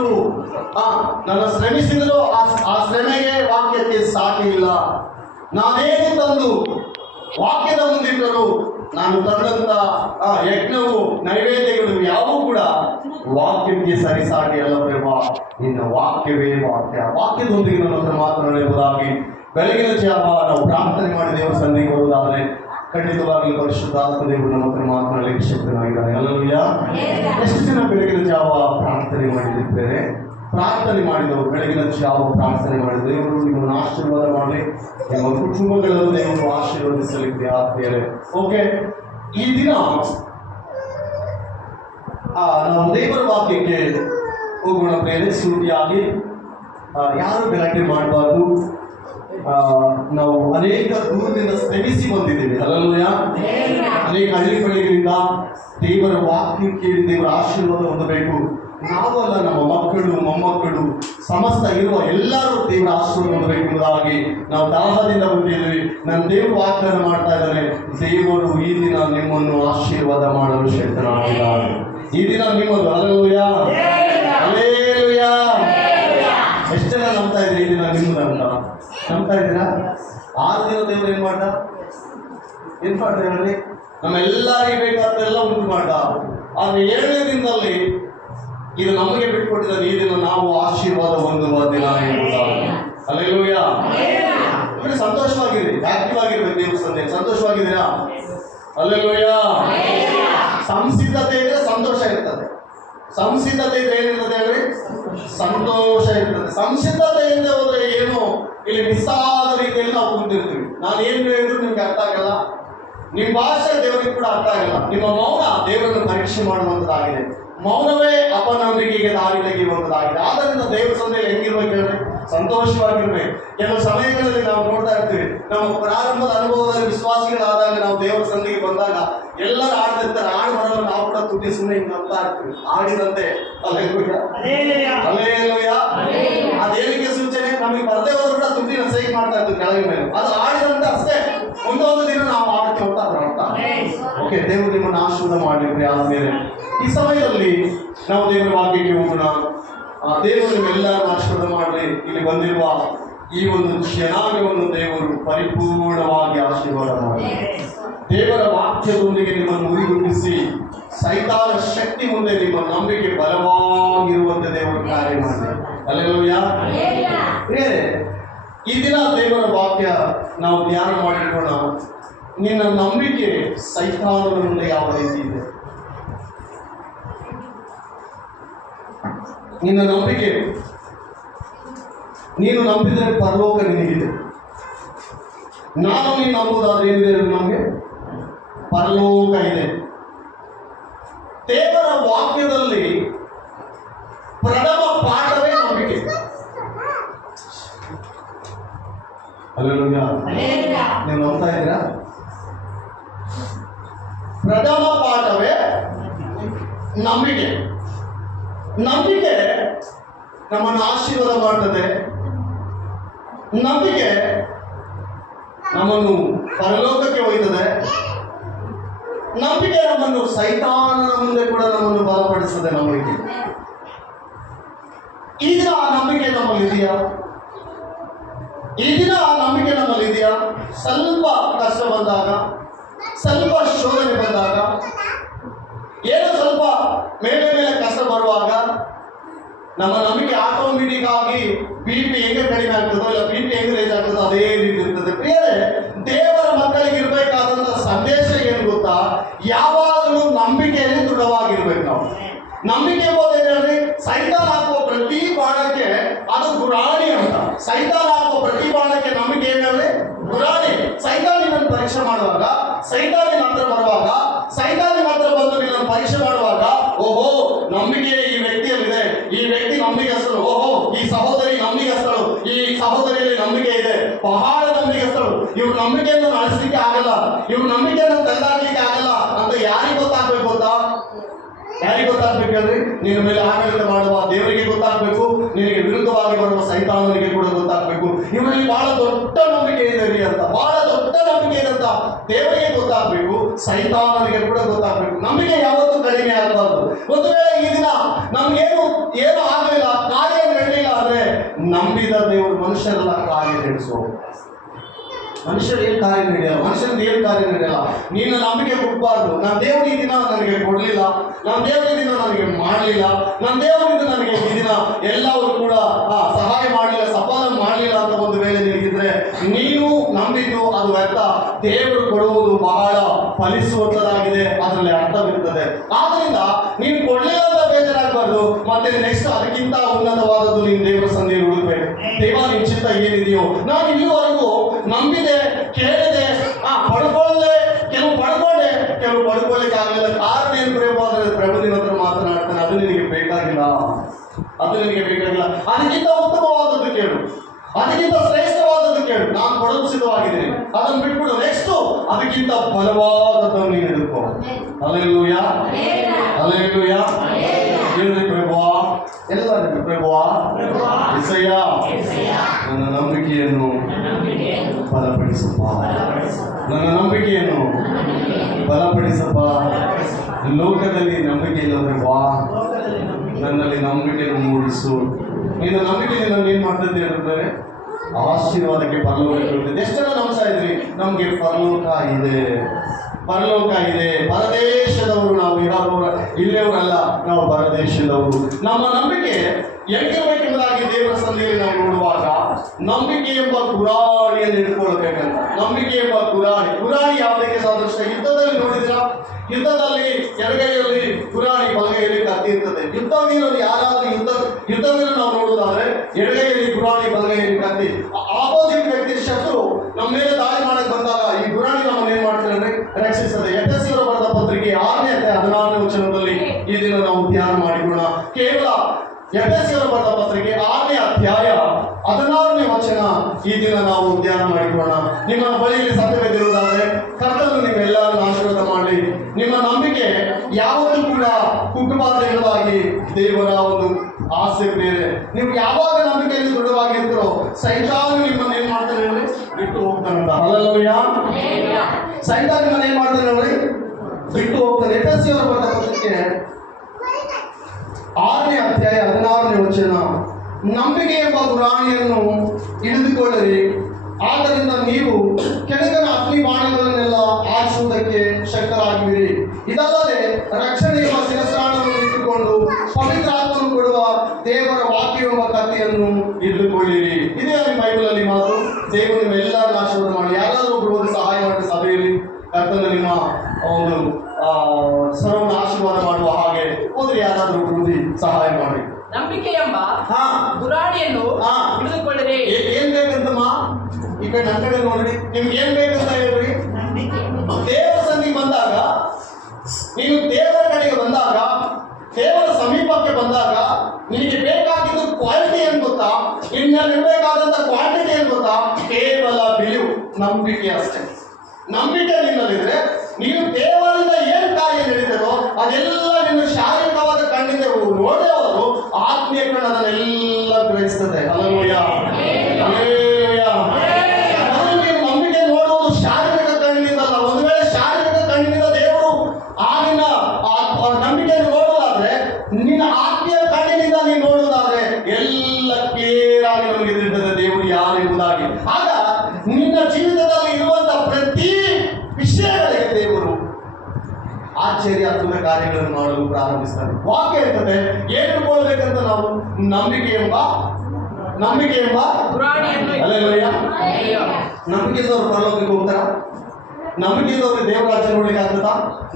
ಎಷ್ಟು ನನ್ನ ಶ್ರಮಿಸಿದರೂ ಆ ಶ್ರಮೆಗೆ ವಾಕ್ಯಕ್ಕೆ ಸಾಟಿ ಇಲ್ಲ. ನಾನೇನು ತಂದು ವಾಕ್ಯದ ಮುಂದಿಟ್ಟರು ನಾನು ತಂದಂತ ಯಜ್ಞವು ನೈವೇದ್ಯಗಳು ಯಾವುವು ಕೂಡ ವಾಕ್ಯಕ್ಕೆ ಸರಿಸಾಟಿ ಅಲ್ಲ ಪ್ರೇಮ. ನಿನ್ನ ವಾಕ್ಯವೇ ವಾಕ್ಯದೊಂದಿಗೆ ನನ್ನ ಹತ್ರ ಮಾತನಾಡುವುದಾಗಿ ಬೆಳಗಿನ ಜಾವ ನಾವು ಪ್ರಾರ್ಥನೆ ಮಾಡಿ ದೇವರ ಸನ್ನಿಧಿಗೆ ಬರುವುದಾದರೆ ಖಂಡಿತವಾಗಲೂ ಪರಿಶುದ್ಧಾತ್ಮ ದೇವರು ನಮ್ಮ ಹತ್ರ ಮಾತನಾಡಲಿಕ್ಕೆ ಶಕ್ತನಾಗಿದ್ದಾನೆ. ಅಲ್ಲೂಯ್ಯ. ಎಷ್ಟು ಜನ ಬೆಳಗಿನ ಜಾವ ಪ್ರಾರ್ಥನೆ ಮಾಡಿದ್ದೇವೆ? ಪ್ರಾರ್ಥನೆ ಮಾಡಿದವರು ಬೆಳಗಿನ ಜಾವ ಪ್ರಾರ್ಥನೆ ಮಾಡಿದ ದೇವರು ನಿಮ್ಮನ್ನು ಆಶೀರ್ವಾದ ಮಾಡಲಿ, ನಿಮ್ಮ ಕುಟುಂಬಗಳನ್ನು ದೇವರು ಆಶೀರ್ವದಿಸಲಿಕ್ಕೆ ಆತ್ಮೀಯರೇ. ಓಕೆ, ಈ ದಿನ ನಾವು ದೇವರ ವಾಕ್ಯಕ್ಕೆ ಹೋಗೋಣ ಪ್ರೇರೆ. ಸೂಟಿಯಾಗಿ ಯಾರು ಗಲಾಟೆ ಮಾಡಬಾರ್ದು. ನಾವು ಅನೇಕ ದೂರದಿಂದ ಶ್ರಮಿಸಿ ಬಂದಿದ್ದೇವೆ. ಅಲ್ಲೂಯ್ಯ. ಅನೇಕ ಹಳ್ಳಿಗಳಿಂದ ದೇವರ ವಾಕ್ಯ ಕೇಳಿ ದೇವರ ಆಶೀರ್ವಾದ ಹೊಂದಬೇಕು. ನಾವಲ್ಲ, ನಮ್ಮ ಮಕ್ಕಳು ಮೊಮ್ಮಕ್ಕಳು ಸಮಸ್ತ ಇರುವ ಎಲ್ಲರೂ ದೇವರ ಆಶೀರ್ವಾದ ಹೊಂದಬೇಕೆಂಬುದಾಗಿ ನಾವು ದಾಹದಿಂದ ಬಂದಿದ್ದೀವಿ. ನನ್ನ ದೇವರು ವಾಗ್ದಾನ ಮಾಡ್ತಾ ಇದ್ದಾನೆ, ದೇವರು ಈ ದಿನ ನಿಮ್ಮನ್ನು ಆಶೀರ್ವಾದ ಮಾಡಲು ಶಕ್ತನಾಗಿದ್ದಾನೆ. ಈ ದಿನ ನಿಮ್ಮದು. Hallelujah, hallelujah. ಎಷ್ಟು ಜನ ನಂಬ್ತಾ ಇದ್ರಿ ಈ ದಿನ ನಿಮ್ಮದು ಅಂತ? ನಂಬ್ತಾ ಇದ್ದೀರಾ? 6 ದಿನ ದೇವರು ಏನ್ ಮಾಡ್ತಾ ಹೇಳ್ರಿ? ನಮ್ಮೆಲ್ಲರಿಗೆ ಬೇಕಾದ್ದೆಲ್ಲ ಉಂಟು ಮಾಡ್ದ. ಆದ್ರೆ 7ನೇ ದಿನದಲ್ಲಿ ಇದು ನಮಗೆ ಬಿಟ್ಕೊಟ್ಟಿದ್ದಾರೆ. ಈ ದಿನ ನಾವು ಆಶೀರ್ವಾದ ಹೊಂದುವ ದಿನ ಎಂಬುದಾಗಿ. ಹಲ್ಲೆಲೂಯಾ. ಸಂತೋಷವಾಗಿರಿ, ಆಕ್ಟಿವ್ ಆಗಿರ್ಬೇಕು. ದೇವ್ರ ಸಂದೇಶ ಸಂತೋಷವಾಗಿದ್ದೀರಾ? ಹಲ್ಲೆಲೂಯಾ. ಸಂಸಿದ್ಧತೆ ಇದ್ರೆ ಸಂತೋಷ ಇರ್ತದೆ. ಸಂಸಿದ್ಧತೆ ಇದ್ರೆ ಏನಿರ್ತದೆ ಹೇಳ್ರಿ? ಸಂತೋಷ ಇರ್ತದೆ. ಸಂಸಿದ್ಧತೆಯಿಂದ ಹೋದ್ರೆ ಏನು ಇಲ್ಲಿ ಮಿಸ್ ಆದ ರೀತಿಯಲ್ಲಿ ನಾವು ಕುಂತಿರ್ತೀವಿ. ನಾನು ಏನು ಹೇಳಿದ್ರು ನಿಮ್ಗೆ ಅರ್ಥ ಆಗಲ್ಲ, ನಿಮ್ಮ ಭಾಷೆ ದೇವರಿಗೆ ಕೂಡ ಅರ್ಥ ಆಗಲ್ಲ. ನಿಮ್ಮ ಮೌನ ದೇವರನ್ನು ಪರೀಕ್ಷೆ ಮಾಡುವಂಥದ್ದಾಗಿದೆ. ಮೌನವೇ ಅಪನಂಬಿಕೆಗೆ ದಾರಿ ತೆಗೆಯುವಂಥದ್ದಾಗಿದೆ. ಆದ್ದರಿಂದ ದೇವರ ಸಂದೇಶ ಹೆಂಗಿರ್ಬೇಕು ಹೇಳ್ರಿ? ಸಂತೋಷವಾಗಿರ್ಬೇಕು. ಕೆಲವು ಸಮಯಗಳಲ್ಲಿ ನಾವು ನೋಡ್ತಾ ಇರ್ತೀವಿ, ನಮ್ಮ ಪ್ರಾರಂಭದ ಅನುಭವದಲ್ಲಿ ವಿಶ್ವಾಸಿಗಳಾದಾಗ ನಾವು ದೇವರ ಸಂದಿಗೆ ಬಂದಾಗ ಎಲ್ಲರೂ ಆಡ್ತಿರ್ತಾರೆ. ಆಡು ಬರಲು ನಾವು ಕೂಡ ತುಟ್ಟಿ ಸುಮ್ಮನೆ ಹಿಂಗೆ ನಂಬ್ತಾ ಇರ್ತೀವಿ. ಆಡಿದಂತೆ ಹಲ್ಲೆಲೂಯಾ. ಅದೇನಿಗೆ ಸೂಚನೆ? ನಮಗೆ ಬರದೇ ಹೋದ್ರು ಕೂಡ ತುಟ್ಟಿನ ಸೈಕ್ ಮಾಡ್ತಾ ಇರ್ತೀವಿ ಕೆಳಗೆ ಮೇಲೆ. ಅದು ಆಡಿದಂತೆ ಅಷ್ಟೇ. ಒಂದೊಂದು ದಿನ ನಾವು ಆಡ್ತೀವಿ ಅಂತ ಅದ್ರ ಅರ್ಥ. ಓಕೆ, ದೇವರು ನಿಮ್ಮನ್ನು ಆಶೀರ್ವಾದ ಮಾಡಲಿಕ್ಕೆ ಆದ್ಮೇಲೆ ಈ ಸಮಯದಲ್ಲಿ ನಾವು ದೇವರ ವಾಕ್ಯಕ್ಕೆ ಹೋಗೋಣ. ದೇವರು ನಿಮ್ಮೆಲ್ಲರೂ ಆಶೀರ್ವಾದ ಮಾಡಲಿ. ಇಲ್ಲಿ ಬಂದಿರುವ ಈ ಒಂದು ಜನಾಂಗವನ್ನು ದೇವರು ಪರಿಪೂರ್ಣವಾಗಿ ಆಶೀರ್ವಾದ ಮಾಡಿ ದೇವರ ವಾಕ್ಯದೊಂದಿಗೆ ನಿಮ್ಮನ್ನು ಉರಿಗುಂಬಿಸಿ ಸೈತಾನ ಶಕ್ತಿ ಮುಂದೆ ನಿಮ್ಮ ನಂಬಿಕೆ ಬಲವಾಗಿರುವಂತೆ ದೇವರು ಕಾರ್ಯ ಮಾಡಿ. ಹಲ್ಲೆಲೂಯಾ. ಈ ದಿನ ದೇವರ ವಾಕ್ಯ ನಾವು ಧ್ಯಾನ ಮಾಡಿಕೊಳ್ಳೋಣ. ನಿನ್ನ ನಂಬಿಕೆ ಸೈತಾನನ ಮುಂದೆ ಯಾವ ರೀತಿ ಇದೆ? ನಿನ್ನ ನಂಬಿಕೆ, ನೀನು ನಂಬಿದರೆ ಪರಲೋಕ ನಿನಗಿದೆ. ನಾನು ನೀನು ನಂಬುದಾದ್ರೆ ಏನಿದೆ? ನಮಗೆ ಪರಲೋಕ ಇದೆ. ದೇವರ ವಾಕ್ಯದಲ್ಲಿ ಪ್ರಥಮ ಪಾಠವೇ ನಂಬಿಕೆ. ಹಲ್ಲೆಲೂಯಾ. ನೀವು ನಂಬ್ತಾ ಇದ್ದೀರಾ? ಪ್ರಥಮ ಪಾಠವೇ ನಂಬಿಕೆ. ನಂಬಿಕೆ ನಮ್ಮನ್ನು ಆಶೀರ್ವಾದ ಮಾಡ್ತದೆ. ನಂಬಿಕೆ ನಮ್ಮನ್ನು ಪರಲೋಕಕ್ಕೆ ಒಯ್ತದೆ. ನಂಬಿಕೆ ನಮ್ಮನ್ನು ಸೈತಾನನ ಮುಂದೆ ಕೂಡ ನಮ್ಮನ್ನು ಬಲಪಡಿಸ್ತದೆ. ನಂಬಿಕೆ ಈ ದಿನ ಆ ನಂಬಿಕೆ ನಮ್ಮಲ್ಲಿ ಇದೆಯಾ? ಈ ದಿನ ಆ ನಂಬಿಕೆ ನಮ್ಮಲ್ಲಿ ಇದೆಯಾ? ಸ್ವಲ್ಪ ಕಷ್ಟ ಬಂದಾಗ, ಸ್ವಲ್ಪ ಶೋಧನೆ ಬಂದಾಗ, ಏನೋ ಸ್ವಲ್ಪ ಮೇಲೆ ಮೇಲೆ ಕಷ್ಟ ಬರುವಾಗ ನಮ್ಮ ನಂಬಿಕೆ ಆಟೋಮೆಟಿಕ್ ಆಗಿ BP ಹೆಂಗೆ ಕಡಿಮೆ ಆಗ್ತದೋ ಇಲ್ಲ BP ಹೆಂಗೆ ರೇಜ್ ಆಗ್ತದೋ ಅದೇ ರೀತಿ ಇರ್ತದೆ. ಪ್ರಿಯರೇ, ದೇವರ ಮಕ್ಕಳಿಗೆ ಇರಬೇಕಾದಂತ ಸಂದೇಶ ಏನು ಗೊತ್ತಾ? ಯಾವಾಗಲೂ ನಂಬಿಕೆಯಲ್ಲಿ ದೃಢವಾಗಿರ್ಬೇಕು. ನಾವು ನಂಬಿಕೆ ಎಂಬುದೇನಂದ್ರೆ ಸೈತಾನ ಹಾಕುವ ಪ್ರತಿ ಬಾಣಕ್ಕೆ ಅದು ಗುರಾಣಿ ಅಂತ. ಸೈತಾನ ಹಾಕುವ ಪ್ರತಿ ಬಾಣಕ್ಕೆ ನಂಬಿಕೆ ಏನಂದ್ರೆ ಗುರಾಣಿ. ಸೈತಾನಿ ನಿನ್ನನ್ನು ಪರೀಕ್ಷೆ ಮಾಡುವಾಗ, ಸೈತಾನಿ ಮಾತ್ರ ಬರುವಾಗ, ಸೈತಾನಿ ಮಾತ್ರ ಬಂದು ನಿನ್ನನ್ನು ಪರೀಕ್ಷೆ ಮಾಡುವಾಗ, ಓಹೋ ನಂಬಿಕೆ ಈ ವ್ಯಕ್ತಿಯಲ್ಲಿದೆ, ಈ ವ್ಯಕ್ತಿ ನಂಬಿಕೆಸ್ತಳು, ಓಹೋ ಈ ಸಹೋದರಿ ನಂಬಿಕೆಸ್ತಳು, ಈ ಸಹೋದರಿಯಲ್ಲಿ ನಂಬಿಕೆ ಇದೆ, ಬಹಳ ನಂಬಿಕೆಸ್ತಳು, ಇವ್ರ ನಂಬಿಕೆಯನ್ನು ನಡೆಸಲಿಕ್ಕೆ ಆಗಲ್ಲ, ಇವ್ರ ನಂಬಿಕೆಯನ್ನು ತೆಗೆದಾಕ್ಲಿಕ್ಕೆ ಆಗಲ್ಲ ಅಂತ ಯಾರಿಗೆ ಗೊತ್ತಾಗ್ಬೇಕು ಗೊತ್ತಾ? ಯಾರಿಗೆ ಗೊತ್ತಾಗ್ಬೇಕು ಹೇಳ್ರಿ? ನಿನ್ನ ಮೇಲೆ ಆಡಳಿತ ಮಾಡುವ ದೇವರಿಗೆ ಗೊತ್ತಾಗ್ಬೇಕು, ನಿನಗೆ ವಿರುದ್ಧವಾಗಿ ಬರುವ ಸೈತಾನನಿಗೆ ಕೂಡ ಗೊತ್ತಾಗ್ಬೇಕು. ಇವರಲ್ಲಿ ಬಹಳ ದೊಡ್ಡ ನಂಬಿಕೆ ಇದೆ ಅಂತ, ಬಹಳ ದೊಡ್ಡ ನಂಬಿಕೆ ಇದೆ ಅಂತ ದೇವರಿಗೆ ಗೊತ್ತಾಗ್ಬೇಕು, ಸೈತಾನನಿಗೆ ಕೂಡ ಗೊತ್ತಾಗ್ಬೇಕು. ನಂಬಿಕೆ ಯಾವತ್ತೂ ಕಡಿಮೆ ಆಗಬಾರ್ದು. ಒಂದು ವೇಳೆ ಈ ದಿನ ನಮ್ಗೇನು ಆಗಲಿಲ್ಲ, ನಂಬಿದ ದೇವರು ಮನುಷ್ಯರೆಲ್ಲ ಕಾರ್ಯ ನಡೆಸುವ. ಮನುಷ್ಯರು ಏನು ಕಾರ್ಯ ನಡೆಯಲ್ಲ, ಮನುಷ್ಯರಿಂದ ಏನು ಕಾರ್ಯ ನಡೆಯಲ್ಲ. ನೀನು ನಂಬಿಕೆ ಕೊಡಬಾರ್ದು. ನನ್ನ ದೇವರು ಈ ದಿನ ನನಗೆ ಕೊಡಲಿಲ್ಲ, ನನ್ನ ದೇವರು ಈ ದಿನ ನನಗೆ ಮಾಡಲಿಲ್ಲ, ನನ್ನ ದೇವರಿಂದ ನನಗೆ ಈ ದಿನ ಎಲ್ಲವೂ ಕೂಡ ಸಹಾಯ ಮಾಡಲಿಲ್ಲ, ಸಫಲ ಮಾಡಲಿಲ್ಲ ಅಂತ ಒಂದು ವೇಳೆ ನಿನಗಿದ್ರೆ ನೀನು ನಂಬಿದ್ದು ಅದು ವ್ಯರ್ಥ. ದೇವರು ಕೊಡುವುದು ಬಹಳ ಫಲಿಸುವಂತದಾಗಿದೆ, ಅದರಲ್ಲಿ ಅರ್ಥವಿರುತ್ತದೆ. ಆದ್ರಿಂದ ನೀನು ಕೊಡಲಿಲ್ಲ ಅಂತ ಬೇಜಾರಾಗಬಾರ್ದು. ಮತ್ತೆ ನೆಕ್ಸ್ಟ್ ಅದಕ್ಕಿಂತ ಉನ್ನತವಾದದ್ದು ನೀನು ದೇವರ ಸಂಧಿಯಲ್ಲಿ ಹುಡುಕ್ಬೇಕು. ದೇವ ನಿನ್ನ ಚಿತ್ತ ಏನಿದೆಯೋ, ನಾನು ಇಲ್ಲಿವರೆಗೂ ನಂಬಿದೆ, ಕೇಳಿದೆ, ಪಡ್ಕೊಳ್ಳದೆ, ಕೆಲವು ಪಡ್ಕೊಂಡೆ, ಕೆಲವು ಪಡ್ಕೊಳ್ಳಿಕ್ಕೆ ಆಗಲಿಲ್ಲ. ಕಾರಣ ಏನು ಪ್ರಭು ಅಂದ್ರೆ ಪ್ರಭು ನಿನ್ನ ಹತ್ರ ಮಾತನಾಡ್ತಾನೆ. ಅದು ನಿನಗೆ ಬೇಕಾಗಿಲ್ಲ, ಅದು ನಿನಗೆ ಬೇಕಾಗಿಲ್ಲ. ಅದಕ್ಕಿಂತ ಉತ್ತಮವಾದದ್ದು ಕೇಳು, ಅದಕ್ಕಿಂತ ಶ್ರೇಷ್ಠವಾದದ್ದು ಕೇಳು. ನಾನು ಕೊಡಲು ಸಿದ್ಧವಾಗಿದ್ದೀನಿ, ಅದನ್ನು ಬಿಟ್ಬಿಡು. ನೆಕ್ಸ್ಟ್ ಅದಕ್ಕಿಂತ ಬಲವಾದದ್ದನ್ನು ನೀನು ಹಿಡಿದುಕೋ. Hallelujah, hallelujah. ಹೇಳ್ರಿ ಪ್ರಭುವಾ, ಎಲ್ಲರಿಗೂ ಪ್ರಭುವಾ, యేసయ్య ನನ್ನ ನಂಬಿಕೆಯನ್ನು ಬಲಪಡಿಸಪ್ಪ, ನನ್ನ ನಂಬಿಕೆಯನ್ನು ಬಲಪಡಿಸಪ್ಪ. ಲೋಕದಲ್ಲಿ ನಂಬಿಕೆ ಇಲ್ಲ ಪ್ರಭುವಾ, ನನ್ನಲ್ಲಿ ನಂಬಿಕೆಯನ್ನು ಮೂಡಿಸು. ನೀನು ನಂಬಿಕೆಯನ್ನು ನಾನು ಏನು ಮಾಡ್ತಿದ್ದೆ ಹೇಳಿದ್ರೆ ಆಶೀರ್ವಾದಕ್ಕೆ ಪರಲೋಕ ಇರ್ತದೆ. ಎಷ್ಟು ಜನ ನಂಬ್ತಾ ಇದ್ರಿ ನಮಗೆ ಪರಲೋಕ ಇದೆ, ಪರಲೋಕ ಇದೆ. ಪರದೇಶದವರು ನಾವು, ಇಲ್ಲಿಯವರಲ್ಲ, ನಾವು ಪರದೇಶದವರು. ನಮ್ಮ ನಂಬಿಕೆ ಹೆಂಗಿರ್ಬೇಕೆಂಬುದಾಗಿ ದೇವರ ಸಂಧಿಯಲ್ಲಿ ನಾವು ನೋಡುವಾಗ ನಂಬಿಕೆ ಎಂಬ ಗುರಾಣಿಯನ್ನು ಇಟ್ಕೊಳ್ಬೇಕಂತ. ನಂಬಿಕೆ ಎಂಬ ಗುರಾಣಿ ಯಾವುದಕ್ಕೆ ಸಾದೃಶ? ಯುದ್ಧದಲ್ಲಿ ನೋಡಿದಿರಾ? ಯುದ್ಧದಲ್ಲಿ ಎಡಗೈಯಲ್ಲಿ ಗುರಾಣಿ, ಬಲಗೈಯಲ್ಲಿ ಕತ್ತಿ ಇರ್ತದೆ. ಯುದ್ಧ ವೀರರು ಯಾರಾದ್ರೂ ಯುದ್ಧ ವೀರರು ನಾವು ನೋಡುವುದಾದ್ರೆ ಎಡಗೈಯಲ್ಲಿ ಗುರಾಣಿ, ಬಲಗೈಯಲ್ಲಿ ಕತ್ತಿ. ಆಪೋಸಿಟ್ ವ್ಯಕ್ತಿ ಶತ್ರು ನಮ್ಮ ಮೇಲೆ ದಾಳಿ ಮಾಡಕ್ಕೆ ಬಂದಾಗ ಈ ಗುರಾಣಿ ನಮ್ಮನ್ನು ಏನ್ ಮಾಡ್ತಾರೆ ಅಂದ್ರೆ ರಕ್ಷಿಸ್ತದೆ. ಎಫೆಸಿಯರು ಬರೆದ ಪತ್ರಿಕೆ 6ನೇ ಅಧ್ಯಾಯ 14ನೇ ವಚನದಲ್ಲಿ ಈ ದಿನ ನಾವು ಧ್ಯಾನ ಮಾಡಿಕೊಳ್ಳೋಣ. ಕೇವಲ ಎಫೆಸಿಯರು ಬರೆದ ಪತ್ರಿಕೆ 6ನೇ ಅಧ್ಯಾಯ 16ನೇ ವಚನ ಈ ದಿನ ನಾವು ಧ್ಯಾನ ಮಾಡಿಕೊಳ್ಳೋಣ. ನಿಮ್ಮ ಬಳಿಯಲ್ಲಿ ಸತ್ಯವೇದಿರುವುದಾದರೆ ಕರ್ತನು ನಿಮ್ಮೆಲ್ಲರನ್ನು ಆಶೀರ್ವಾದ ಮಾಡಿ. ನಿಮ್ಮ ನಂಬಿಕೆ ಯಾವತ್ತೂ ಕೂಡ ಕುಟುಂಬದ ಎಂಬುದಾಗಿ ದೇವರ ಒಂದು ಆಸೆ ಬೇರೆ. ನೀವು ಯಾವಾಗ ನಂಬಿಕೆಯಲ್ಲಿ ದೃಢವಾಗಿರ್ತೀರೋ ಸೈತಾನ ನಿಮ್ಮನ್ನು ಏನ್ ಮಾಡ್ತಾನೆ ಹೇಳಿ ಬಿಟ್ಟು ಹೋಗ್ತಾನಂತ. ಹಲ್ಲೆಲೂಯಾ. ಸೈತಾನ ನಿಮ್ಮನ್ನು ಏನ್ ಮಾಡ್ತಾನೆ ಹೇಳಿ ಬಿಟ್ಟು ಹೋಗ್ತಾನೆ. ಎಫೆಸಿಯರು ಬರೆದ ಪತ್ರಿಕೆ 6ನೇ ಅಧ್ಯಾಯ 16ನೇ ವಚನ, ನಂಬಿಕೆ ಎಂಬ ಗುರಾಣಿಯನ್ನು ಹಿಡಿದುಕೊಳ್ಳಿರಿ, ಆದ್ದರಿಂದ ನೀವು ಕೆಳಗಿನ ಅಗ್ನಿ ಬಾಣಗಳನ್ನೆಲ್ಲ ಆರಿಸುವುದಕ್ಕೆ ಶಕ್ತರಾಗಿವಿರಿ. ಇದಲ್ಲದೆ ರಕ್ಷಣೆ ಎಂಬ ಶಿರಸ್ತ್ರಾಣವನ್ನು ಇಟ್ಟುಕೊಂಡು ಪವಿತ್ರಾತ್ಮನು ಕೊಡುವ ದೇವರ ವಾಕ್ಯ ಎಂಬ ಕತ್ತಿಯನ್ನು ಹಿಡಿದುಕೊಳ್ಳಿರಿ. ಇದೇ ನಿಮ್ಮ ಬೈಬಲಲ್ಲಿ ಮಾತು. ದೇವರು ನಿಮ್ಮ ಎಲ್ಲರನ್ನು ಆಶೀರ್ವಾದ ಮಾಡಿ. ಯಾರಾದರೂ ಒಬ್ಬರು ಸಹಾಯ ಮಾಡಿ ಸಭೆಯಲ್ಲಿ ಕರ್ತನ ನಿಮ್ಮ ಒಂದು ಸರ್ವನ ಆಶೀರ್ವಾದ ಮಾಡುವ ಹಾಗೆ ಹೋದ್ರೆ ಯಾರಾದರೂ ಒಬ್ಬರು ಸಹಾಯ ಮಾಡಿ. ನಂಬಿಕೆ ಎಂಬ ಗುರಾಣಿಯನ್ನು ಹಿಡಿದುಕೊಳ್ಳಿರಿ. ಏನ್ ಬೇಕಂತಮ್ಮ? ಈ ಕಡೆ ನನ್ನ ಕಡೆ ನೋಡ್ರಿ. ನಿಮ್ಗೆ ಏನ್ ಬೇಕಂತ ಹೇಳ್ರಿ. ದೇವರ ಸನ್ನಿಧಿಗೆ ಬಂದಾಗ, ನೀನು ದೇವರ ಕಡೆಗೆ ಬಂದಾಗ, ದೇವರ ಸಮೀಪಕ್ಕೆ ಬಂದಾಗ ನಿನಗೆ ಬೇಕಾಗಿದ್ದು ಕ್ವಾಲಿಟಿ ಏನ್ ಗೊತ್ತಾ? ಇರಬೇಕಾದಂತ ಕ್ವಾಂಟಿಟಿ ಏನ್ ಗೊತ್ತಾ? ಕೇವಲ ಬಿಲಿವು, ನಂಬಿಕೆ ಅಷ್ಟೇ. ನಂಬಿಕೆ ನಿನ್ನಲ್ಲಿದ್ರೆ ನೀನು ದೇವರಿಂದ ಏನ್ ಕಾರ್ಯ ನಡೀತದೋ ಅದೆಲ್ಲ ನಿನ್ನ ಶಾರೀರಿಕವಾದ ಕಣ್ಣಿಂದ ನೋಡೇ ಹೋದ್ರು ಆತ್ಮೀಯ ಕಣ್ಣು ಅದನ್ನೆಲ್ಲ ಗ್ರಹಿಸ್ತದೆ. Hallelujah, hallelujah. ನೀನು ನಂಬಿಕೆ ನೋಡುವುದು ಶಾರೀರಿಕ ಕಣ್ಣಿನಿಂದಲ್ಲ. ಒಂದು ವೇಳೆ ಶಾರೀರಿಕ ಕಣ್ಣಿನಿಂದ ದೇವರು ನಿನ್ನ ನಂಬಿಕೆ ನೋಡುವುದಾದ್ರೆ, ನಿನ್ನ ಆತ್ಮೀಯ ಕಣ್ಣಿನಿಂದ ನೀನು ನೋಡುವುದಾದ್ರೆ ಎಲ್ಲ ಕ್ಲಿಯರ್ ಆಗಿ ನಮಗೆ ತಿಳಿತದೆ ದೇವರು ಯಾರು ಎಂಬುದಾಗಿ. ಆಗ ನಿನ್ನ ಜೀವಿತದಲ್ಲಿ ಇರುವಂತ ಪ್ರತಿ ವಿಷಯಗಳಿಗೆ ದೇವರು ಆಶ್ಚರ್ಯ ಅದ್ಭುತ ಕಾರ್ಯಗಳನ್ನು ಮಾಡಲು ಪ್ರಾರಂಭಿಸ್ತಾರೆ. ವಾಕ್ಯ ಹೇಳ್ತದೆ ಏನು ಇಟ್ಕೊಳ್ಬೇಕಂತ ನಾವು ನಂಬಿಕೆ ಎಂಬ ಹಲ್ಲೆಲೂಯಾ. ನಂಬಿಕೆದವ್ರು ಪರಲೋಕಕ್ಕೆ ಹೋಗ್ತಾರ? ನಂಬಿಕೆದವ್ರಿಗೆ ದೇವರ ರಾಜ್ಯ ನೋಡ್ಲಿಕ್ಕೆ ಆಗ್ತದ?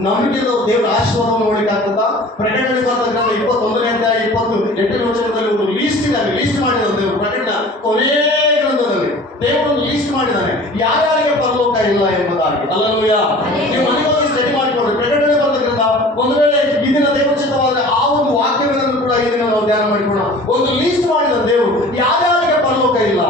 ನಂಬಿಕೆದವ್ರು ದೇವರ ಆಶೀರ್ವಾದವನ್ನು ನೋಡ್ಲಿಕ್ಕೆ ಆಗ್ತದ? ಪ್ರಕಟಣೆ ಬರ್ತಕ್ಕಂಥ 21ನೇ ಅಧ್ಯಾಯ 28ನೇ ವಚನದಲ್ಲಿ ಒಂದು ಲೀಸ್ಟ್ ಮಾಡಿದ ದೇವರು. ಪ್ರಕಟಣೆ ಕೊನೆಯ ಗ್ರಂಥದಲ್ಲಿ ದೇವರು ಒಂದು ಲೀಸ್ಟ್ ಮಾಡಿದ್ದಾನೆ ಯಾರ್ಯಾರಿಗೆ ಪರಲೋಕ ಇಲ್ಲ ಎಂಬುದಾಗಿ. ಹಲ್ಲೆಲೂಯಾ. ನೀವು ಮನೆಗೆ ಸ್ಟಡಿ ಮಾಡಿಕೊಡ್ರಿ. ಪ್ರಕಟಣೆ ಬರ್ತಕ್ಕಂಥ ಒಂದು ವೇಳೆ ಈ ದಿನ ದೇವರ ಚಿತ್ತವಾದ್ರೆ ಆ ಒಂದು ವಾಕ್ಯಗಳನ್ನು ಕೂಡ ಈ ದಿನ ನಾವು ಧ್ಯಾನ ಮಾಡಿಕೊಳ್ಳೋಣ. ಒಂದು ಲೀಸ್ಟ್ ಮಾಡಿದ ದೇವರು ಯಾರ್ಯಾರಿಗೆ ಪರಲೋಕ ಇಲ್ಲ,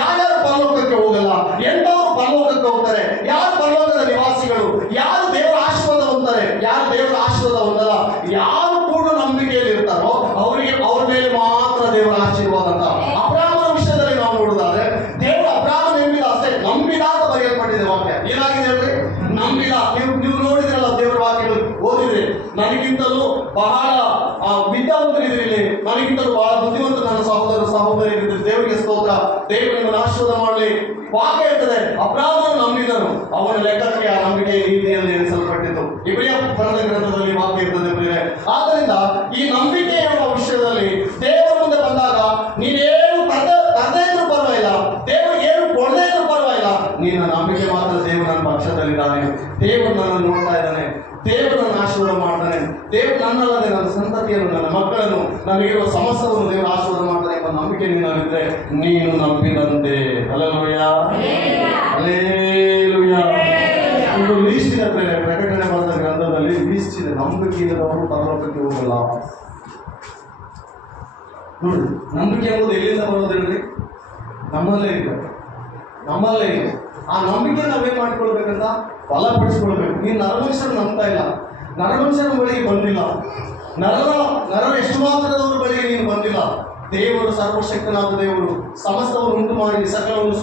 ಯಾರ್ಯಾರು ಪರಲೋಕಕ್ಕೆ ಹೋಗಲ್ಲ, ಎಂಟವರು ಪರಲೋಕಕ್ಕೆ ಹೋಗ್ತಾರೆ, ಯಾರು ಪರಲೋಕದ ನಿವಾಸಿಗಳು, ಯಾರು ದೇವರ ಆಶೀರ್ವಾದ ಹೊಂದ್ತಾರೆ, ಯಾರು ದೇವರ ಆಶೀರ್ವಾದ ಹೊಂದಲ್ಲ, ಯಾರು ಕೂಡ ನಂಬಿಕೆಯಲ್ಲಿ ಇರ್ತಾರೋ ಅವರಿಗೆ ಅವ್ರ ಮೇಲೆ ಮಾತ್ರ ದೇವರ ಆಶೀರ್ವಾದ ಅಂತ. ಅಬ್ರಾಹ್ಮನ ವಿಷಯದಲ್ಲಿ ನಾವು ನೋಡುವುದಾದ್ರೆ ದೇವರು ಅಬ್ರಾಹ್ಮನ ನಂಬಿದ ಅಷ್ಟೇ, ನಂಬಿದ ಅಂತ ಬರೆಯಲ್ಪಟ್ಟಿದೆ ವಾಕ್ಯ. ಏನಾಗಿದೆ ಹೇಳ್ರಿ? ನಂಬಿದ. ನೀವು ನೋಡಿದ್ರಲ್ಲ ದೇವರ ವಾಕ್ಯಗಳು ಓದಿದ್ರೆ, ನನಗಿಂತಲೂ ಬಹಳ ವಿದ್ಯಾವಂತರಿದ್ರಿ, ನನಗಿಂತಲೂ ಬಹಳ ಬುದ್ಧಿವಂತ ನನ್ನ ಸಹೋದರಿದ್ರಿ. ದೇವರಿಗೆ ಸ್ತೋತ್ರ. ದೇವರು ನಿಮ್ಮನ್ನು ಆಶೀರ್ವಾದ ಮಾಡಲಿ. ವಾಕ್ಯ ಇರ್ತದೆ, ಅಬ್ರಾಮನು ನಂಬಿದನು, ಅವನ ಲೆಕ್ಕಕ್ಕೆ ಆ ನಂಬಿಕೆ ನೀತಿಯಲ್ಲಿ ಎಣಿಸಲ್ಪಟ್ಟಿತು. ಇಬ್ರಿಯ ಬರೆದ ಗ್ರಂಥದಲ್ಲಿ ವಾಕ್ಯ ಇರ್ತದೆ ಪ್ರಿಯರೇ. ಆದ್ದರಿಂದ ಈ ನಂಬಿಕೆ ಎಂಬ ವಿಷಯದಲ್ಲಿ ದೇವರ ಮುಂದೆ ಬಂದಾಗ ನೀನೇನು ತರದೇ ಇದ್ರೂ ಪರವಾಗಿಲ್ಲ, ದೇವರು ಏನು ಕೊಡದೇ ಇದ್ರೂ ಪರವಾಗಿಲ್ಲ, ನಿನ್ನ ನಂಬಿಕೆ ಮಾತ್ರ ದೇವರು ನನ್ನ ಪಕ್ಷದಲ್ಲಿದ್ದಾನೆ, ದೇವರು ನನ್ನನ್ನು ನೋಡ್ತಾ ಇದ್ದಾನೆ, ದೇವರು ನನ್ನ ಆಶೀರ್ವಾದ ಮಾಡ್ತಾನೆ, ದೇವರು ನನ್ನಲ್ಲದೆ ನನ್ನ ಸಂತತಿಯನ್ನು, ನನ್ನ ಮಕ್ಕಳನ್ನು, ನನಗಿರುವ ಸಮಸ್ಯೆಯನ್ನು ದೇವರು ಆಶೀರ್ವಾದ ಮಾಡ್ತಾನೆ ಎಂಬ ನಂಬಿಕೆ ನಿನ್ನಲ್ಲಿದ್ದರೆ ನೀನು ನಂಬಿದಂತೆ. Hallelujah, hallelujah. ಒಂದು ಲೀಸ್ಟ್ ಇದೆ ಪ್ರಿಯರೇ, ಪ್ರಕಟಣೆ ಬರೆದ ಗ್ರಂಥದಲ್ಲಿ ಲೀಸ್ಟ್ ಇದೆ. ನಂಬಿಕೆ ಇಲ್ಲದವರು ಪರಲೋಕಕ್ಕೆ ಹೋಗಲ್ಲ. ನೋಡಿ, ನಂಬಿಕೆ ಎಂಬುದು ಎಲ್ಲಿಂದ ಬರೋದು ಹೇಳ್ರಿ? ನಮ್ಮಲ್ಲೇ ಇದೆ, ನಮ್ಮಲ್ಲೇ ಇದೆ. ಆ ನಂಬಿಕೆ ನಾವೇನ್ ಮಾಡ್ಕೊಳ್ಬೇಕಂತ ಬಲಪಡಿಸ್ಕೊಳ್ಬೇಕು. ನೀನು ನರಮನುಷ್ಯರು ನಂಬ್ತಾ ಇಲ್ಲ, ನರಮನುಷ್ಯರ ಬಳಿಗೆ ಬಂದಿಲ್ಲ, ನರರ ಎಷ್ಟು ಮಾತ್ರದವರ ಬಳಿಗೆ ನೀನು ಬಂದಿಲ್ಲ. ದೇವರು ಸರ್ವಶಕ್ತನಾದ ದೇವರು, ಸಮಸ್ತವನ್ನು ಉಂಟು ಮಾಡಿ ಸಕಲವನ್ನು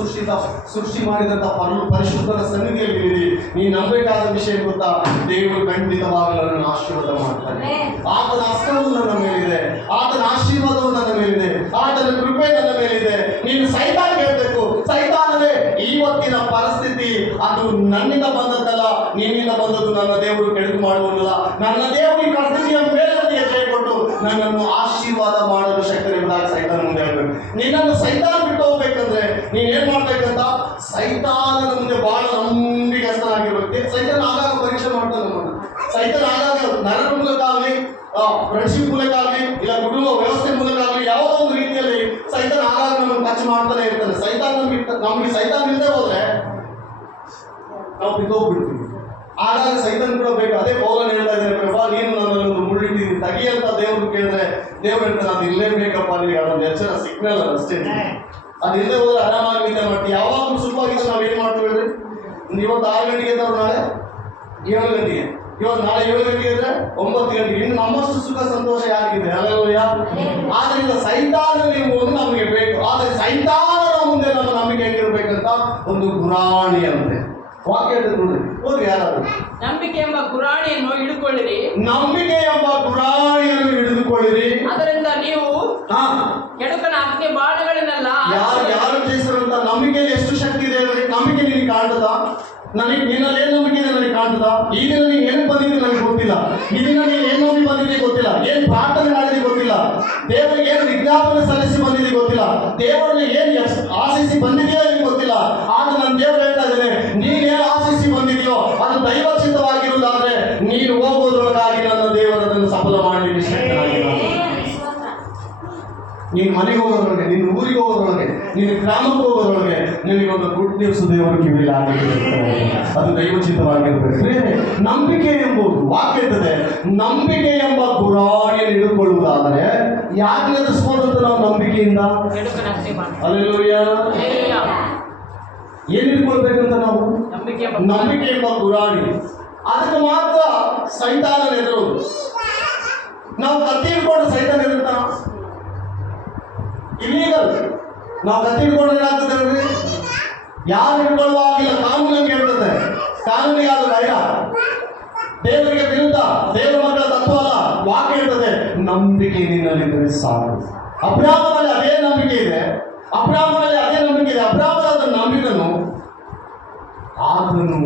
ಸೃಷ್ಟಿ ಮಾಡಿದಂಥ ಪರಿಶುದ್ಧನ ಸನ್ನಿಧಿಯಲ್ಲಿ ನೀನು ನಂಬಬೇಕಾದ ವಿಷಯ ಗೊತ್ತಾ? ದೇವರು ಖಂಡಿತವಾಗಲೂ ನನ್ನನ್ನು ಆಶೀರ್ವಾದ ಮಾಡ್ತಾನೆ. ಆತನ ಹಸ್ತವು ನನ್ನ ಮೇಲಿದೆ, ಆತನ ಆಶೀರ್ವಾದವು ನನ್ನ ಮೇಲಿದೆ, ಆತನ ಕೃಪೆ ನನ್ನ ಮೇಲಿದೆ. ನೀನು ಸೈತಾನ್ ಹೇಳ್ಬೇಕು, ಸೈತಾನವೇ ಇವತ್ತಿನ ಪರಿಸ್ಥಿತಿ ಅದು ನನ್ನಿಂದ ಬಂದದ್ದಲ್ಲ, ನಿನ್ನಿಂದ ಬಂದದ್ದು. ನನ್ನ ದೇವರು ಕೆಡುಕು ಮಾಡುವುದಿಲ್ಲ. ನನ್ನ ದೇವರು ಈ ಪರಿಸ್ಥಿತಿಯ ಮೇಲೆ ನನಗೆ ಜಯಕೊಟ್ಟು ನನ್ನನ್ನು ಆಶೀರ್ವಾದ ಮಾಡಲು ಶಕ್ತರಿರುವುದಾಗಿ ಸೈತಾನ ಮುಂದೆ ಹೇಳ್ಬೇಕು. ನಿನ್ನನ್ನು ಸೈತಾನ ಬಿಟ್ಟು ಹೋಗ್ಬೇಕಂದ್ರೆ ನೀನೇನ್ ಮಾಡ್ಬೇಕಂತ? ಸೈತಾನನ ಮುಂದೆ ಬಹಳ ನಂಬಿಕಸ್ಥನಾಗಿರ್ಬೇಕು. ಸೈತಾನ ಆಗಾಗ ಪರೀಕ್ಷೆ ಮಾಡ್ತಾನೆ ನಮ್ಮನ್ನು. ಸೈತಾನ ಆಗಾಗ ನರರ ಮೂಲಕ ಆಗಲಿ, ಫ್ರೆಂಡ್ಶಿಪ್ ಮೂಲಕ ಆಗಲಿ, ಇಲ್ಲ ಕುಟುಂಬ ವ್ಯವಸ್ಥೆ ಮೂಲಕ ಆಗಲಿ, ಯಾವುದೋ ಒಂದು ರೀತಿಯಲ್ಲಿ ಸೈತಾನ ಆಗಾಗ ನಮ್ಮನ್ನು ಟಚ್ ಮಾಡ್ತಾನೆ ಇರ್ತಾನೆ. ನಮಗೆ ಸೈತಾನ ಇಲ್ಲದೆ ಹೋದ್ರೆ ನಾವು ಬಿದ್ದೋಗ್ಬಿಡ್ತೀವಿ. ಆಗಾಗ ಸೈತಾನ ಕೂಡ ಬೇಕು. ಅದೇ ಪೌಲನು ಹೇಳ್ತಾ ಇದ್ದಾರೆ, ಪ್ರಭಾ ನೀನು ನನ್ನಲ್ಲಿ ಒಂದು ಮುಳ್ಳಿಟ್ಟಿದ್ದೀನಿ ತಗಿ ಅಂತ ದೇವರು ಕೇಳಿದ್ರೆ ದೇವರು ಹೇಳ್ತಾನೆ, ಅದು ಇಲ್ಲೇ ಬೇಕಪ್ಪ, ನಿಮಗೆ ಅದೊಂದು ಎಚ್ಚರ ಸಿಗ್ನಲ್ ಅಷ್ಟೇ. ಅದು ಇಲ್ಲದೆ ಹೋದ್ರೆ ಆರಾಮಾಗಿ ನಿದ್ದೆ ಮಾಡ್ತೀವಿ. ಯಾವಾಗಲೂ ಸುಖವಾಗಿದ್ದು ನಾವೇನು ಮಾಡ್ತೀವಿ ಹೇಳ್ರಿ? ಇವತ್ತು 6 ಗಂಟೆಗೆ ಇದ್ದವ್ರು ನಾಳೆ 7 ಗಂಟೆಗೆ, ಇವತ್ತು ನಾಳೆ 7 ಗಂಟೆಗೆ ಇದ್ರೆ 9 ಗಂಟೆಗೆ. ಇನ್ನು ನಮ್ಮಷ್ಟು ಸುಖ ಸಂತೋಷ ಯಾರಿಗಿದೆ? ಹಲ್ಲೆಲೂಯ. ಆದ್ರಿಂದ ಸೈತಾನ ನೀವು ಒಂದು ನಮಗೆ ಬೇಕು. ಆದರೆ ಸೈತಾನನ ಮುಂದೆ ನಮ್ಮ ನಂಬಿಕೆ ಹೆಂಗಿರ್ಬೇಕಂತ ಒಂದು ಗುರಾಣಿ ಅಂತೆ ವಾಕ್ಯ ನೋಡಿ. ಹೋಗಿ ಯಾರಾದ್ರು ನಂಬಿಕೆ ಎಂಬ ಗುರಾಣಿಯನ್ನು ಹಿಡಿದುಕೊಳ್ಳಿರಿ, ನಂಬಿಕೆ ಎಂಬ ಗುರಾಣಿಯನ್ನು ಹಿಡಿದುಕೊಳ್ಳಿರಿ, ಅದರಿಂದ ನೀವು ಕೆಡುಕನ ಅಗ್ನಿ ಬಾಣಗಳನ್ನೆಲ್ಲ. ಯಾರು ಜಯಿಸಿರುವಂತ ನಂಬಿಕೆಯಲ್ಲಿ ಎಷ್ಟು ಶಕ್ತಿ ಇದೆ ಹೇಳಿ? ನಂಬಿಕೆ ನಿನಗೆ ಕಾಣ್ತದ? ನಿನ್ನಲ್ಲಿ ಏನು ನಂಬಿಕೆ ಇದೆ ನನಗೆ ಕಾಣ್ತದ? ಈ ದಿನ ನೀನು ಏನು ಬಂದಿದ್ದೆ ನನಗೆ ಗೊತ್ತಿಲ್ಲ, ಈ ದಿನ ನೀನು ಏನು ನಂಬಿ ಬಂದಿದ್ದೆ ಗೊತ್ತಿಲ್ಲ, ಏನು ಪ್ರಾರ್ಥನೆ ಮಾಡಿದ್ರೆ ಗೊತ್ತಿಲ್ಲ, ದೇವರಿಗೆ ಏನು ವಿಜ್ಞಾಪನೆ ಸಲ್ಲಿಸಿ ಬಂದಿದ್ದೆ ಗೊತ್ತಿಲ್ಲ, ದೇವರಲ್ಲಿ ಏನು ಆಶಿಸಿ ಬಂದಿದೆಯೋ ನಿಮ್ಗೆ ಗೊತ್ತಿಲ್ಲ. ಆದ್ರೆ ನನ್ನ ದೇವರು ಹೇಳ್ತಾ ಇದ್ದೇನೆ, ನೀನೇನು ಆಶಿಸಿ ಬಂದಿದೆಯೋ ಅದು ದೈವಚಿತ್ತವಾಗಿರುವುದಾದ್ರೆ ನೀನು ಹೋಗೋದ್ರೊಳಗಾಗಿ ನನ್ನ ದೇವರನ್ನು ಸಫಲ ಮಾಡಲಿಕ್ಕೆ ಶಕ್ತನಾಗಿಲ್ಲ. ನೀನು ಮನೆಗೆ ಹೋಗೋದ್ರೊಳಗೆ, ನೀನು ಊರಿಗೆ ಹೋಗೋದ್ರೊಳಗೆ, ನೀನು ಗ್ರಾಮಕ್ಕೆ ಹೋಗೋದ್ರೊಳಗೆ ನಿನಗೊಂದು ಗುಡ್ ನ್ಯೂಸ್ ದೇವರು ಕಿವಿಯಲ್ಲಿ ಆಗಿರುತ್ತೆ. ಅದು ದೈವಚಿತ್ತವಾಗಿರ್ಬೇಕು. ನಂಬಿಕೆ ಎಂಬುದು ವಾಕ್ಯ ಇರ್ತದೆ, ನಂಬಿಕೆ ಎಂಬ ಗುರಾಣಿಯನ್ನು ಹಿಡಿದುಕೊಳ್ಳುವುದಾದರೆ ಯಾಕೆ ಎದುರಿಸ್ಬೋದಂತ ನಾವು ನಂಬಿಕೆಯಿಂದ? ಹಲ್ಲೆಲೂಯ. ಏನ್ ಹಿಡ್ಕೊಳ್ಬೇಕಂತ ನಾವು? ನಂಬಿಕೆ ಎಂಬ ಗುರಾಣಿ. ಅದಕ್ಕೆ ಮಾತ್ರ ಸೈತಾನ ಎದುರೋದು. ನಾವು ಕತ್ತಿ ಹಿಡ್ಕೊಂಡು ಸೈತಾನ ಎದುರ್ತಾನ? ಇಲ್ಲೀಗಲ್. ನಾವು ಕತ್ತಿ ಹಿಡ್ಕೊಂಡು ಏನಾಗ್ತದೆ ಹೇಳ್ರಿ? ಯಾರು ಹಿಡ್ಕೊಳ್ಳುವಾಗಿಲ್ಲ, ಕಾನೂನು ಹೇಳ್ತದೆ. ಕಾನೂನಿಗೆ ಅದು ಭಯ, ದೇವರಿಗೆ ವಿರುದ್ಧ, ದೇವರ ಮಕ್ಕಳ ತತ್ವ ಅಲ್ಲ. ವಾಕ್ಯ ಹೇಳ್ತದೆ, ನಂಬಿಕೆ ನಿನ್ನಲ್ಲಿದ್ದರೆ ಸಾಕು. ಅಬ್ರಾಮನಲ್ಲಿ ಅದೇ ನಂಬಿಕೆ ಇದೆ, ಅಬ್ರಾಮನಲ್ಲಿ ಅದೇ ನಂಬಿಕೆ ಇದೆ. ಅಬ್ರಾಮನ ಅದನ್ನು ನಂಬಿದನು, ಆತನು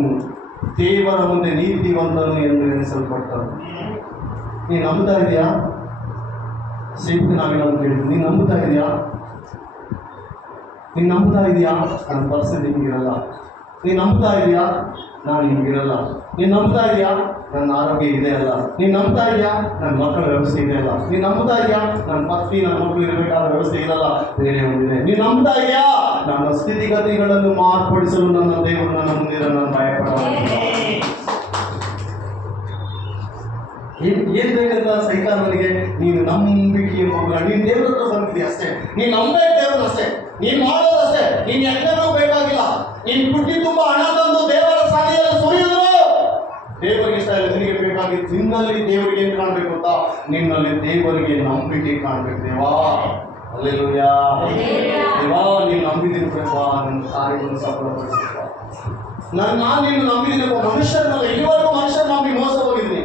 ದೇವರ ಮುಂದೆ ನೀತಿವಂತನು ಎಂದು ಎಣಿಸಲ್ಪಟ್ಟನು. ನೀನು ನಂಬುತ್ತಾ ಇದೆಯಾ? ಸೇವಕ ನಾವೇನಾದ್ರು ಕೇಳಿದ್ವಿ, ನೀನು ನಂಬುತ್ತಾ ಇದೆಯಾ? ನೀನು ನಂಬುತ್ತಾ ಇದೆಯಾ? ನನ್ನ ಪರಿಸ್ಥಿತಿ ಹಿಂಗಿರಲ್ಲ. ನೀನು ನಂಬುತ್ತಾ ಇದೆಯಾ? ನಾನು ಹಿಂಗಿರಲ್ಲ. ನೀನು ನಂಬುತ್ತಾ ಇದೆಯಾ? ನನ್ನ ಆರೋಗ್ಯ ಇದೆ ಅಲ್ಲ. ನೀನು ನಂಬುತ್ತಾ ಇದೆಯಾ? ನನ್ನ ಮಕ್ಕಳ ವ್ಯವಸ್ಥೆ ಇದೆ ಅಲ್ಲ. ನೀನು ನಂಬುತ್ತಾ ಇದೆಯಾ? ನನ್ನ ಪತ್ನಿ, ನನ್ನ ಮಕ್ಕಳು ಇರಬೇಕಾದ ವ್ಯವಸ್ಥೆ ಇರಲ್ಲ, ಬೇರೆ ಒಂದಿದೆ. ನೀನು ನಂಬುತ್ತಾ ಇದೆಯಾ? ನನ್ನ ಸ್ಥಿತಿಗತಿಗಳನ್ನು ಮಾರ್ಪಡಿಸಲು ನನ್ನ ದೇವರು ನನ್ನ ಮುಂದಿರ ನಾನು ಭಯಪಡೋದಿಲ್ಲ. ಏನ್ ಬೇಕಂತ ಸೈತಾನನಿಗೆ? ನೀನು ನಂಬಿಕೆ ಹೋಗ, ನೀನು ದೇವರ ಹತ್ರ ಬಂದಿದ್ದೀಯ ಅಷ್ಟೇ, ನೀನು ನಂಬಬೇಕು ದೇವರು ಅಷ್ಟೇ, ನೀನು ಮಾಡೋದಷ್ಟೇ. ನೀನು ಎಲ್ಲರೂ ಬೇಕಾಗಿಲ್ಲ. ನೀನು ಪುಟ್ಟಿ ತುಂಬ ಹಣ ತಂದು ದೇವರ ಸಾಲಿಯಲ್ಲಿ ಸುರಿಯುವುದು ದೇವರಿಗೆ ಇಷ್ಟ ಇಲ್ಲ. ನಿನಗೆ ಬೇಕಾಗಿತ್ತು ನಿನ್ನಲ್ಲಿ ದೇವರಿಗೆ ಏನು ಕಾಣಬೇಕು ಅಂತ? ನಿನ್ನಲ್ಲಿ ದೇವರಿಗೆ ನಂಬಿಕೆ ಕಾಣಬೇಕು. ದೇವಾ ಹಲ್ಲೆಲೂಯ. ದೇವಾ ನೀನು ನಂಬಿದ್ದೀನಿ ಪ್ರಭಾ, ನನ್ನ ಕಾರ್ಯವನ್ನು ಸಫಲಪಡಿಸಿದ. ನಾನು ನೀನು ನಂಬಿದ್ದೀನಪ್ಪ. ಮನುಷ್ಯರಲ್ಲ, ಇಲ್ಲಿವರೆಗೂ ಮನುಷ್ಯರು ನಂಬಿ ಮೋಸ ಹೋಗಿದ್ದೀನಿ,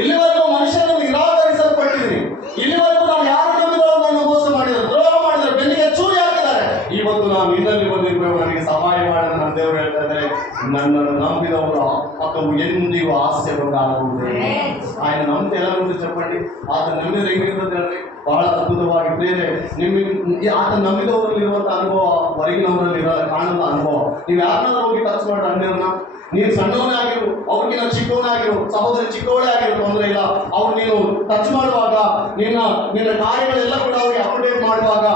ಇಲ್ಲಿವರೆಗೂ ಮನುಷ್ಯರನ್ನು ನಿರಾಕರಿಸಲ್ಪಟ್ಟಿದ್ದೀನಿ, ಇಲ್ಲಿವರೆಗೂ ನಾನು ಯಾರು ನಂಬಿದವರು ನನ್ನ ಮೋಸ ಮಾಡಿದ್ರು, ದ್ರೋಹ ಮಾಡಿದ್ರು, ಬೆನ್ನಿಗೆ ಚೂರಿ ಹಾಕಿದ್ದಾರೆ. ಇವತ್ತು ನಾನು నన్ను ನಂಬಿದವರ ಅಥವಾ ಎಂದಿಗೂ ಹಾಸ್ಯವಾಗುವುದೇ. ఆయన నమ్మితే ఎలా ఉంటుంది చెప్పండి? ಆತನ ನಂಬಿದ್ರೆ ಹೆಂಗಿರ್ತದೆ ಹೇಳ್ರಿ? ಬಹಳ ಅದ್ಭುತವಾಗಿ ಪ್ರೇರೆ ಆತನ ನಂಬಿದವರಲ್ಲಿ ಇರುವಂತ ಅನುಭವ ಹೊರಗಿನವರಲ್ಲಿ ಇರಲ್ಲ, ಕಾಣದ ಅನುಭವ. ನೀವು ಯಾರನ್ನಾದ್ರೂ ಹೋಗಿ ಟಚ್ ಮಾಡಿ ಅಂದಿರನ್ನ, ನೀನು ಸಣ್ಣವನೇ ಆಗಿರು, ಅವ್ರಿಗಿನ ಚಿಕ್ಕವನೇ ಆಗಿರು, ಸಹೋದರಿ ಚಿಕ್ಕವಳೇ ಆಗಿರು, ತೊಂದರೆ ಇಲ್ಲ. ಅವ್ರು ನೀನು ಟಚ್ ಮಾಡುವಾಗ ನಿನ್ನ ಕಾರ್ಯಗಳೆಲ್ಲ ಕೂಡ ಅವ್ರಿಗೆ ಅಪ್ಡೇಟ್ ಮಾಡುವಾಗ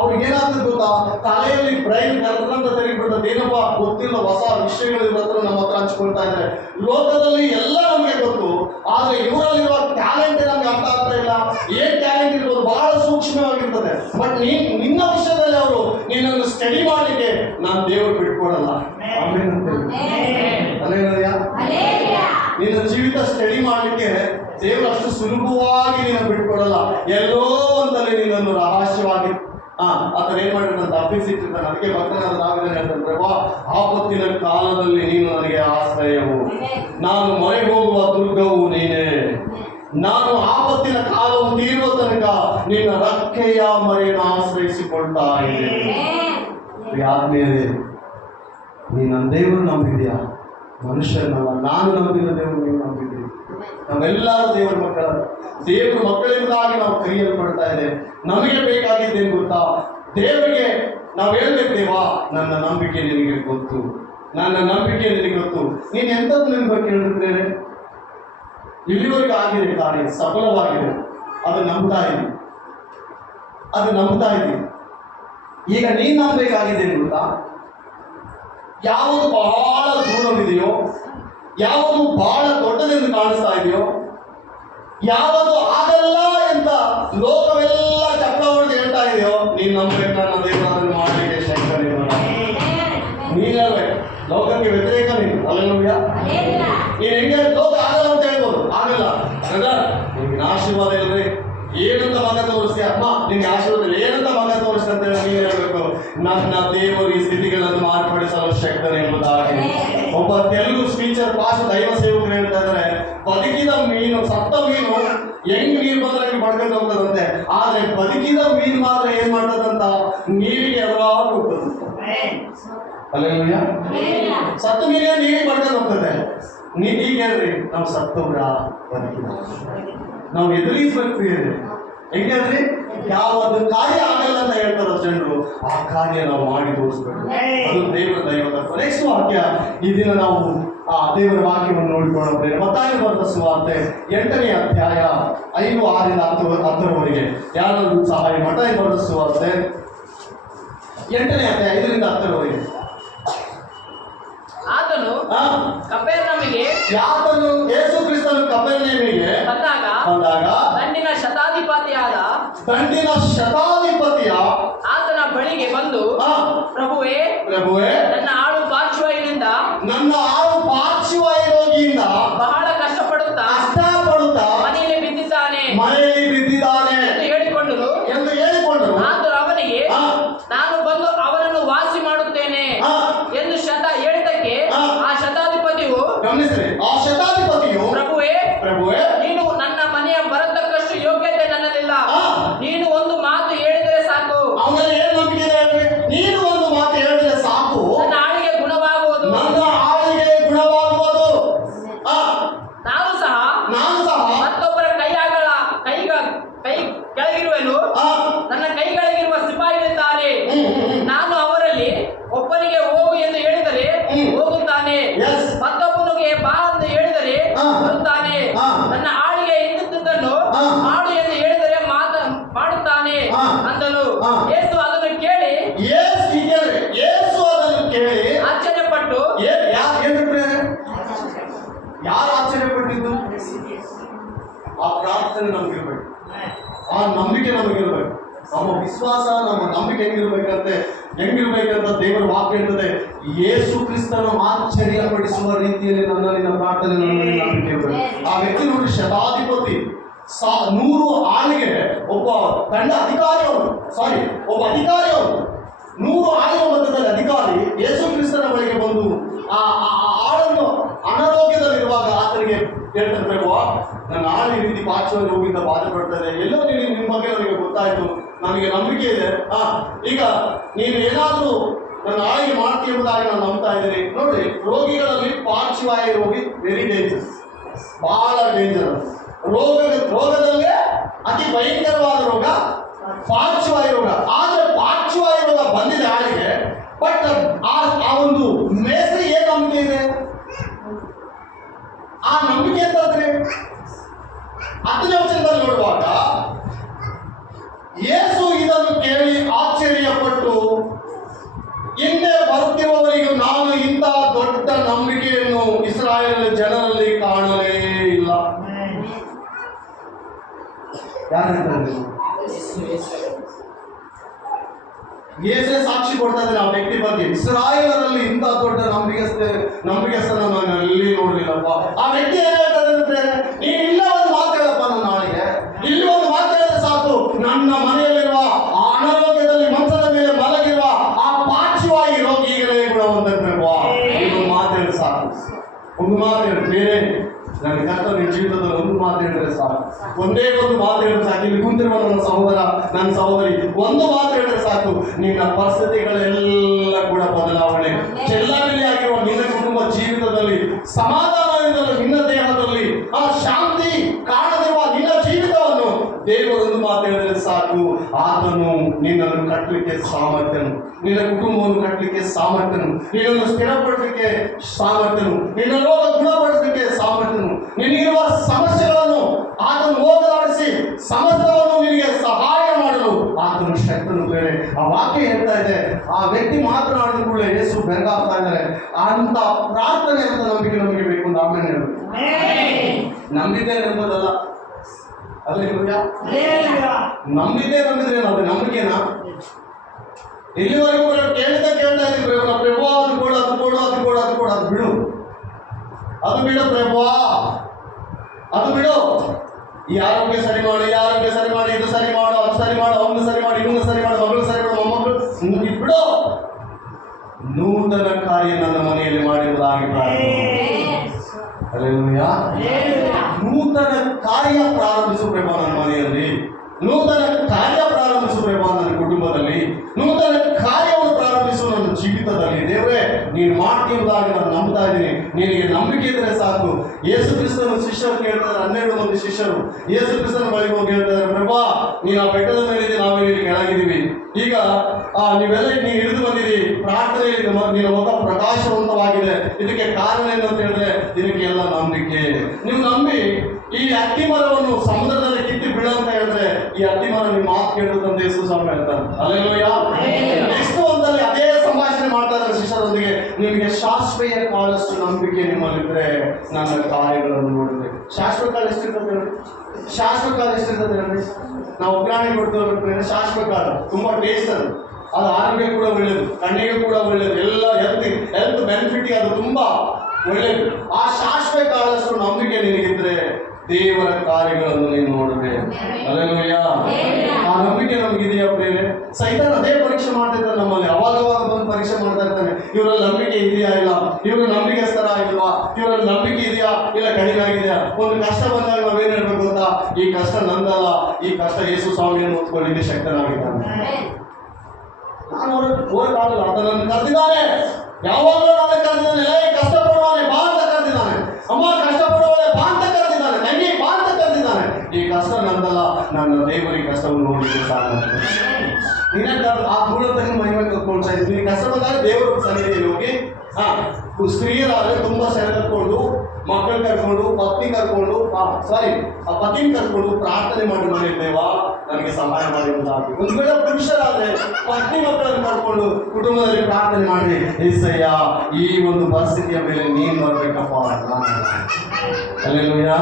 ಅವ್ರಿಗೆ ಏನಾಗ್ತದೆ ಗೊತ್ತಾ? ತಲೆಯಲ್ಲಿ ಬ್ರೈನ್ ಕರ್ಕೊಂತ ತೆಗಿಬಿಡ್ತದೆ. ಏನಪ್ಪ ಗೊತ್ತಿಲ್ಲ, ಹೊಸ ವಿಷಯಗಳು ಇವ್ರ ಹತ್ರ ನಮ್ಮ ಹತ್ರ ಹಂಚ್ಕೊಳ್ತಾ ಇದ್ದಾರೆ. ಲೋಕದಲ್ಲಿ ಎಲ್ಲ ನಮಗೆ ಗೊತ್ತು, ಆದ್ರೆ ಇವರಲ್ಲಿರುವ ಟ್ಯಾಲೆಂಟ್ ನಮ್ಗೆ ಅರ್ಥ ಆಗ್ತಾ ಇಲ್ಲ. ಏನ್ ಟ್ಯಾಲೆಂಟ್ ಇರ್ಬೋದು, ಬಹಳ ಸೂಕ್ಷ್ಮವಾಗಿರ್ತದೆ. ಬಟ್ ನಿನ್ನ ವಿಷಯದಲ್ಲಿ ಅವರು ನಿನ್ನನ್ನು ಸ್ಟಡಿ ಮಾಡಲಿಕ್ಕೆ ನಾನು ದೇವರು ಬಿಟ್ಕೊಡಲ್ಲ. ನಿನ್ನ ಜೀವಿತ ಸ್ಟಡಿ ಮಾಡಲಿಕ್ಕೆ ದೇವರು ಅಷ್ಟು ಸುಲಭವಾಗಿ ನಿನ್ನ ಬಿಟ್ಕೊಡಲ್ಲ. ಎಲ್ಲೋ ಅಂತಲೇ ನಿನ್ನನ್ನು ರಹಸ್ಯವಾಗಿ ಆತರ ಏನ್ ಮಾಡಿದಂತ ಅಭ್ಯಸಿಟ್ಟಿರ್ತಾನೆ. ಅದಕ್ಕೆ ಭಕ್ತನಾದ ದಾವೀದನು ಹೇಳ್ತಾನೆ, ಆಪತ್ತಿನ ಕಾಲದಲ್ಲಿ ನೀನು ನನಗೆ ಆಶ್ರಯವು, ನಾನು ಮೊರೆ ಹೋಗುವ ದುರ್ಗವು ನೀನೇ, ನಾನು ಆಪತ್ತಿನ ಕಾಲವು ತೀರುವ ತನಕ ನಿನ್ನ ರಕ್ಕೆಯ ಮರೆಯನ್ನು ಆಶ್ರಯಿಸಿಕೊಳ್ತಾ ಇದ್ದೇನೆ. ಆದ್ಮೇಲೆ ನೀನು ನನ್ನ ದೇವರು ನಂಬಿದ್ಯಾ? ಮನುಷ್ಯನಲ್ಲ, ನಾನು ನಂಬಿದ ದೇವರು ನೀವು ನಂಬಿದ್ದೀರಿ. ನಾವೆಲ್ಲರೂ ದೇವರ ಮಕ್ಕಳ, ದೇವರ ಮಕ್ಕಳಿಂದಾಗಿ ನಾವು ಕರೆಯಲ್ಪಡ್ತಾ ಇದೆ. ನಮಗೆ ಬೇಕಾಗಿದ್ದೇನು ಗೊತ್ತಾ? ದೇವರಿಗೆ ನಾವು ಹೇಳ್ಬೇಕು, ದೇವಾ ನನ್ನ ನಂಬಿಕೆ ನಿನಗೆ ಗೊತ್ತು, ನನ್ನ ನಂಬಿಕೆ ನಿನಗೆ ಗೊತ್ತು. ನೀನು ಎಂಥದ್ದು ನಿನ್ನ ಬಗ್ಗೆ ಹೇಳಿರ್ತೇನೆ? ಇಲ್ಲಿವರೆಗೂ ಆಗಿದೆ ಕಾರ್ಯ, ಸಫಲವಾಗಿದೆ, ಅದು ನಂಬ್ತಾ ಇದ್ದೀನಿ. ಈಗ ನೀನು ನಂಬಬೇಕಾಗಿದ್ದೇನು ಗೊತ್ತಾ? ಯಾವುದು ಬಹಳ ದೂರವಿದೆಯೋ, ಯಾವುದು ಬಹಳ ದೊಡ್ಡದೆಂದು ಕಾಣಿಸ್ತಾ ಇದೆಯೋ, ಯಾವುದು ಆಗಲ್ಲ ಅಂತ ಲೋಕವೆಲ್ಲ ಚಕ್ರ ಹೊಡೆದು ಹೇಳ್ತಾ ಇದೆಯೋ, ನೀನು ನಂಬಬೇಕು. ನನ್ನ ದೇವರನ್ನು ಮಾಡಲಿಕ್ಕೆ ಶಕ್ತಿ ನೀನಲ್ವೇ, ಲೋಕಕ್ಕೆ ವ್ಯತಿರೇಕ ನೀನು. ಅಲ್ಲೆಲ್ಲೂಯ್ಯ. ನೀನು ಹೆಂಗೆ ಲೋಕ ಆಗಲ್ಲ ಅಂತ ಹೇಳ್ಬೋದು, ಆಗಲ್ಲ ನಿಮ್ಗೆ ಆಶೀರ್ವಾದ ಇಲ್ಲರಿ, ಏನಂತ ಮಗ ತೋರಿಸ್ತೀಯ ಅಮ್ಮ, ನಿಮ್ಗೆ ಆಶೀರ್ವಾದ ಇಲ್ಲ, ಏನಂತ ಮಗ ತೋರಿಸ್ತಂತ ನೀನು ಹೇಳ್ಬೇಕು, ನನ್ನ ದೇವರು ಈ ಸ್ಥಿತಿಗಳನ್ನು ಮಾರ್ಪಡಿಸಲು ಶಕ್ತನೆ ಎಂಬುದಾಗಿ. ಒಬ್ಬ ತೆಲುಗು ಸ್ಪೀಚರ್ ಪಾಸ್ ದೈವ ಸೇವಕರು ಹೇಳ್ತಾ ಇದ್ದಾರೆ, ಬದುಕಿದ ಮೀನು, ಸತ್ತ ಮೀನು ಹೆಂಗ್ ನೀರು ಬಂದ್ರೆ ಪಡ್ಕೊಂಡು ಹೋಗ್ತದಂತೆ, ಆದ್ರೆ ಬದುಕಿದ ಮೀನು ಮಾತ್ರ ಏನ್ ಮಾಡ್ತದಂತ, ನೀರಿಗೆ ಯಾವಾಗ ಹೋಗ್ತದಂತೆ. ಅಲ್ಲೆಲ್ಲೂಯ್ಯ. ಸತ್ತ ಮೀನೇ ನೀರಿಗೆ ಪಡ್ಕೊಂಡು ಹೋಗ್ತದೆ. ಈಗ ಹೇಳ್ರಿ, ನಾವು ಸತ್ತವ್ರ ಬದುಕಿದ, ನಾವು ಎದುರಿಸ್ಬೇಕು. ಹೆಂಗಂದ್ರಿ, ಯಾವುದು ಕಾರ್ಯ ಆಗಲ್ಲ ಅಂತ ಹೇಳ್ತಾರ ಜನರು, ಆ ಕಾರ್ಯ ನಾವು ಮಾಡಿ ತೋರಿಸ್ಬೇಕು. ಅದು ದೇವರ ದೈವ. ನೆಕ್ಸ್ಟ್ ವಾಕ್ಯ, ಈ ದಿನ ನಾವು ಆ ದೇವರ ವಾಕ್ಯವನ್ನು ನೋಡಿಕೊಳ್ಳೋಣ. ಮತ್ತಾಯ ಬರೆದ ಸುವಾರ್ತೆ 8ನೇ ಅಧ್ಯಾಯ 5-6 10ರವರೆಗೆ. ಯಾರಾದ್ರೂ ಸಹಾಯ. ಮತ್ತಾಯ ಬರೆದ ಸುವಾರ್ತೆ 8ನೇ ಅಧ್ಯಾಯ 5ರಿಂದ 10ರವರೆಗೆ. ಆತನು ಕಪೆರ್ನೌಮಿಗೆ, ಯಾತನು ಯೇಸು ಕ್ರಿಸ್ತನು ಕಪೆರ್ನೌಮಿಗೆ ಬಂದಾಗ ದಂಡಿನ ಶತಾಧಿಪತಿಯಾದ ಆತನ ಬಳಿಗೆ ಬಂದು, ಪ್ರಭುವೇ ನನ್ನ ಆಳು ಪಾರ್ಶ್ವದಿಂದ ಬಹಳ ಕಷ್ಟಪಡುತ್ತಾ ಮನೆಯಲ್ಲಿ ಬಿದ್ದಿದ್ದಾನೆ ಎಂದು ಹೇಳಿಕೊಂಡರು. ಆತನು ಅವನಿಗೆ, ನಾನು ಬಂದು ಅವನನ್ನು ವಾಸಿ ಮಾಡುತ್ತೇನೆ ಎಂದು ಹೇಳಿದ್ದಕ್ಕೆ ಆ ಶತಾಧಿಪತಿಯು, ಪ್ರಭುವೇ ನೀನು ನನ್ನ ಮನೆಯ ಬರತಕ್ಕಷ್ಟು ಯೋಗ್ಯತೆ ನನ್ನಲ್ಲಿಲ್ಲ, ನೀನು ಒಂದು ಮಾತು ಹೇಳಿದರೆ ಸಾಕು, ನೀನು ಒಂದು ಮಾತು ಹೇಳಿದರೆ ಸಾಕು, ನನ್ನ ಆಳಿಗೆ ಗುಣವಾಗುವುದು. ನಾನು ಸಹ ಮತ್ತೊಬ್ಬರ ಕೈ ಕೆಳಗಿರುವೆನು, ನನ್ನ ಕೈಗಳಿಗಿರುವ ಸಿಪಾಯಿಗಳಿದ್ದಾರೆ, ನಾನು ಅವರಲ್ಲಿ ಒಬ್ಬನಿಗೆ ಹೋಗು ಎಂದು ಹೇಳಿದರೆ ಹೋಗುತ್ತಾನೆ, ಮತ್ತೊಬ್ಬನಿಗೆ ಬಾ ಎಂದು ಹೇಳಿದರೆ ಬರುತ್ತಾನೆ, ನನ್ನ ಆಳಿಗೆ ಇಂಥದ್ದನ್ನು ಮಾಡು ಎಂದು ಹೇಳಿದರೆ ಮಾಡುತ್ತಾನೆ ಅಂದನು. ಯೇಸು ಅದನ್ನು ಕೇಳಿ ಆಶ್ಚರ್ಯಪಟ್ಟು, ಯಾರು ಆಶ್ಚರ್ಯಪಟ್ಟಿದ್ದು? ಆ ಪ್ರಾರ್ಥನೆ ನಮಗಿರ್ಬೇಕು, ಆ ನಂಬಿಕೆ ನಮಗಿರ್ಬೇಕು. ನಮ್ಮ ವಿಶ್ವಾಸ, ನಮ್ಮ ನಂಬಿಕೆ ಹೆಂಗಿರ್ಬೇಕಂತ ದೇವರ ವಾಕ್ಯ ಹೇಳ್ತದೆ. ಯೇಸು ಕ್ರಿಸ್ತನು ಆಶ್ಚರ್ಯಪಡಿಸುವ ರೀತಿಯಲ್ಲಿ ನಿನ್ನ ಪ್ರಾರ್ಥನೆ, ನಂಬಿಕೆ ಇರಬೇಕು. ಆ ವ್ಯಕ್ತಿ ನೋಡಿ, ಶತಾಧಿಪತಿ, 100 ಆಳಿಗೆ ಒಬ್ಬ ಅಧಿಕಾರಿ ಅವನು 100 ಆಳಿನ ಮಧ್ಯದಲ್ಲಿ ಅಧಿಕಾರಿ ಯೇಸು ಕ್ರಿಸ್ತನ ಬಳಿಗೆ ಬಂದು ಆ ಆಳನ್ನು ಅನಾರೋಗ್ಯದಲ್ಲಿರುವಾಗ ಆತನಿಗೆ ಹೇಳ್ತಾರೆ, ನನ್ನ ಆಳು ಈ ರೀತಿ ಪಾರ್ಶ್ವದಲ್ಲಿ ಹೋಗಿದ್ದ ಬಾಧೆ ಪಡ್ತದೆ, ಎಲ್ಲೋ ನಿಮ್ಮ ಬಗ್ಗೆ ನನಗೆ ಗೊತ್ತಾಯ್ತು, ನನಗೆ ನಂಬಿಕೆ ಇದೆ, ಈಗ ನೀನು ಏನಾದರೂ ನನ್ನ ಆಳಿಗೆ ಮಾಡ್ತೀವಿ ಎಂಬುದಾಗಿ ನಾನು ನಂಬ್ತಾ ಇದ್ದೀನಿ. ನೋಡ್ರಿ, ರೋಗಿಗಳಲ್ಲಿ ಪಾರ್ಶ್ವವಾಯು ರೋಗಿ ವೆರಿ ಡೇಂಜರಸ್, ಬಹಳ ಡೇಂಜರಸ್. ರೋಗದಲ್ಲೇ ಅತಿ ಭಯಂಕರವಾದ ರೋಗ ಪಾರ್ಶ್ವವಾಯು ರೋಗ. ಆದ್ರೆ ಪಾರ್ಶ್ವವಾಯು ರೋಗ ಬಂದಿದೆ ಆಳಿಗೆ, ಬಟ್ ಆ ಒಂದು ಮೇಸ್ತ್ರಿ ಏನ್ ನಂಬಿಕೆ ಇದೆ? ಆ ನಂಬಿಕೆ ಅಂತಂದ್ರೆ 10ನೇ ವಚನದಲ್ಲಿ ನೋಡುವಾಗ ಯೇಸು ಇದನ್ನು ಕೇಳಿ ಆಶ್ಚರ್ಯಪಟ್ಟು, ಹಿಂದೆ ಬರುತ್ತಿರುವವರಿಗೂ ನಾನು ಇಂಥ ದೊಡ್ಡ ನಂಬಿಕೆಯನ್ನು ಇಸ್ರಾಯೇಲ್ ಜನರಲ್ಲಿ ಕಾಣಲೇ ಇಲ್ಲ. ಯಾರಂತಾರೆ? ಯೇಸೇ ಸಾಕ್ಷಿ ಕೊಡ್ತಾ ಇದ್ದಾರೆ ಆ ವ್ಯಕ್ತಿ ಬಗ್ಗೆ. ಇಸ್ರಾಯೇಲರಲ್ಲಿ ಇಂಥ ದೊಡ್ಡ ನಂಬಿಕೆಸ್ತನ ನಾನು ಅಲ್ಲಿ ನೋಡ್ಲಿಲ್ಲಪ್ಪ. ಆ ವ್ಯಕ್ತಿ ಏನ್ ಹೇಳ್ತಾರೆ ಅಂದ್ರೆ, ನೀನು ಇಲ್ಲ ಒಂದು ಮಾತಾಡಪ್ಪ, ನನ್ನ ನಾಳೆಗೆ ಇಲ್ಲಿ ಒಂದು ಮಾತಾಡಿದ್ರೆ ಸಾಕು, ನನ್ನ ಮನೆಯಲ್ಲಿರುವ ಆ ಅನಾರೋಗ್ಯದಲ್ಲಿ ಮಂಚದ ಮೇಲೆ ಮಲಗಿರುವ ಆ ಪಾರ್ಶ್ವವಾಯು ರೋಗಿಗಳೇ ಗುಣವಂತಂದ್ರೆ ಇದು ಮಾತಾಡಿದ್ರೆ ಸಾಕು. ಒಂದು ಮಾತಾಡಿ, ಬೇರೆ ನನ್ನ ಕಷ್ಟ ನಿನ್ನ ಜೀವಿತದಲ್ಲಿ ಒಂದು ಮಾತು ಹೇಳಿದ್ರೆ ಸಾಕು. ಒಂದೇ ಒಂದು ಮಾತು ಹೇಳಿದ್ರೆ ಸಾಕು. ಇಲ್ಲಿ ಕುಂತಿರುವ ನನ್ನ ಸಹೋದರ, ನನ್ನ ಸಹೋದರಿ, ಒಂದು ಮಾತು ಹೇಳಿದ್ರೆ ಸಾಕು, ನಿನ್ನ ಪರಿಸ್ಥಿತಿಗಳೆಲ್ಲ ಕೂಡ ಬದಲಾವಣೆ. ಚೆಲ್ಲಾಬಿಲ್ಲಿ ಆಗಿರುವ ನಿನ್ನ ಕುಟುಂಬ ಜೀವಿತದಲ್ಲಿ, ಸಮಾಧಾನದಿಂದಲೂ ನಿನ್ನ ದೇಹದಲ್ಲಿ ಆ ಶಾಂತಿ ಕಾಣದಿರುವ ನಿನ್ನ ಜೀವಿತವನ್ನು ದೇವರೊಂದು ಮಾತು ಹೇಳಿದ್ರೆ ಸಾಕು, ಆತನು ನಿನ್ನನ್ನು ಕಟ್ಟಲಿಕ್ಕೆ ಸಾಮರ್ಥ್ಯನು, ನಿನ್ನ ಕುಟುಂಬವನ್ನು ಕಟ್ಟಲಿಕ್ಕೆ ಸಾಮರ್ಥ್ಯನು, ನಿನ್ನನ್ನು ಸ್ಥಿರಪಡಿಸಲಿಕ್ಕೆ ಸಾಮರ್ಥ್ಯನು, ನಿನ್ನ ರೋಗ ಗುಣಪಡಿಸಲಿಕ್ಕೆ ಸಾಮರ್ಥ್ಯನು, ನಿನಗಿರುವ ಸಮಸ್ಯೆಗಳನ್ನು ಆತನು ಹೋಗಲಾಡಿಸಿ ಸಮಸ್ತವನ್ನು ನಿನಗೆ ಸಹಾಯ ಮಾಡಲು ಆತನು ಶಕ್ತನು ಬೇರೆ. ಆ ವಾಕ್ಯ ಹೇಳ್ತಾ ಇದೆ, ಆ ವ್ಯಕ್ತಿ ಮಾತನಾಡಿದ ಕೂಡಲೇ ಯೇಸು ಬೆರಗಾಗ್ತಾ ಇದ್ದಾರೆ. ಅಂತ ಪ್ರಾರ್ಥನೆ ಅಂತ ನಂಬಿಕೆ ನಮಗೆ ಬೇಕು ಅಂತ ಆಮೇಲೆ ಹೇಳಬೇಕು. ನಂಬಿದ್ದೇ ನಂಬೋದಲ್ಲ, ಅಲ್ಲಿ ನಂಬಿದ್ದೇ ನಂಬಿದ್ರೆ ನಾವು ನಂಬಿಕೆನಾ? ಇಲ್ಲಿವರೆಗೂ ಕೇಳ್ತಾ ಇದ್ದೀವಿ, ಪ್ರಭು ಅದು ಕೊಡು, ಅದು ಕೊಡು, ಅದು ಕೊಡು, ಅದು ಕೊಡು, ಅದು ಬಿಡು, ಅದು ಬಿಡು ಪ್ರಭು, ಅದು ಬಿಡು, ಈ ಆರೋಗ್ಯ ಸರಿ ಮಾಡು, ಈ ಆರೋಗ್ಯ ಸರಿ ಮಾಡಿ, ಇದು ಸರಿ ಮಾಡು, ಅದು ಸರಿ ಮಾಡು, ಅವನು ಸರಿ ಮಾಡಿ, ಇವನು ಸರಿ ಮಾಡು, ಮಗಳು ಸರಿ ಮಾಡು, ಮೊಮ್ಮಗಳು ಇದು ಬಿಡು. ನೂತನ ಕಾರ್ಯ ನನ್ನ ಮನೆಯಲ್ಲಿ ಮಾಡಿರುವುದಾಗಿ ನೂತನ ಕಾರ್ಯ ಪ್ರಾರಂಭಿಸು ಪ್ರಭು ನನ್ನ ಮನೆಯಲ್ಲಿ, ನೂತನ ಕಾರ್ಯ ಪ್ರಾರಂಭಿಸು ಪ್ರಭು ನನ್ನ ಕುಟುಂಬದಲ್ಲಿ, ನೂತನ ಕಾರ್ಯವನ್ನು ಪ್ರಾರಂಭಿಸು ನನ್ನ ಜೀವಿತದಲ್ಲಿ. ದೇವರೇ, ನೀನು ಮಾಡ್ತಿರುವುದಾಗಿ ನಾನು ನಂಬ್ತಾ ಇದ್ದೀನಿ. ನಿನಗೆ ನಂಬಿಕೆ ಇದ್ರೆ ಸಾಕು. ಯೇಸು ಕ್ರಿಸ್ತನ ಶಿಷ್ಯರು ಕೇಳ್ತಾರೆ, 12 ಮಂದಿ ಶಿಷ್ಯರು ಯೇಸು ಕ್ರಿಸ್ತನ ಬಳಿಗೆ ಹೋಗಿ ಹೇಳ್ತಾರೆ, ಪ್ರಭಾ, ನೀನು ಆ ಬೆಟ್ಟದ ಮೇಲಿದ್ದೀವಿ, ನಾವೇ ಇಲ್ಲಿ ಕೆಳಗಿದ್ದೀವಿ. ಈಗ ನೀವೆಲ್ಲ ನೀವು ಹಿಡಿದು ಬಂದಿರಿ, ಪ್ರಾರ್ಥನೆಯಲ್ಲಿ ನಿನ್ನ ಮುಖ ಪ್ರಕಾಶವಂತವಾಗಿದೆ. ಇದಕ್ಕೆ ಕಾರಣ ಏನಂತ ಹೇಳಿದ್ರೆ, ಇದಕ್ಕೆ ಎಲ್ಲ ನಂಬಿಕೆ. ನೀವು ನಂಬಿ ಈ ಅತ್ತಿ ಮರವನ್ನು ಸಮುದ್ರದಲ್ಲಿ ಕಿತ್ತಿ ಬಿಡ ಅಂತ ಹೇಳಿದ್ರೆ, ಈ ಅತ್ತಿ ಮರ ನಿಮ್ಮ ಮಾತು ಕೇಳುತ್ತಂತ ಯೇಸು ಸ್ವಾಮಿ ಹೇಳ್ತಾರೆ. ಅಲ್ಲೆಲ್ಲೂಯ್ಯ. ನೆಕ್ಸ್ಟ್ ಒಂದಲ್ಲಿ ಅದೇ ಸಂಭಾಷಣೆ ಮಾಡ್ತಾ ಇದ್ದಾರೆ ಶಿಷ್ಯರೊಂದಿಗೆ, ನಿಮಗೆ ಶಾಶ್ವತ ಕಾಲಷ್ಟು ನಂಬಿಕೆ ನಿಮ್ಮಲ್ಲಿದ್ರೆ ನನ್ನ ಕಾರ್ಯಗಳನ್ನು ನೋಡಿದ್ರೆ. ಶಾಶ್ವತ ಕಾಲ ಎಷ್ಟಿರ್ತದೆ? ಶಾಶ್ವತ ಕಾಲ ಎಷ್ಟಿರ್ತದೆ ನೋಡಿ. ನಾವು ಒಗ್ಗರಣೆ ಕೊಡ್ತೇವೆ, ಶಾಶ್ವತ ಕಾಲ ತುಂಬಾ ಟೇಸ್ಟ್ ಅದು ಆರೋಗ್ಯ ಕೂಡ ಒಳ್ಳೇದು, ಕಣ್ಣಿಗೆ ಕೂಡ ಒಳ್ಳೇದು, ಎಲ್ಲ ಹೆಲ್ತ್ ಬೆನಿಫಿಟ್ ಅದು ತುಂಬಾ ಒಳ್ಳೇದು. ಆ ಶಾಶ್ವತ ಕಾಲಷ್ಟು ನಂಬಿಕೆ ನಿನಗಿದ್ರೆ ದೇವರ ಕಾರ್ಯಗಳನ್ನು ನೀನು ನೋಡಬೇಕು. ಅಲ್ಲೆಲ್ಲೂಯ್ಯ. ಆ ನಂಬಿಕೆ ನಮಗಿದೆಯಾ ಬೇರೆ? ಸೈತಾನ ಅದೇ ಪರೀಕ್ಷೆ ಮಾಡ್ತಿರ್ತಾನೆ ನಮ್ಮಲ್ಲಿ, ಅವಾಗ ಬಂದು ಪರೀಕ್ಷೆ ಮಾಡ್ತಾ ಇರ್ತಾನೆ. ಇವರಲ್ಲಿ ನಂಬಿಕೆ ಇದೆಯಾ ಇಲ್ಲ, ಇವರು ನಂಬಿಕೆಸ್ತರ ಆಗಿಲ್ವಾ, ಇವರಲ್ಲಿ ನಂಬಿಕೆ ಇದೆಯಾ ಇಲ್ಲ ಕಡಿಮೆ ಆಗಿದೆಯಾ. ಒಂದು ಕಷ್ಟ ಬಂದಾಗ ನಾವೇನ್ ಹೇಳ್ಬೇಕು ಅಂತ, ಈ ಕಷ್ಟ ನಂದಲ್ಲ, ಈ ಕಷ್ಟ ಯೇಸು ಸ್ವಾಮಿಯನ್ನು ಹೊತ್ಕೊಳ್ಳಿಕ್ಕೆ ಶಕ್ತನಾಗಿದ್ದಾನೆ. ನಾನು ಹೋಗಲ್ಲ, ಆತ ನನ್ನ ಕರೆದಿದ್ದಾನೆ, ಯಾವಾಗಲೂ ನನ್ನ ಕರೆದಿದ್ದಾನೆ. ಕಷ್ಟಪಡುವಾನೆ ಬಾ ಅಂತ ಕರೆದಿದ್ದಾನೆ, ಅಮ್ಮ ಕಷ್ಟಪಡುವವಳೆ ಬಾ ಅಂತ ಕರೆದಿದ್ದಾನೆ, ತಂಗಿ ಬಾ ಅಂತ ಕರೆದಿದ್ದಾನೆ. ಈ ಕಷ್ಟ ನಂದಲ್ಲ, ನನ್ನ ದೇವರಿಗೆ ಕಷ್ಟವನ್ನು ನೋಡಿದ್ರೆ ಸಾಕು. ನಿನ್ನ ಆ ದೂರದಲ್ಲಿ ಮಹಿಮೆ ಕರ್ಕೊಳ್ತಾ ಇದ್ದೀನಿ. ಕಷ್ಟ ಬಂದಾಗ ದೇವರು ಸನ್ನಿಧಿಯಲ್ಲಿ ಹೋಗಿ ಸ್ತ್ರೀಯರಾದ್ರೆ ತುಂಬಾ ಸೆರೆ ಕರ್ಕೊಂಡು, ಮಕ್ಕಳು ಕರ್ಕೊಂಡು, ಪತ್ನಿ ಕರ್ಕೊಂಡು, ಆ ಪತ್ನಿ ಕರ್ಕೊಂಡು ಪ್ರಾರ್ಥನೆ ಮಾಡಿ ಮಾಡಿದ್ದೇವಾ ನನಗೆ ಸಹಾಯ ಮಾಡಿರುವುದಾಗಿ. ಒಂದು ವೇಳೆ ಪುರುಷರಾದ್ರೆ ಪತ್ನಿ ಮಕ್ಕಳನ್ನು ಕರ್ಕೊಂಡು ಕುಟುಂಬದಲ್ಲಿ ಪ್ರಾರ್ಥನೆ ಮಾಡಿ, ಏಸಯ್ಯ ಈ ಒಂದು ಪರಿಸ್ಥಿತಿಯ ಮೇಲೆ ನೀನು ಬರ್ಬೇಕಪ್ಪ, ಅಲ್ಲೆಲ್ಲೂಯ್ಯ,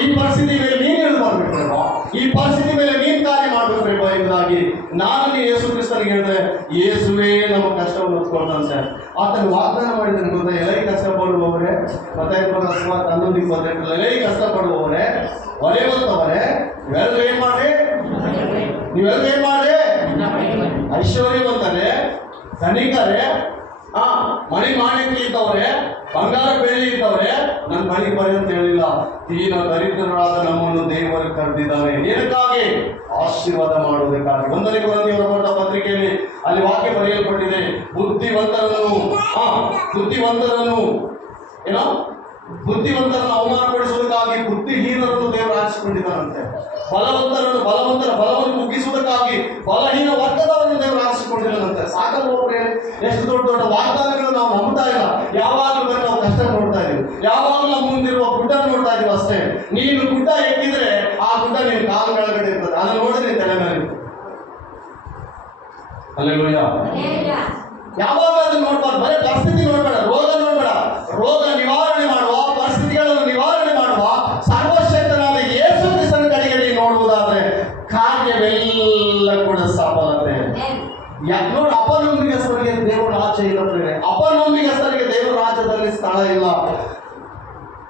ಈ ಪರಿಸ್ಥಿತಿ ಮೇಲೆ ನೀನು ಬರ್ಬೇಕಪ್ಪ, ಈ ಪರಿಸ್ಥಿತಿ ಮೇಲೆ ನೀನು ಕಾರ್ಯ ಮಾಡಬೇಕು ಎಂಬುದಾಗಿ ನಾನು ಯೇಸು ಕ್ರಿಸ್ತನಿಗೆ ಹೇಳಿದ್ರೆ, ಯೇಸುವೇ ನಮ್ಮ ಕಷ್ಟವನ್ನು ಹೊತ್ಕೊಳ್ತಾನೆ. ಆತನು ವಾಗ್ದಾನ ಮಾಡಿದನು ಗೊತ್ತಾ, ಎಲೈ ಕಷ್ಟಪಡುವವರೇ, ಮತ್ತೆ 11:28 ಎಲೈ ಕಷ್ಟಪಡುವವರೇ, ಹೊರೆವಂತವರೇ, ನೀವೆಲ್ಲರೂ ಏನ್ ಮಾಡ್ರಿ, ನೀವೆಲ್ಲರೂ ಏನ್ ಮಾಡ್ರಿ, ಐಶ್ವರ್ಯವಂತರೇ, ಧನಿಕರೇ, ಮಣಿ ಮಾಣಿಕ್ಯ ಇದ್ದವರೇ, ಬಂಗಾರ ಬೆಳ್ಳಿ ಇದ್ದವರೇ ನನ್ನ ಮನೆಗೆ ಬರಿ ಅಂತ ಹೇಳಿಲ್ಲ. ದೀನ ದರಿದ್ರರಾದ ನಮ್ಮನ್ನು ದೇವರು ಕರೆದಿದ್ದಾನೆ, ಏನಕ್ಕಾಗಿ? ಆಶೀರ್ವಾದ ಮಾಡುವುದಕ್ಕಾಗಿ. 1 ಕೊರಿಂಥಿಯರ ಪತ್ರಿಕೆ ಪತ್ರಿಕೆಯಲ್ಲಿ ಅಲ್ಲಿ ವಾಕ್ಯ ಬರೆಯಲ್ಪಟ್ಟಿದೆ, ಬುದ್ಧಿವಂತರನ್ನು ಏನೋ ಬುದ್ಧಿವಂತರನ್ನು ಅವಮಾನಪಡಿಸುವುದಕ್ಕಾಗಿ ಬುದ್ಧಿಹೀನರನ್ನು ದೇವರು ಆರಿಸಿಕೊಂಡಿದ್ದಾರಂತೆ. ಬಲವಂತರ ಬಲವನ್ನು ಕುಗ್ಗಿಸುವುದಕ್ಕಾಗಿ ಬಲಹೀನ ವರ್ಗದವರನ್ನು ದೇವರು ಆರಿಸಿಕೊಂಡಿದ್ದಾರಂತೆ. ಸಾಕಲ್ವೇ? ಎಷ್ಟು ದೊಡ್ಡ ದೊಡ್ಡ ವಾಗ್ದಾನಗಳು ನಾವು ನಂಬ್ತಾ ಇಲ್ಲ. ಯಾವಾಗಲೂ ನಾವು ಕಷ್ಟ ನೋಡ್ತಾ ಇದೀವಿ, ಯಾವಾಗಲೂ ನಮ್ಮ ಮುಂದಿರುವ ಗುಡ್ಡ ನೋಡ್ತಾ ಇದೀವಿ ಅಷ್ಟೇ. ನೀನು ಗುಡ್ಡ ಎಕ್ಕಿದ್ರೆ ಆ ಗುಡ್ಡ ನೀನು ಕಾಲು ಕೆಳಗಡೆ ಇರ್ತದೆ, ಅದನ್ನ ನೋಡಿದ್ರೆ ನೀನು ತಲೆ ಮೇಲೆ ಇರ್ತದೆ. ಅಲ್ಲೆಲ್ಲೂಯ್ಯ. ಯಾವಾಗ ಅದನ್ನ ನೋಡ್ಬಾರ್ದು, ಬರೀ ಪರಿಸ್ಥಿತಿ ನೋಡ್ಬೇಡ, ರೋಗ ನೋಡ್ಬೇಡ. ರೋಗ ನಿವಾರಣೆ ಮಾಡುವ, ಪರಿಸ್ಥಿತಿಗಳನ್ನು ನಿವಾರಣೆ ಮಾಡುವ ಸರ್ವಶಕ್ತನಾದ ಯೇಸು ಕ್ರಿಸ್ತನ ಕಡೆಗೆ ನೀನು ನೋಡುವುದಾದ್ರೆ ಕಾರ್ಯವೆಲ್ಲ ಕೂಡ ಸಫಲತೆ. ನೋಡಿ, ಅಪನಂಬಿಕಸ್ಥರಿಗೆ ದೇವರ ರಾಜ್ಯ ಇಲ್ಲ. ಅಪನಂಬಿಕಸ್ಥರಿಗೆ ದೇವರ ರಾಜ್ಯದಲ್ಲಿ ಸ್ಥಳ ಇಲ್ಲ.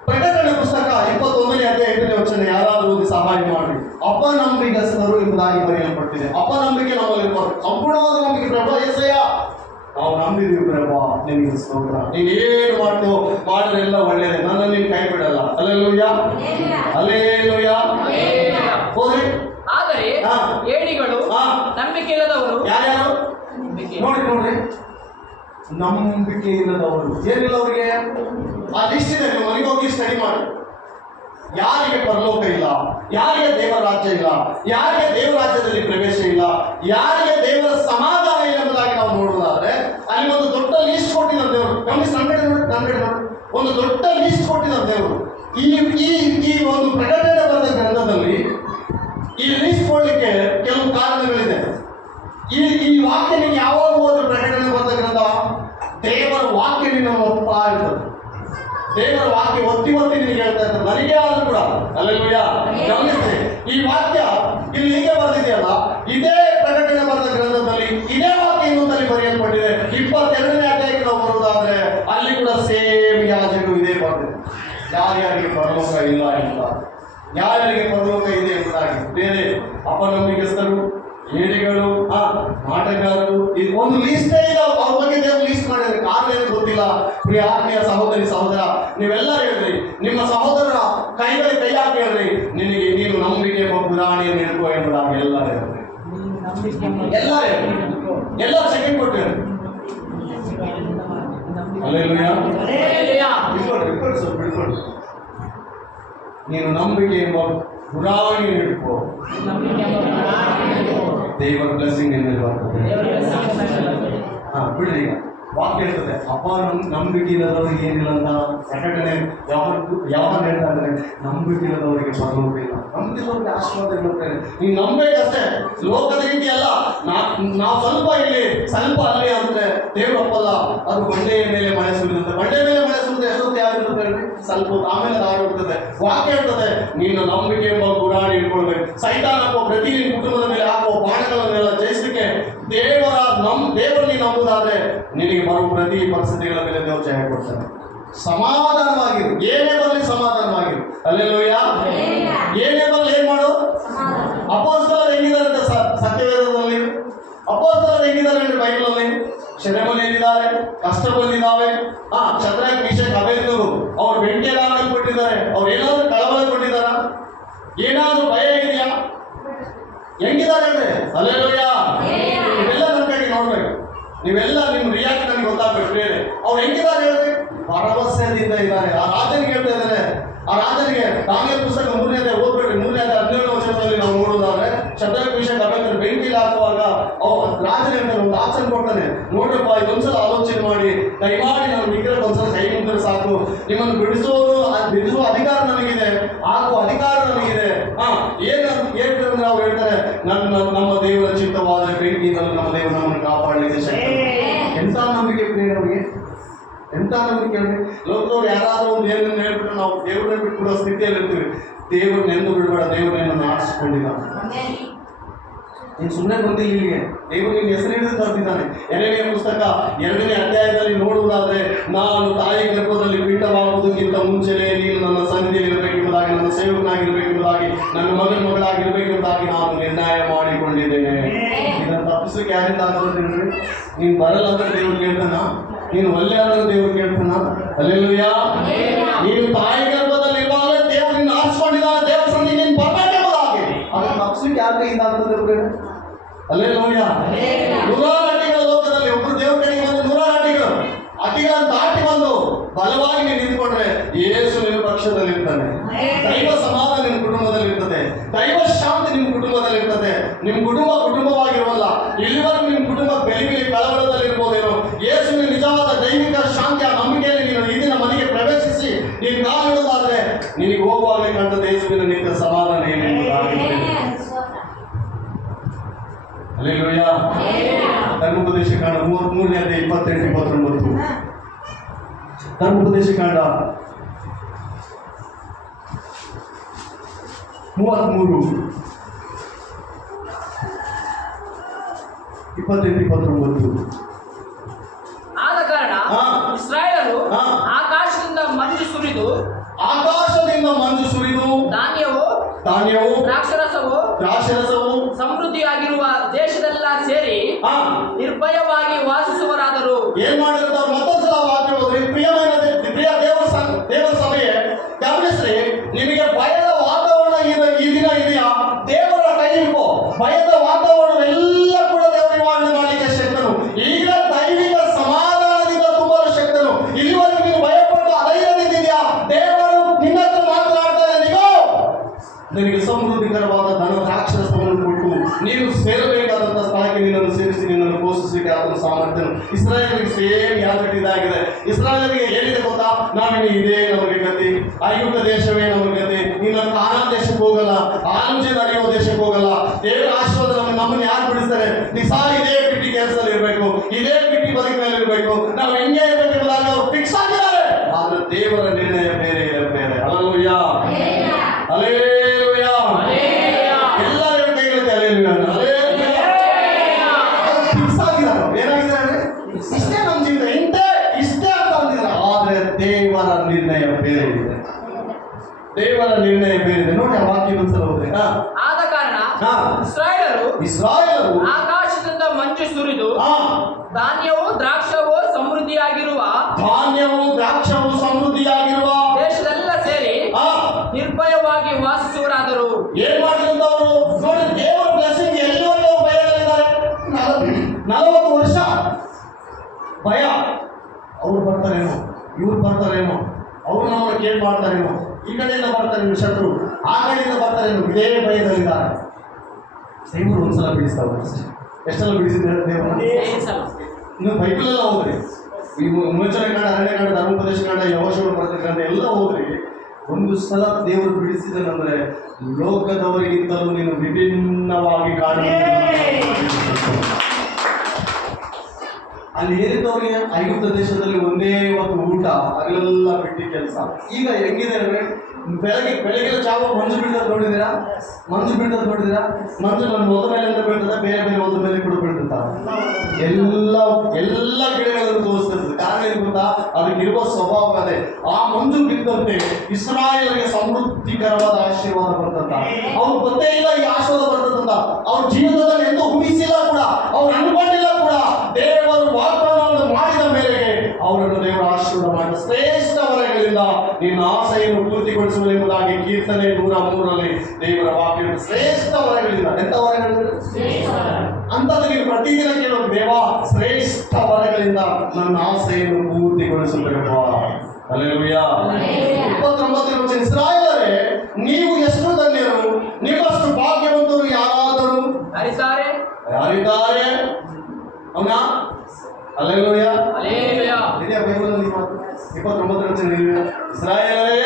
ಪ್ರಕಟಣೆ ಪುಸ್ತಕ 21ನೇ ಅಧ್ಯಾಯ 8ನೇ ವಚನ ಯಾರಾದರೂ ಓದಿ ಸಹಾಯ ಮಾಡಿ. ಅಪನಂಬಿಕಸ್ಥರು ಎಂಬುದಾಗಿ ಬರೆಯಲ್ಪಟ್ಟಿದೆ. ಅಪನಂಬಿಕೆ ನಮ್ಮಲ್ಲಿ ಇರಬಾರ್ದು. ಸಂಪೂರ್ಣವಾದ ನಂಬಿಕೆ, ಪ್ರಭು ಯೇಸಯ್ಯ ನಾವು ನಂಬಿದೀವಿ ಪ್ರಭು, ನಿಮಗೆ ಸ್ತೋತ್ರ. ನೀನೇನು ಮಾಡಿದ್ರೆ ಎಲ್ಲ ಒಳ್ಳೇದೇ, ನನ್ನ ನೀನು ಕೈ ಬಿಡಲ್ಲ. Alleluia, alleluia. ಹೋದ್ರಿ. ಆದರೆ ಏಡಿಗಳು, ನಂಬಿಕೆ ಇಲ್ಲದವರು ಯಾರ್ಯಾರು ನೋಡ್ರಿ, ನಂಬಿಕೆ ಇಲ್ಲದವರು. ಏನಿಲ್ಲ ಅವರಿಗೆ? ಆ ಲಿಸ್ಟ್ ಇದೆ, ನೀವು ಮನೆಗೆ ಹೋಗಿ ಸ್ಟಡಿ ಮಾಡಿ. ಯಾರಿಗೆ ಪರಲೋಕ ಇಲ್ಲ, ಯಾರಿಗೆ ದೇವರ ರಾಜ್ಯ ಇಲ್ಲ, ಯಾರಿಗೆ ದೇವರ ರಾಜ್ಯದಲ್ಲಿ ಪ್ರವೇಶ ಇಲ್ಲ, ಯಾರಿಗೆ ದೇವರ ಸಮಾಧಾನ ಇಲ್ಲ ಎಂಬುದಾಗಿ ನಾವು ನೋಡುವುದಾದ್ರೆ ಅಲ್ಲಿ ಒಂದು ದೊಡ್ಡ ಲಿಸ್ಟ್ ಕೊಟ್ಟಿದ್ದಾರೆ ದೇವರು. ಗಮನಿಸಿ, ನನ್ಗಡೆ ನೋಡಿ, ಒಂದು ದೊಡ್ಡ ಲಿಸ್ಟ್ ಕೊಟ್ಟಿದ್ದಾರೆ ದೇವರು. ಈ ಒಂದು ಪ್ರಕಟಣೆ ಬರೆದ ಗ್ರಂಥದಲ್ಲಿ ಈ ಲಿಸ್ಟ್ ಕೊಡ್ಲಿಕ್ಕೆ ಕೆಲವು ಕಾರಣಗಳಿದೆ. ಈ ವಾಕ್ಯ ನೀನು ಯಾವಾಗ ಹೋದ್ರೆ ಪ್ರಕಟಣೆ ಬರೆದ ಗ್ರಂಥ, ದೇವರ ವಾಕ್ಯ ನಿನ್ನ ಒತ್ತಾ ಇರ್ತದೆ. ದೇವರ ವಾಕ್ಯ ಒತ್ತಿ ನಿನಗೆ ಹೇಳ್ತಾ ಇರ್ತಾರೆ. ನನಗೆ ಆದ್ರೂ ಕೂಡ ಅಲ್ಲೆಲ್ಲೂಯ್ಯ. ಗಮನಿಸಿ, ಈ ವಾಕ್ಯ ಇಲ್ಲಿ ಹೀಗೆ ಬರೆದಿದೆಯಲ್ಲ, ಇದೇ ಪ್ರಕಟಣೆ ಬರೆದ ಗ್ರಂಥದಲ್ಲಿ ಇದೇ ವಾಕ್ಯ ಇನ್ನೊಂದಲ್ಲಿ ಬರೆಯಲ್ಪಟ್ಟಿದೆ. 22ನೇ ಅಧ್ಯಾಯಕ್ಕೆ ನಾವು ಬರುವುದಾದ್ರೆ ಅಲ್ಲಿ ಕೂಡ ಸೇಮ್ ಯಾಜಕರು ಇದೇ ಬರೆದಿದೆ. ಯಾರ್ಯಾರಿಗೆ ಪರಲೋಕ ಇಲ್ಲ ಅಂತ, ಯಾರ್ಯಾರಿಗೆ ಪರಲೋಕ ಇದೆ ಎಂಬುದಾಗಿ. ಬೇರೆ ಅಪನಂಬಿಕಸ್ಥರು, ಏಡಿಗಳು, ಮಾಟಗಾರರು, ಇದು ಒಂದು ಲಿಸ್ಟೇ ಇಲ್ಲ. ಅವ್ರ ಬಗ್ಗೆ ದೇವರು ಲಿಸ್ಟ್ ಮಾಡಿದ್ರೆ ಕಾರಣ ಏನು ಗೊತ್ತಿಲ್ಲ. ಪ್ರಿಯ ಆತ್ಮೀಯ ಸಹೋದರಿ ಸಹೋದರ, ನೀವೆಲ್ಲ ಹೇಳ್ರಿ, ನಿಮ್ಮ ಸಹೋದರರ ಕೈಗಳಿಗೆ ಕೈ ಹಾಕಿ ಹೇಳ್ರಿ, ನೀನು ನಂಬಿಕೆ ಗುರಾಣಿಯನ್ನು ಹಿಡ್ಕೋ ಎಂಬುದಾಗಿ ಎಲ್ಲ ಹೇಳ್ರಿ. ಎಲ್ಲ ಸೆಕೆಂಡ್ ಕೊಟ್ಟು ಹೇಳ್ರಿ. ಬಿಡ್ಕೊಳ್ರಿ. ನೀನು ನಂಬಿಕೆ ಎಂಬ ಗುರಾಣಿ ಹಿಡ್ಕೋ, ದೇವರ ಬ್ಲೆಸ್ಸಿಂಗ್ ನಿನ್ನಲ್ಲಿ ಬರ್ತದೆ. ಬಿಡ್ರಿ. ಈಗ ವಾಕ್ಯ ಹೇಳ್ತದೆ, ನಂಬಿಕೆ ಇಲ್ಲದವ್ರಿಗೆ ಏನಿಲ್ಲ ಅಂತ. ಪ್ರಕಟಣೆ ಯಾವ ಹೇಳ್ತಾ ಇದ್ದಾರೆ? ನಂಬಿಕೆ ಇಲ್ಲದವರಿಗೆ ಪರಲೋಕ ಇಲ್ಲ. ನಂಬಿದವರಿಗೆ ಆಶೀರ್ವಾದ ಇರುತ್ತೆ. ನೀವು ನಂಬೇಕಷ್ಟೇ, ಲೋಕದ ರೀತಿ ಅಲ್ಲ. ನಾವು ಸ್ವಲ್ಪ ಇಲ್ಲಿ ಸ್ವಲ್ಪ ಅಲ್ಲಿ ಅಂದ್ರೆ ದೇವರು ಒಪ್ಪಲ್ಲ. ಅದು ಬಂಡೆಯ ಮೇಲೆ ಮಳೆ ಸುರಿಯುತ್ತೆ. ಬಂಡೆ ಮೇಲೆ ಮಳೆ ಸುರಿದ್ರೆ ಎಷ್ಟೊತ್ತು ಯಾರಿರುತ್ತೆ ಹೇಳ್ರಿ? ಸ್ವಲ್ಪ ಆಮೇಲೆ ದಾರಿ ಹೋಗ್ತದೆ. ವಾಕ್ಯ ಹೇಳ್ತದೆ, ನೀನು ನಂಬಿಕೆ ಎಂಬ ಗುರಾಣಿ ಇಟ್ಕೊಳ್ಬೇಕು. ಸೈತಾನ ಪ್ರತಿ ನಿನ್ನ ಕುಟುಂಬದ ಮೇಲೆ ಹಾಕುವ ಬಾಣಗಳನ್ನೆಲ್ಲ ಜಯಿಸಲಿಕ್ಕೆ ದೇವರಲ್ಲಿ ನಂಬುದಾದ್ರೆ ನಿನಗೆ ಬರುವ ಪ್ರತಿ ಪರಿಸ್ಥಿತಿಗಳ ಮೇಲೆ ದೇವರು ಜಯ ಕೊಡ್ತಾನೆ. ಸಮಾಧಾನವಾಗಿರು, ಏನೇ ಬರಲಿ ಸಮಾಧಾನವಾಗಿರು. ಅಲ್ಲೆಲ್ಲೂಯ್ಯ. ಏನೇ ಬರಲಿ ಏನ್ ಮಾಡು. ಅಪೊಸ್ತಲರು ಹೆಂಗಿದ್ದಾರೆ ಸತ್ಯವೇದದಲ್ಲಿ? ಅಪೊಸ್ತಲರು ಹೆಂಗಿದ್ದಾರೆ ಅಂದ್ರೆ ಬೈಬಲಲ್ಲಿ ಶ್ರಮೆಯಲ್ಲಿದ್ದಾರೆ, ಕಷ್ಟ ಬಂದಿದ್ದಾವೆ. ಶದ್ರಕ್, ಮೇಷಕ್, ಅಬೇದ್ನೆಗೋ ಅವ್ರು ಬೆಂಕಿಯಲ್ಲಿ ಹಾಕಲ್ಪಟ್ಟಿದ್ದಾರೆ. ಅವ್ರು ಏನಾದ್ರು ಕಳವಳಗೊಂಡಿದ್ದಾರ? ಏನಾದ್ರೂ ಭಯ ಇದೆಯಾ? ಹೆಂಗಿದ್ದಾರೆ ಅಂದ್ರೆ ಅಲ್ಲೆಲ್ಲೂಯ್ಯ. ನೀವೆಲ್ಲ ನನ್ನ ಕಡೆಗೆ ನೋಡ್ಬೇಕು. ನೀವೆಲ್ಲ ನಿಮ್ಮ ರಿಯಾಕ್ಟ್ ನನಗೆ ಗೊತ್ತಾಗ್ಬೇಕು. ಬೇರೆ ಅವ್ರು ಹೆಂಗಿದ್ದಾರೆ ಹೇಳ್ರಿ? ಭರವಸೆಯಿಂದ ಇದ್ದಾರೆ. ಆ ರಾಜನಿಗೆ ಹೇಳ್ತಾ ಇದ್ದಾರೆ, ಆ ರಾಜನಿಗೆ ದಾನಿಯೇಲ ಪುಸ್ತಕ 3ನೇ ಅಧ್ಯಾಯ ಓದ್ಬೇಡ್ರಿ. 3ನೇ ಅಧ್ಯಾಯ 17ನೇ ವಚನದಲ್ಲಿ ನಾವು ನೋಡುವುದಾದ್ರೆ ಶದ್ರಕ್, ಮೇಷಕ್, ಅಬೇದ್ನೆಗೋ ಬೆಂಕಿಯಲ್ಲಿ ಹಾಕುವಾಗ ರಾಜನ ಹೇಳ್ತಾನೆ, ಒಂದು ಆಪ್ಷನ್ ಕೊಡ್ತಾನೆ. ನೋಡ್ರಪ್ಪ, ಇದೊಂದ್ಸಲ ಆಲೋಚನೆ ಮಾಡಿ, ದಯಮಾಡಿ ನಾನು ವಿಗ್ರಹ ಒಂದ್ಸಲ ಕೈ ಮುಗಿದ್ರೆ ಸಾಕು. ನಿಮ್ಮನ್ನು ಬಿಡಿಸುವ ಅಧಿಕಾರ ನನಗಿದೆ, ಹಾಕುವ ಅಧಿಕಾರ ನನಗಿದೆ. ಏನಂದ್ರೆ ನಾವು ಹೇಳ್ತಾರೆ, ನಮ್ಮ ದೇವರ ಚಿತ್ತವಾದ ಬೆಂಕಿನಲ್ಲಿ ನಮ್ಮ ದೇವರು ನಮ್ಮನ್ನು ಕಾಪಾಡಲಿಕ್ಕೆ ಶಕ್ತಿ. ಎಂತ ನಂಬಿಕೆ ಪ್ರಿಯರವರಿಗೆ, ಎಂತ ನಂಬಿಕೆ. ಲೋಕದವ್ರು ಯಾರಾದ್ರೂ ಒಂದು ಏನನ್ನು ಹೇಳ್ಬಿಟ್ಟು ನಾವು ದೇವರನ್ನ ಬಿಟ್ಬಿಡೋ ಸ್ಥಿತಿಯಲ್ಲಿ ಇರ್ತೀವಿ. ದೇವ್ರನ್ನ ಎಂದು ಬಿಡಬೇಡ, ದೇವರನ್ನ ಆರಿಸಿಕೊಂಡಿಲ್ಲ. ನೀನು ಸುಮ್ಮನೆ ಬಂದಿಲ್ಲ ಇಲ್ಲಿಗೆ, ದೇವರು ನಿನ್ನ ಹೆಸರು ಹಿಡಿದು ತರ್ತಿದ್ದಾನೆ. 2ನೇ ಪುಸ್ತಕ 2ನೇ ಅಧ್ಯಾಯದಲ್ಲಿ ನೋಡುವುದಾದ್ರೆ, ನಾನು ತಾಯಿ ಗರ್ಭದಲ್ಲಿ ಪಿಂಡವಾಗುವುದಕ್ಕಿಂತ ಮುಂಚೆನೇ ನೀನು ನನ್ನ ಸನ್ನಿಧಿಯಲ್ಲಿ ಇರಬೇಕೆಂಬುದಾಗಿ, ನನ್ನ ಸೇವಕನಾಗಿರ್ಬೇಕೆಂಬುದಾಗಿ, ನನ್ನ ಮಗಳಾಗಿರ್ಬೇಕೆಂಬುದಾಗಿ ನಾನು ನಿರ್ಣಯ ಮಾಡಿಕೊಂಡಿದ್ದೇನೆ. ಇದನ್ನು ತಪ್ಪಿಸೋಕೆ ಯಾರಿಂದ ಆಗೋದ್ರಿ? ನೀನು ಬರಲ್ಲ ಅಂದ್ರೆ ದೇವ್ರು ಕೇಳ್ತಾನ? ನೀನು ಒಳ್ಳೆ ಅಂದ್ರೆ ದೇವ್ರು ಕೇಳ್ತಾನ? ಅಲ್ಲೆಲ್ಲೂಯ್ಯ. ನೀನು ತಾಯಿ ಗರ್ಭದಲ್ಲಿ ಇರುವಾಗಲೇ ದೇವ್ರು ನಿನ್ನ ಆರಿಸಿಕೊಂಡಿದ್ದಾನೆ. ದೇವ್ರ ಸನ್ನಿಧಿ ನೀನು ಬರಬೇಕೆಂಬುದಾಗಿ ಅದನ್ನು ತಪ್ಪಿಸೋಕೆ ಯಾರ ಕೈಯಿಂದ ಆಗ್ತದೆ? ಅಲ್ಲೆಲ್ಲೂಯ್ಯ. ಬಲವಾಗಿ ನೀನು ನಿಂತ್ಕೊಂಡ್ರೆ ಯೇಸು ನಿನ್ನ ಪಕ್ಷದಲ್ಲಿ ಇರ್ತಾನೆ. ದೈವ ಸಮಾಧಾನ ನಿನ್ನ ಕುಟುಂಬದಲ್ಲಿ ಇರ್ತದೆ, ದೈವ ಶಾಂತಿ ನಿಮ್ಮ ಕುಟುಂಬದಲ್ಲಿ ಇರ್ತದೆ. ನಿಮ್ಮ ಕುಟುಂಬವಾಗಿರುವಲ್ಲ, ಇಲ್ಲಿವರೆಗೂ ನಿಮ್ಮ ಕುಟುಂಬ ಬೆಲಿ ಕಳವಳದಲ್ಲಿ ಇರ್ಬೋದೇನೋ. ಯೇಸುವಿನ ನಿಜವಾದ ದೈವಿಕ ಶಾಂತಿಯ ನಂಬಿಕೆಯಲ್ಲಿ ನೀನು ಇಂದಿನ ಮನೆಗೆ ಪ್ರವೇಶಿಸಿ ನೀನು ಕಾಲಿಡುವುದಾದ್ರೆ ನಿನಗೆ ಹೋಗುವಾಗಲೇ ಕಂಡದ ಯೇಸುವಿನ ನಿತ್ಯ ಸಮಾಧಾನ ಏನೆಂಬುದಾಗಿ. ಹಲ್ಲೆಲೂಯಾ. ಧರ್ಮೋಪದೇಶ ಕಾಂಡ 33ನೇ ಅಧ್ಯಾಯ 28-29. ಧರ್ಮೋಪದೇಶ ಕಾಂಡ 33:28-29. ಆದ ಕಾರಣ ಇಸ್ರಾಯೇಲರು ಆಕಾಶದಿಂದ ಮಂಜು ಸುರಿದು ಧಾನ್ಯವು ದ್ರಾಕ್ಷರಸವು ಸಮೃದ್ಧಿಯಾಗಿರುವ ದೇಶದೆಲ್ಲ ಸೇರಿ ನಿರ್ಭಯವಾಗಿ ವಾಸಿಸುವರಾದರು. ಏನ್ ಮಾಡಿರ್ತಾರೆ? ಮತ್ತೊಂದ್ಸಲ ವಾಕ್ಯ ಹೋದ್ರಿ. ಪ್ರಿಯ ದೇವರ ಸಭೆಯೇ ಗಮನಿಸ್ರಿ, ನಿಮಗೆ ಭಯದ ವಾತಾವರಣ ಈ ದಿನ ಇದೆಯಾ? ದೇವರ ಕೈ ಹಿಡ್ಕೋ. ಭಯದ ವಾತಾವರಣ ಎಲ್ಲ ಕೂಡ ದೇವರ ನಿವಾರಣೆ ಮಾಡಲಿಕ್ಕೆ ಶಕ್ತನು. ಈಗ ದೈವಿಕ ಸಮಾಧಾನದಿಂದ ತುಂಬಲು ಶಕ್ತನು. ಇಲ್ಲಿವರೆಗೂ ನೀನು ಭಯಪಟ್ಟು ಅಧೈರ್ಯದಿಂದಿದೆಯಾ? ದೇವರು ನಿನ್ನ ಹತ್ರ ಮಾತನಾಡ್ತಾ ಇದ್ದೀಗೋ, ನಿನಗೆ ಸಮೃದ್ಧಿಕರವಾದ ಧನ ದ್ರಾಕ್ಷರಸವನ್ನು ಕೊಟ್ಟು ನೀನು ಸೇರಬೇಕಾದಂತಹ ಸ್ಥಳಕ್ಕೆ ನಿನ್ನನ್ನು ಸೇರಿಸಿ ನಿನ್ನನ್ನು ಪೋಷಿಸಲಿಕ್ಕೆ ಆತನ ಸಾಮರ್ಥ್ಯನು. ಇಸ್ರಾಯೇಲಿಗೆ ಸೇಮ್ ಯಾವ್ದು ಇದಾಗಿದೆ. ಇಸ್ರಾಯೇಲಿಗೆ ಹೇಳಿದೆ ಗೊತ್ತಾ? ನಾವಿನ್ನು ಇದೇ ನಮಗೆ ಗತಿ, ಐಗುಪ್ತ ದೇಶವೇ ನಮಗೆ ಗತಿ. ನಿನ್ನ ಕಾನಾನ್ ದೇಶಕ್ಕೆ ಹೋಗಲ್ಲ, ಆಲೋಚನೆ ನಡೆಯುವ ದೇಶಕ್ಕೆ ಹೋಗಲ್ಲ. ದೇವರ ಆಶೀರ್ವಾದ ನಮ್ಮನ್ನು ಯಾರು ಬಿಡಿಸ್ತಾರೆ? ದಿಸಾ ಇದೇ ಪಿಟ್ಟಿ ಕೆಲಸದಲ್ಲಿ ಇರಬೇಕು, ಇದೇ ಪಿಟ್ಟಿ ಬದುಕಿನಲ್ಲಿ ಇರಬೇಕು, ನಾವು ಹೆಂಗೆ ಇರಬೇಕೆಂಬುದಾಗಿ ಅವರು ಫಿಕ್ಸ್ ಆಗಿದ್ದಾರೆ. ಆದ್ರೆ ದೇವರ ನಿರ್ಣಯ ಬೇರೆ ಬೇರೆ. Hallelujah, hallelujah. ಎಲ್ಲರ ಕೈಗಳಿಗೆ ಹಲ್ಲೆಲೂಯಾ, ಹಲ್ಲೆಲೂಯಾ. ಫಿಕ್ಸ್ ಆಗಿದ್ದಾರೆ. ಏನಾಗಿದ್ದಾರೆ? ಇಷ್ಟೇ ನಮ್ಮ ಜೀವಿತ, ಇಷ್ಟೇ ಅಂತ ಅಂದಿದ್ದಾರೆ. ಆದ್ರೆ ದೇವರ ನಿರ್ಣಯ ಬೇರೆ ಇದೆ. ದೇವರ ನಿರ್ಣಯ ಬೇರೆ ಇದೆ. ನೋಡಿ ಆ ವಾಕ್ಯ ಒಂದ್ಸಲ ಹೋದ್ರೆ. ಆದ ಕಾರಣ ಇಸ್ರಾಯೇಲರು ಆಕಾಶದಿಂದ ಮಂಜು ಸುರಿದು ಧಾನ್ಯವು ದ್ರಾಕ್ಷವು ಸಮೃದ್ಧಿಯಾಗಿರುವ ದೇಶದೆಲ್ಲ ಸೇರಿ ನಿರ್ಭಯವಾಗಿ ವಾಸಿಸುವರಾದರು. ಏನ್ ಮಾಡಿದಂತವರು ನೋಡಿ, ದೇವರ ಬ್ಲೆಸ್ಸಿಂಗ್ ಎಲ್ಲರಿಗೂ ಭಯಗಳಿದ್ದಾರೆ. 40 ವರ್ಷ ಭಯ. ಅವ್ರು ಬರ್ತಾರೇನೋ, ಇವ್ರು ಬರ್ತಾರೇನೋ, ಅವ್ರು ನಮ್ಮನ್ನು ಕೇಳಿ ಮಾಡ್ತಾರೇನೋ, ಈ ಕಡೆಯಿಂದ ಬರ್ತಾರೇನೋ ಶತ್ರು, ಆ ಕಡೆಯಿಂದ ಬರ್ತಾರೇನೋ, ಇದೇ ಭಯದಲ್ಲಿದ್ದಾರೆ. ದೇವರು ಒಂದ್ಸಲ ಬಿಡಿಸ್ತಾವ್ರೆ. ಎಷ್ಟೆಲ್ಲ ಬಿಡಿಸಿದ್ದಾರೆ ದೇವರು? ಇನ್ನು ಬೈಬಲ್ ಎಲ್ಲ ಹೋದ್ರಿ, ಈ ವಿಮೋಚನೆ ಕಾಂಡ, ಅರಣ್ಯಕಾಂಡ, ಧರ್ಮೋಪದೇಶ ಕಾಂಡ, ಯೆಹೋಶುವನ ಪ್ರಕರಣ ಎಲ್ಲ ಹೋದ್ರಿ. ಒಂದು ಸಲ ದೇವರು ಬಿಡಿಸಿದನಂದ್ರೆ ಲೋಕದವರಿಗಿಂತಲೂ ನೀನು ವಿಭಿನ್ನವಾಗಿ ಅಲ್ಲಿ ಏನಿದ್ದವರಿಗೆ ಐಗುಪ್ತ ದೇಶದಲ್ಲಿ ಒಂದೇ ಒಂದು ಊಟ, ಅಲ್ಲೆಲ್ಲ ಬಿಟ್ಟಿ ಕೆಲಸ. ಈಗ ಹೆಂಗಿದೆ ಅಂದ್ರೆ ಬೆಳಗ್ಗೆ ಜಾವ ಮಂಜು ಬೀಳ್ತದೆ ನೋಡಿದ್ದೀರಾ? ಮಂಜು ನನ್ನ ಮೊದ ಮೇಲೆ ಅಂತ ಬೀಳ್ತದೆ, ಬೇರೆ ಒಂದು ಮೇಲೆ ಕೂಡ ಬೀಳ್ತಿರ್ತಾವೆ. ಎಲ್ಲ ಗಿಡಗಳನ್ನು ತೋರಿಸ್ತದೆ. ಕಾರಣ ಏನು ಗೊತ್ತಾ? ಅದಕ್ಕಿರುವ ಸ್ವಭಾವ ಅದೇ. ಆ ಮಂಜು ಬಿದ್ದಂತೆ ಇಸ್ರಾಯೇಲರಿಗೆ ಸಮೃದ್ಧಿಕರವಾದ ಆಶೀರ್ವಾದ ಬರ್ತಂತ. ಅವ್ರು ಗೊತ್ತೇ ಇಲ್ಲ ಈ ಆಶೀರ್ವಾದ ಬರ್ತದಂತ. ಅವ್ರ ಜೀವನದಲ್ಲಿ ಎಂದೂ ಊಹಿಸಿಲ್ಲ ಕೂಡ, ಅವ್ರು ಅನ್ಕೊಂಡಿಲ್ಲ ಕೂಡ. ದೇವರು ವಾಗ್ದಾನವನ್ನು ಮಾಡಿದ ಮೇರೆಗೆ ಅವರನ್ನು ದೇವರ ಆಶೀರ್ವಾದ ಮಾಡಿದ ಶ್ರೇಷ್ಠ ವರಗಳಿಂದ ನಿನ್ನ ಆಸೆಯನ್ನು ಪೂರ್ತಿಗೊಳಿಸುವುದೆಂಬುದಾಗಿ ಕೀರ್ತನೆ 103ರಲ್ಲಿ ದೇವರ ವಾಕ್ಯ. ಶ್ರೇಷ್ಠ ವರಗಳಿಂದ. ಎಂತ ವರಗಳು? ಅಂತದ್ದು ನೀವು ಪ್ರತಿದಿನ ಕೇಳೋದು, ದೇವ ಶ್ರೇಷ್ಠ ವರಗಳಿಂದ ನನ್ನ ಆಸೆಯನ್ನು ಪೂರ್ತಿಗೊಳಿಸಬೇಕು. ಹಲ್ಲೆಲೂಯಾ. 29ನೇ ವಚನ, ಇಸ್ರಾಯೇಲರೇ ನೀವು ಎಷ್ಟು ಧನ್ಯರು, ನಿಮ್ಮಷ್ಟು ಭಾಗ್ಯವಂತರು ಯಾರಾದರೂ ಯಾರಿದ್ದಾರೆ? ಅವನಾ? ಹಲ್ಲೆಲೂಯಾ. ಇದೆಯಾ ಬೈಬಲಲ್ಲಿ? 29ನೇ ವಚನ, ಇಸ್ರಾಯೇಲರೇ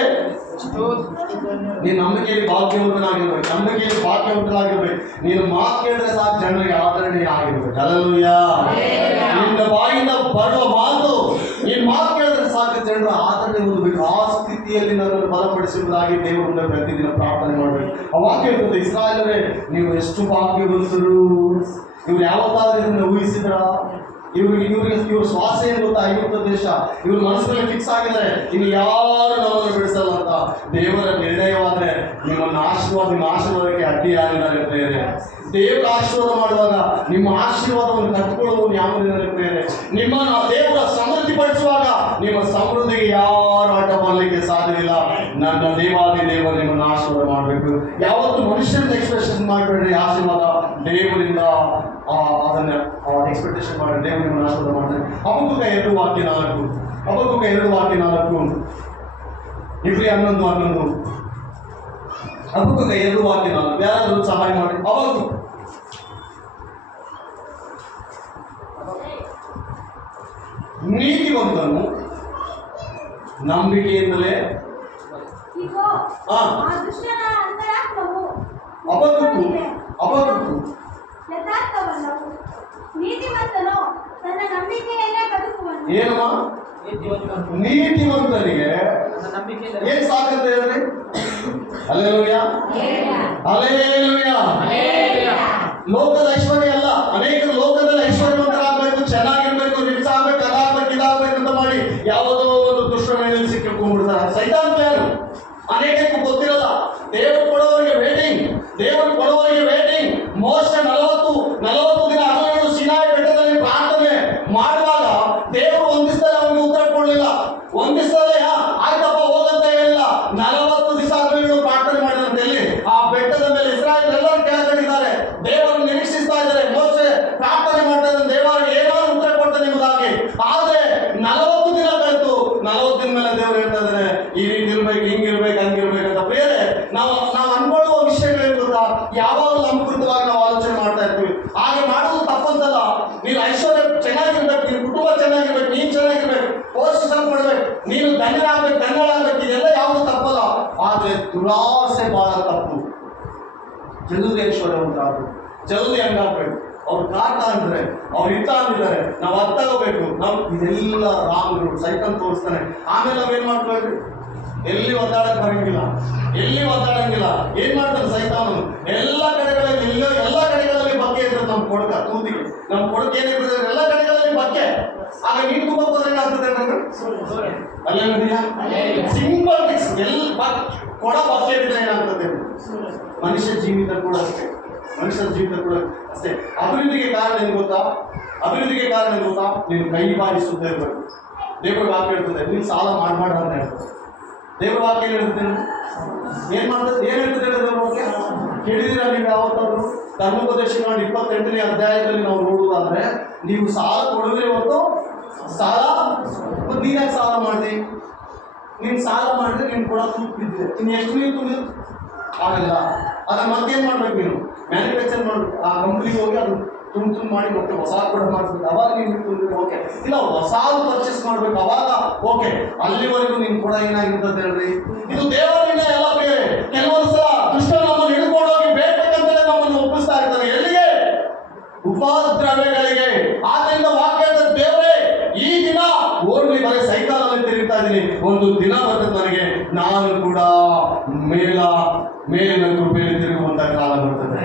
ನೀನು ನಂಬಿಕೆಯಲ್ಲಿ ಭಾಗ್ಯವಂತನಾಗಿರ್ಬೇಕು. ನೀನು ಮಾತು ಕೇಳಿದ್ರೆ ಸಾಕು, ಜನರಿಗೆ ಆದರಣೆ ಆಗಿರ್ಬೇಕು. ಹಲ್ಲೆಲೂಯಾ. ನಿನ್ನ ಬಾಯಿಂದ ಬರುವ ಮಾತು, ನೀನು ಮಾತು ಕೇಳಿದ್ರೆ ಸಾಕು, ಜನರು ಆದರಣೆ ಹೊಂದಬೇಕು. ಆ ಸ್ಥಿತಿಯಲ್ಲಿ ನನ್ನನ್ನು ಬಲಪಡಿಸುವುದಾಗಿ ದೇವರಿಂದ ಪ್ರತಿದಿನ ಪ್ರಾರ್ಥನೆ ಮಾಡಬೇಕು. ಆ ವಾಕ್ಯ ಹೇಳ್ತದೆ, ಇಸ್ರಾಯೇಲರೇ ನೀವು ಎಷ್ಟು ಭಾಗ್ಯವಂತರು. ಇವ್ರು ಯಾವತ್ತಾದ್ರೂ ಇದನ್ನು ಊಹಿಸಿದ್ರ? ಇವ್ರ ಶ್ವಾಸ ಏನು ಗೊತ್ತಾ? ಐಗುಪ್ತ ದೇಶ. ಇವ್ರ ಮನಸ್ಸಿನಲ್ಲಿ ಫಿಕ್ಸ್ ಆಗಿದ್ದಾರೆ, ಇನ್ನು ಯಾರು ನಮ್ಮನ್ನು ಬಿಡಿಸಲ್ಲ ಅಂತ. ದೇವರ ನಿರ್ಣಯವಾದ್ರೆ ನಿಮ್ಮ ಆಶೀರ್ವಾದಕ್ಕೆ ಅಡ್ಡಿ ಯಾರಿದ್ದಾರೆ ಪ್ರೇರೆ? ದೇವರ ಆಶೀರ್ವಾದ ಮಾಡುವಾಗ ನಿಮ್ಮ ಆಶೀರ್ವಾದವನ್ನು ಕಟ್ಕೊಳ್ಳುವನು ಯಾವುದೇ ಪ್ರೇರೆ? ನಿಮ್ಮನ್ನು ದೇವರ ಸಮೃದ್ಧಿ ಪಡಿಸುವಾಗ ನಿಮ್ಮ ಸಮೃದ್ಧಿಗೆ ಯಾರು ಆಟ ಮಾಡಲಿಕ್ಕೆ ಸಾಧ್ಯವಿಲ್ಲ. ನನ್ನ ದೇವಾದಿ ದೇವರು ನಿಮ್ಮನ್ನು ಆಶೀರ್ವಾದ ಮಾಡಬೇಕು. ಯಾವತ್ತು ಮನುಷ್ಯನ ಎಕ್ಸ್ಪ್ರೆಷನ್ ಮಾಡಬೇಡ್ರಿ. ಆಶೀರ್ವಾದ ದೇವರಿಂದ ಅದನ್ನ ಎಕ್ಸ್ಪೆಕ್ಟೇಷನ್ ಮಾಡಿ ದೇವರು ನಿಮ್ಮನ್ನು ಆಶೀರ್ವಾದ ಮಾಡ್ತಾರೆ. ಹಬಕ್ಕೂಕ 2:4 ಹಬಕ್ಕೂಕ 2:4 ಇಬ್ರಿ 11:11 ಹಬಕ್ಕೂಕ 2:4 ಯಾರಾದರೂ ಸಹಾಯ ಮಾಡಿ. ಹಬಕ್ಕೂಕ ನೀತಿವಂತನು ನಂಬಿಕೆಯಿಂದಲೇ ಇಗೋ, ಆ. ಆ ದುಷ್ಟನ ಅಂತರಾತ್ಮವು ಹಬಕ್ಕೂಕು ಯಥಾರ್ಥವಲ್ಲವು. ನೀತಿವಂತನು ತನ್ನ ನಂಬಿಕೆಯಲ್ಲೇ ಬದುಕುವನು. ಏನಮ್ಮ ನೀತಿವಂತನು ನೀತಿವಂತನಿಗೆ ನನ್ನ ನಂಬಿಕೆಯಿಂದ ಏನ್ ಸಾಕಂತ ಹೇಳ್ರಿ? Hallelujah hallelujah. ಹಲ್ಲೆಲೂಯಾ. ಲೋಕದ ಐಶ್ವರ್ಯ ಅಲ್ಲ, ಅನೇಕರು ಲೋಕದಲ್ಲಿ ಐಶ್ವರ್ಯವಂತರಾಗಬೇಕು, ಚೆನ್ನಾಗಿರ್ಬೇಕು, ರಿಚ್ ಆಗ್ಬೇಕು, ಅದಾಗ್ಬೇಕು, ಇದಾಗ್ಬೇಕು ಅಂತ ಮಾಡಿ ಯಾವುದೋ ಒಂದು ದುಷ್ಟಮೇಲೆ ಸಿಕ್ಕಿಕೊಂಡ್ಬಿಡ್ತಾರೆ. ಸೈತಾನ್ ಪ್ಲಾನ್ ಅನೇಕರಿಗೆ ಗೊತ್ತಿರಲ್ಲ. ದೇವರು ಕೊಡೋವರಿಗೆ ವೇಟಿಂಗ್, ದೇವರು ಕೊಡೋವರಿಗೆ ವೇಟಿಂಗ್. ಮೋಸ 40 ದಿನ ಹಗಲು ಸಿನಾಯಿ ಬೆಟ್ಟದಲ್ಲಿ ಪ್ರಾರ್ಥನೆ ಮಾಡುವಾಗ ದೇವರು ಒಂದಿಸ್ತಲೇ ಅವನಿಗೆ ಉತ್ತರ ಕೊಡಲಿಲ್ಲ. ಒಂದಿಸ್ತಲೇ ಆಯ್ತಪ್ಪ ಹೋಗಂತ ಹೇಳಿಲ್ಲ. 40 ದಿವಸ ಆದ್ಮೇಲೆ ಪ್ರಾರ್ಥನೆ ಮಾಡಿದಂತೆ ಎಲ್ಲಿ ಆ ಬೆಟ್ಟದ ಮೇಲೆ ಇಸ್ರಾಯೇಲ್ ಎಲ್ಲರೂ ಕೆಳಗಟ್ಟಿದ್ದಾರೆ. ದೇವರು ನಿರೀಕ್ಷಿಸ್ತಾ ಇದ್ದಾರೆ. ಮೋಸೆ ಪ್ರಾರ್ಥನೆ ಮಾಡ್ತಾ ಇದ್ದಾರೆ, ದೇವರಿಗೆ ಏನಾದ್ರು ಉತ್ತರ ಕೊಡ್ತಾನೆ ಎಂಬುದಾಗಿ. ಆದ್ರೆ 40 ದಿನ ಕಳೆದು 40 ದಿನ ಮೇಲೆ ದೇವರು ಹೇಳ್ತಾ ಇದ್ದಾರೆ, ಈ ರೀತಿ ಇರ್ಬೇಕು, ಹಿಂಗಿರ್ಬೇಕು, ಹಂಗಿರ್ಬೇಕಂತ. ಬೇರೆ ನಾವು ಅನ್ಕೊಳ್ಳುವ ವಿಷಯಗಳೇನು ಗೊತ್ತಾ? ಯಾವಾಗ ನಮ್ಮ ಕುರಿತವಾಗಿ ನಾವು ಆಲೋಚನೆ ಮಾಡ್ತಾ ಇರ್ತೀವಿ. ಹಾಗೆ ಮಾಡೋದು ತಪ್ಪಂತಲ್ಲ. ನೀನು ಐಶ್ವರ್ಯ ಚೆನ್ನಾಗಿರ್ಬೇಕು, ನಿನ್ನ ಕುಟುಂಬ ಚೆನ್ನಾಗಿರ್ಬೇಕು, ನೀನ್ ಚೆನ್ನಾಗಿರ್ಬೇಕು, ಪೋಷಿಸಲ್ಪಡ್ಬೇಕು, ನೀನು ಧನ್ಯರಾಗ್ಬೇಕು, ಇದೆಲ್ಲ ಯಾವುದು ತಪ್ಪಲ್ಲ. ಆದ್ರೆ ದುರಾಸೆ ಬಹಳ ತಪ್ಪು. ಜಲ್ದಿ ಐಶ್ವರ್ಯವಂತರಾಗಬೇಕು, ಜಲ್ದಿ ಹಂಗಾಗ್ಬೇಕು. ಅವ್ರು ಕಾಟ ಅಂದ್ರೆ ಅವ್ರು ಇತ್ತ ಅಂದಿದ್ದಾರೆ, ನಾವು ಅರ್ಥ ಹೋಗ್ಬೇಕು. ಇದೆಲ್ಲ ರಾಂಗ್ ರೂಟ್. ಸೈಕಲ್ ತೋರಿಸ್ತಾನೆ. ಆಮೇಲೆ ನಾವೇನ್ ಮಾಡ್ಕೊಳ್ರಿ? ಎಲ್ಲಿ ಒದ್ದಾಡಕ್ ಬರಂಗಿಲ್ಲ, ಏನ್ ಮಾಡ್ತಾನೆ ಸೈತಾನು? ಎಲ್ಲ ಕಡೆಗಳಲ್ಲಿ ಬಕ್ಕೆ ಇರ್ತದೆ. ನಮ್ಮ ಕೊಡಕ ತೂತಿಗೆ ನಮ್ಮ ಕೊಡಕ ಏನಿರ್ತದೆ ಎಲ್ಲ ಕಡೆಗಳಲ್ಲಿ ಬಕ್ಕೆ. ಆಗ ನೀರು ತುಂಬ ಆಗ್ತದೆ ಅಲ್ಲೇ ಸಿಂಪಲ್ ಟಿಕ್ಸ್. ಕೊಡ ಬಕ್ಕೆ ಇದ್ರೆ ಏನಾಗ್ತದೆ? ಮನುಷ್ಯ ಜೀವಿತ ಕೂಡ ಅಷ್ಟೇ. ಅಭಿವೃದ್ಧಿಗೆ ಕಾರಣ ಏನು ಗೊತ್ತಾ? ನೀನು ಕೈ ಬಾರಿ ಶುದ್ಧ ಇರಬೇಕು. ದೇವರ ವಾಕ್ಯ ಹೇಳ್ತದೆ, ನೀನು ಸಾಲ ಮಾಡಬೇಡ ಅಂತ ಹೇಳ್ತದೆ. ದೇವರ ವಾಕ್ಯ ಹೇಳ್ತೇನೆ ಏನ್ ಹೇಳ್ತದೆ ದೇವರ ವಾಕ್ಯ? ಕೇಳಿದಿರ ನೀವು ಯಾವತ್ತಾದ್ರು? ಧರ್ಮೋಪದೇಶ 28ನೇ ಅಧ್ಯಾಯದಲ್ಲಿ ನಾವು ನೋಡುವುದಾದ್ರೆ, ನೀವು ಸಾಲ ಕೊಡುವುದೇ ಹೊತ್ತು ನೀನಾಗ ಸಾಲ ಮಾಡಿದೆ. ನೀನು ಸಾಲ ಮಾಡಿದ್ರೆ ನೀನು ಕೂಡ ತುಂಬಿದ್ದೆ. ಇನ್ನು ಎಷ್ಟು ನೀರು ತುಂಬಿದ್ರು ಆಗಲ್ಲ. ಅದನ್ನ ಮತ್ತೇನ್ ಮಾಡ್ಬೇಕು? ನೀನು ಮ್ಯಾನುಫ್ಯಾಕ್ಚರ್ ಮಾಡ್ಬೇಕು. ಆ ಕಂಪ್ನಿಗೆ ಹೋಗಿ ಅದು ತುಂಬ ಮಾಡಿ ಮತ್ತೆ ಹೊಸ ಕೂಡ ಮಾಡಿಸ್ಬೇಕು. ಅವಾಗ ನೀನು ತುಂಬಿದ್ರೆ ಓಕೆ. ಇಲ್ಲ, ಹೊಸಾದು ಪರ್ಚೇಸ್ ಮಾಡ್ಬೇಕು, ಅವಾಗ ಓಕೆ. ಅಲ್ಲಿವರೆಗೂ ನೀನು ಕೂಡ ಏನಾಗಿರ್ತದೆ ಹೇಳ್ರಿ? ಇದು ದೇವರಿಂದ ಎಲ್ಲ ಬೇರೆ. ಕೆಲವೊಂದ್ಸಲ ದುಷ್ಟ ನಮ್ಮನ್ನು ಹಿಡ್ಕೊಂಡೋಗಿ ಬೇಕಂತಲೇ ನಮ್ಮನ್ನು ಒಪ್ಪಿಸ್ತಾ ಇರ್ತಾನೆ. ಎಲ್ಲಿಗೆ? ಉಪದ್ರವಗಳಿಗೆ. ಆದ್ರಿಂದ ವಾಕ್ಯ ದೇವರೇ, ಈ ದಿನ ಓಡ್ಲಿ ಬರೀ ಸೈಕಲ್ ಅಲ್ಲಿ ತಿರುಗ್ತಾ ಇದ್ದೀನಿ, ಒಂದು ದಿನ ಬರ್ತದೆ ನನಗೆ, ನಾನು ಕೂಡ ಮೇಲಿನ ಕೃಪೆಯಲ್ಲಿ ತಿರುಗುವಂತ ಕಾಲ ಬರ್ತದೆ.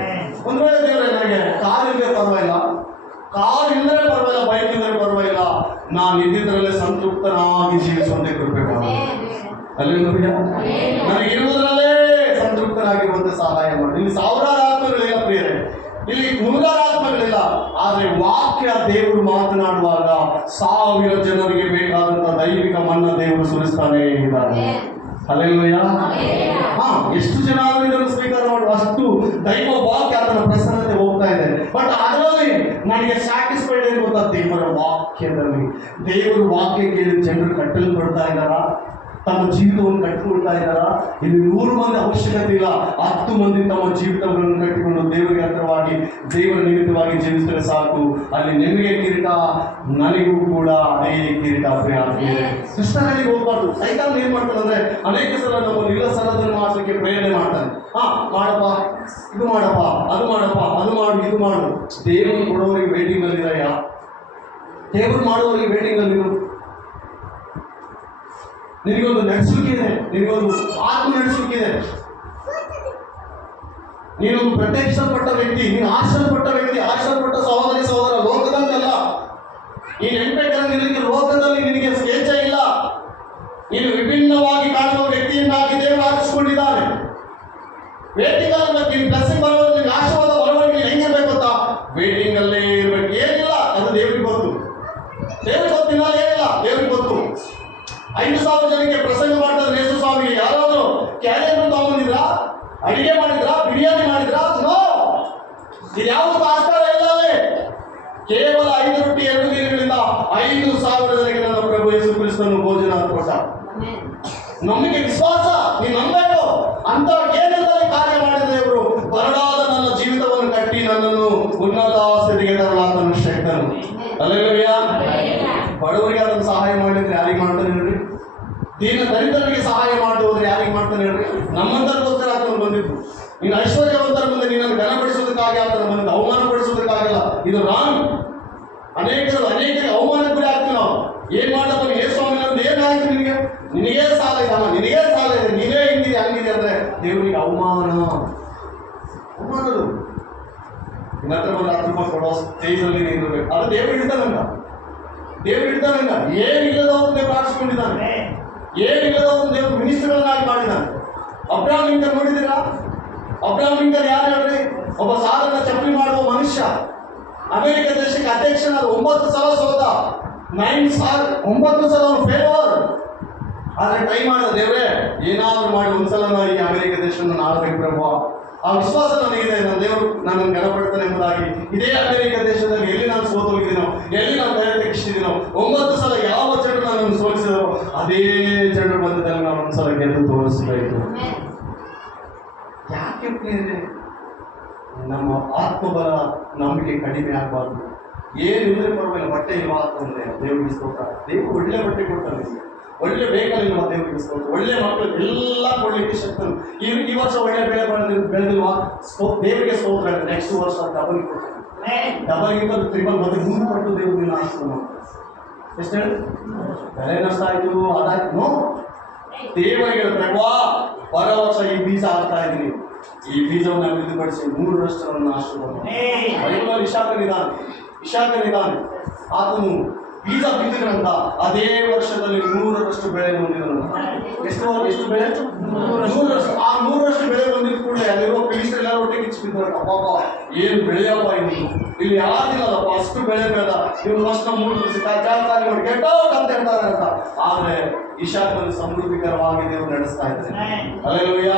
ಒಂದ್ ವೇಳೆ ದೇವರೇ ನನಗೆ ಕಾರ್ ಇಲ್ಲದೆ ಪರವಾಗಿಲ್ಲ, ಬೈಕ್ ಇಲ್ಲದೆ ಪರವಾಗಿಲ್ಲ, ನಾನು ಇದ್ದಿದ್ರಲ್ಲೇ ಸಂತೃಪ್ತನಾಗಿ ಜೀವಿಸುವಂತೆ ಕೃಪೆ ಮಾಡಿ. ಅಲ್ಲಿ ನನಗಿರುವುದರಲ್ಲೇ ಸಂತೃಪ್ತರಾಗಿರುವಂತೆ ಸಹಾಯ ಮಾಡಿ. ಇಲ್ಲಿ 1000 ಆತ್ಮಗಳಿಲ್ಲ ಪ್ರಿಯರೇ, ಇಲ್ಲಿ 100 ಆತ್ಮಗಳಿಲ್ಲ. ಆದ್ರೆ ವಾಕ್ಯ ದೇವರು ಮಾತನಾಡುವಾಗ 1000 ಜನರಿಗೆ ಬೇಕಾದಂತ ದೈವಿಕ ಮನ್ನ ದೇವರು ಸುರಿಸ್ತಾನೆ ಇದ್ದಾರೆ. ಹಲ್ಲೆಲೂಯಾ. ಎಷ್ಟು ಜನ ಆದ್ರೂ ಇದನ್ನು ಸ್ವೀಕಾರ ಮಾಡುವ ಅಷ್ಟು ದೈವ ವಾಕ್ಯ ಆತನ ಪ್ರಸನ್ನತೆ ಹೋಗ್ತಾ ಇದೆ. ಬಟ್ ಅದರಲ್ಲಿ ನನಗೆ ಸ್ಯಾಟಿಸ್ಫೈಡ್ ಏನು ಗೊತ್ತಾ? ದೇವರ ವಾಕ್ಯದಲ್ಲಿ. ದೇವರ ವಾಕ್ಯ ಕೇಳಿ ಜನರು ಕಟ್ಟಲ್ಪಡ್ತಾ ಇದ್ದಾರಾ? ತಮ್ಮ ಜೀವಿತವನ್ನು ಕಟ್ಟಿಕೊಳ್ತಾ ಇದ್ದಾರಾ? ಇಲ್ಲಿ 100 ಮಂದಿ ಅವಶ್ಯಕತೆ ಇಲ್ಲ, 10 ಮಂದಿ ತಮ್ಮ ಜೀವಿತವನ್ನು ಕಟ್ಟಿಕೊಂಡು ದೇವರಿಗೆ ಹತ್ರವಾಗಿ ದೇವರ ನಿಮಿತ್ತವಾಗಿ ಜೀವಿಸಿದರೆ ಸಾಕು. ಅಲ್ಲಿ ನಿಮಗೆ ಕಿರೀಟ, ನನಗೂ ಕೂಡ ಅದೇ ಕಿರೀಟ ಆಗ್ತದೆ. ಕೃಷ್ಣನಿಗೆ ಹೋಗ್ಬಾರ್ದು. ಸೈತಾನ್ ಏನ್ ಮಾಡ್ತಾನೆ ಅಂದ್ರೆ, ಅನೇಕ ಸಲ ನಮ್ಮನ್ನು ಇಲ್ಲ ಸಲದನ್ನು ಮಾಡಲಿಕ್ಕೆ ಪ್ರೇರಣೆ ಮಾಡ್ತಾನೆ. ಮಾಡಪ್ಪ, ಇದು ಮಾಡಪ್ಪ, ಅದು ಮಾಡಪ್ಪ, ಅದು ಮಾಡು, ಇದು ಮಾಡು. ದೇವರು ಕೊಡೋರಿಗೆ ವೇಟಿಂಗ್ ಅಲ್ಲಿದೆಯಾ? ದೇವರು ಮಾಡುವವರಿಗೆ ವೇಟಿಂಗ್ ಅಲ್ಲಿರು. ನಿನಗೊಂದು ನಡೆಸುವಿಕೆ ಇದೆ, ನಿನಗೊಂದು ಆತ್ಮ ನಡೆಸುವಿಕೆ ಇದೆ. ನೀನೊಂದು ಪ್ರತ್ಯಕ್ಷಪಟ್ಟ ವ್ಯಕ್ತಿ, ನೀನು ಆಶ್ರಯಪಟ್ಟ ವ್ಯಕ್ತಿ, ಆಶ್ರಯಪಟ್ಟ ಸಹೋದರ ಲೋಕದಲ್ಲ. ಈ ನೆನಪೇಕರ ನಿನಗೆ ಲೋಕದಲ್ಲಿ ನಿನಗೆ ಸ್ವೇಚ್ಛೆ ಇಲ್ಲ. ನೀನು ವಿಭಿನ್ನವಾಗಿ ಕಾಣುವ ವ್ಯಕ್ತಿಯನ್ನಾಗಿ ದೇವರು ಆರಿಸಿಕೊಂಡಿದ್ದಾನೆ. ವೇಟಿಂಗ್ ಅಲ್ಲಿ ನೀನು ಬ್ಲೆಸ್ಸಿಂಗ್ ಬರುವಾಗ, ನಿನಗೆ ಆಶೀರ್ವಾದ ಬರುವವರೆಗೆ ಹೆಂಗಿರ್ಬೇಕು ಗೊತ್ತಾ? ವೇಟಿಂಗ್ ಅಲ್ಲೇ ಇರ್ಬೇಕು. ಏನಿಲ್ಲ ಅದು ದೇವರಿಗೆ ಗೊತ್ತು. ಗೊತ್ತಿಲ್ಲ, ಏನಿಲ್ಲ ದೇವರಿಗೆ ಗೊತ್ತು. 5,000 ಜನಕ್ಕೆ ಪ್ರಸಂಗ ಮಾಡ್ತಾರೆ ಯೇಸು ಸ್ವಾಮಿಗೆ. ಯಾರಾದ್ರು ಕ್ಯಾರಿಯರ್ ತಗೊಂಡಿದ್ರಾ? ಅಡಿಗೆ ಮಾಡಿದ್ರಾ? ಬಿರಿಯಾನಿ ಮಾಡಿದ್ರಾ? ನೋ. ಇದು ಯಾವುದು ಆಸ್ಕಾರ ಇಲ್ಲ. ಕೇವಲ 5 ರೊಟ್ಟಿ 2 ಮೀನುಗಳಿಂದ 5,000 ಜನರಿಗೆ ನನ್ನ ಪ್ರಭು ಯೇಸು ಕ್ರಿಸ್ತನು ಭೋಜನ ಕೊಟ್ಟ. ನಂಬಿಕೆ, ವಿಶ್ವಾಸ, ನೀನು ನಂಬಬೇಕು. ಅಂತ ಕೇಂದ್ರದಲ್ಲಿ ಕಾರ್ಯ ಮಾಡಿದ ದೇವರು ಬರಡಾದ ನನ್ನ ಜೀವಿತವನ್ನು ಕಟ್ಟಿ ನನ್ನನ್ನು ಉನ್ನತ ಸ್ಥಿತಿಗೆ ತರಲಾತನು ಶಕ್ತನು. ಹಲ್ಲೆಲೂಯಾ. ಬಡವರಿಗೆ ಅದನ್ನು ಸಹಾಯ ಮಾಡಿದ್ರೆ ಯಾರಿಗೆ ಮಾಡ್ತಾನೆ ಹೇಳ್ರಿ? ದೀನ ದರಿದ್ರರಿಗೆ ಸಹಾಯ ಮಾಡುವುದ್ರೆ ಯಾರಿಗೆ ಮಾಡ್ತಾನೆ ಹೇಳ್ರಿ? ನಮ್ಮಂತರಿಗೋಸ್ಕರ ಆತನು ಬಂದಿದ್ದು. ನೀನು ಐಶ್ವರ್ಯವಂತರ ಮುಂದೆ ನಿನ್ನನ್ನು ಘನಪಡಿಸೋದಕ್ಕಾಗಿ ಆತನ ಬಂದಿದ್ದು, ಅವಮಾನಪಡಿಸೋದಕ್ಕಾಗಲ್ಲ. ಇದು ರಾಂಗ್. ಅನೇಕರಿಗೆ ಅವಮಾನಕ್ಕೆ ಗುರಿ ಆಗ್ತೀವಿ ನಾವು. ಏನ್ ಮಾಡಪ್ಪ ಏ ಸ್ವಾಮಿ, ನಮ್ದು ಏನಾಯ್ತು ನಿನಗೆ? ನಿನಗೇ ಸಾಲ ಇದಮ್ಮ, ನಿನಗೇ ಸಾಲ ಇದೆ, ನೀನೇ ಹಿಂಗಿದೆ ಹಂಗಿದೆ ಅಂದ್ರೆ ದೇವರಿಗೆ ಅವಮಾನದು. ಇನ್ನತ್ರ ಒಂದು 10 ರೂಪಾಯಿ ಕೊಡೋ ಸ್ಟೇಜಲ್ಲಿ ನಿಲ್ಲಬೇಕು. ಅದು ದೇವರು ಇಡ್ತಾನಂಗ. ಏನಿಲ್ಲದವನು ದೇವರು ಆರಿಸಿಕೊಂಡಿದ್ದಾನೆ. ಏನಿಲ್ಲದವನು ದೇವರು ಮಿನಿಸ್ಟರ್ಗಳನ್ನಾಗಿ ಮಾಡಿದ್ದಾನೆ. ಅಬ್ರಹಾಂ ಲಿಂಕನ್ ನೋಡಿದ್ದೀರಾ? ಅಬ್ರಹಾಂ ಲಿಂಕನ್ ಯಾರು ಹೇಳ್ರಿ? ಒಬ್ಬ ಸಾಧಾರಣ ಚಪ್ಪಲಿ ಮಾಡುವ ಮನುಷ್ಯ. ಅಮೆರಿಕ ದೇಶಕ್ಕೆ ಅಧ್ಯಕ್ಷನಾದ 9 ಸಲ ಸೋತ. 9 ಸಲ ಅವನು ಫೇಲ್ಯೂರ್. ಆದ್ರೆ ಟ್ರೈ ಮಾಡಿದ, ದೇವರೇ ಏನಾದ್ರು ಮಾಡಿ ಒಂದ್ಸಲ ಈ ಅಮೆರಿಕ ದೇಶವನ್ನು ಆಳ್ಬೇಕು ಪ್ರಭು. ಆ ವಿಶ್ವಾಸ ನನಗಿದೆ, ನನ್ನ ದೇವರು ನನ್ನನ್ನು ಘನಪಡ್ತಾನೆ ಎಂಬುದಾಗಿ. ಇದೇ ಅಮೆರಿಕ ದೇಶದಲ್ಲಿ ಎಲ್ಲಿ ನಾನು ಸೋತೋಗಿದ್ದೀನೋ, ಎಲ್ಲಿ ನಾನು ಧೈರ್ಯ ತೆಗೆಸಿದ್ದೀನೋ, 9 ಸಲ ಯಾವ ಜನರು ನನ್ನನ್ನು ಸೋಲಿಸಿದರೋ ಅದೇ ಜನರು ಬಂದದಲ್ಲಿ ನಾನು ಒಂದ್ಸಲ ಗೆದ್ದು ತೋರಿಸಬೇಕು. ಯಾಕೆ ಪ್ರಿಯರೇ? ನಮ್ಮ ಆತ್ಮಬಲ, ನಂಬಿಕೆ ಕಡಿಮೆ ಆಗಬಾರ್ದು. ಏನಿದ್ರೆ ಪರವಾಗಿಲ್ಲ, ಬಟ್ಟೆ ಇಲ್ವಾ ಅಂತಂದ್ರೆ ದೇವರಿಗೆ ಸ್ತೋತ್ರ. ದೇವರು ಒಳ್ಳೆ ಬಟ್ಟೆ ಕೊಡ್ತಾನೆ, ಒಳ್ಳೆ ವೆಹಿಕಲ್ ಇಲ್ವಾ ದೇವರಿಗೆ ಸ್ತೋತ್ರ. ಒಳ್ಳೆ ಮಕ್ಕಳು ಎಲ್ಲ ಕೊಡ್ಲಿಕ್ಕೆ ಶಕ್ತನು. ಈ ವರ್ಷ ಒಳ್ಳೆ ಬೆಳೆ ಬೆಳೆದಿಲ್ವಾ, ದೇವರಿಗೆ ಸ್ತೋತ್ರ. ನೆಕ್ಸ್ಟ್ ವರ್ಷ ಡಬಲ್ ಕೊಡ್ತಾನೆ. ಡಬಲ್ ತ್ರಿಬಲ್ ಮತ್ತೆ 3 ಪಟ್ಟು ದೇವರಿಗೆ ಆಶೀರ್ವಾದ. ಎಷ್ಟು ಹೇಳಿ? ಬೆಳೆ ನಷ್ಟ ಆಯ್ತು, ಅದಾಯ್ತು. ನೋ, ದೇವರಿಗೆ ಪ್ರಭಾ ಬರೋ ವರ್ಷ ಈ ಬೀಜ ಹಾಕ್ತಾ ಇದ್ದೀನಿ, ಈ ಬೀಜವನ್ನು ಅಭಿವೃದ್ಧಿಪಡಿಸಿ 100ರಷ್ಟು ನನ್ನ ಆಶೀರ್ವಾದ. ಇಶಾಕನಿದ್ದಾನೆ, ಆತನು ಬೀಜ ಬಿದ್ದಿದ್ರಂತ ಅದೇ ವರ್ಷದಲ್ಲಿ 100ರಷ್ಟು ಬೆಳೆ ಹೊಂದಿದನು. ಎಷ್ಟು ಬೆಳೆ? 100ರಷ್ಟು. ಆ 100ರಷ್ಟು ಬೆಳೆ ಬಂದಿದ್ದ ಕೂಡಲೇ ಅಲ್ಲಿರುವ ಫಿಲಿಸ್ಟರ್ ಎಲ್ಲ ಒಟ್ಟಿಗೆ ಕಿಚ್ಚಿಬಿದ್ದಾರೆ. ಅಪ್ಪ ಏನು ಬೆಳೆಯಪ್ಪ ಇಲ್ಲಿ ಯಾರಿಲ್ಲಲ್ಲಪ್ಪ, ಅಷ್ಟು ಬೆಳೆ ಬೆಳೆದ ಇವ್ರು ವರ್ಷ 3 ವರ್ಷ ಜಾತ್ರೆ ಮಾಡಿ ಕೆಟ್ಟೋಗ್ ಅಂತ ಹೇಳ್ತಾರೆ ಅಂತ. ಆದ್ರೆ ಇಶಾಕನು ಸಮೃದ್ಧಿಕರವಾಗಿ ದೇವರು ನಡೆಸ್ತಾ ಇದ್ದಾರೆ. ಹಲ್ಲೆಲೂಯಾ.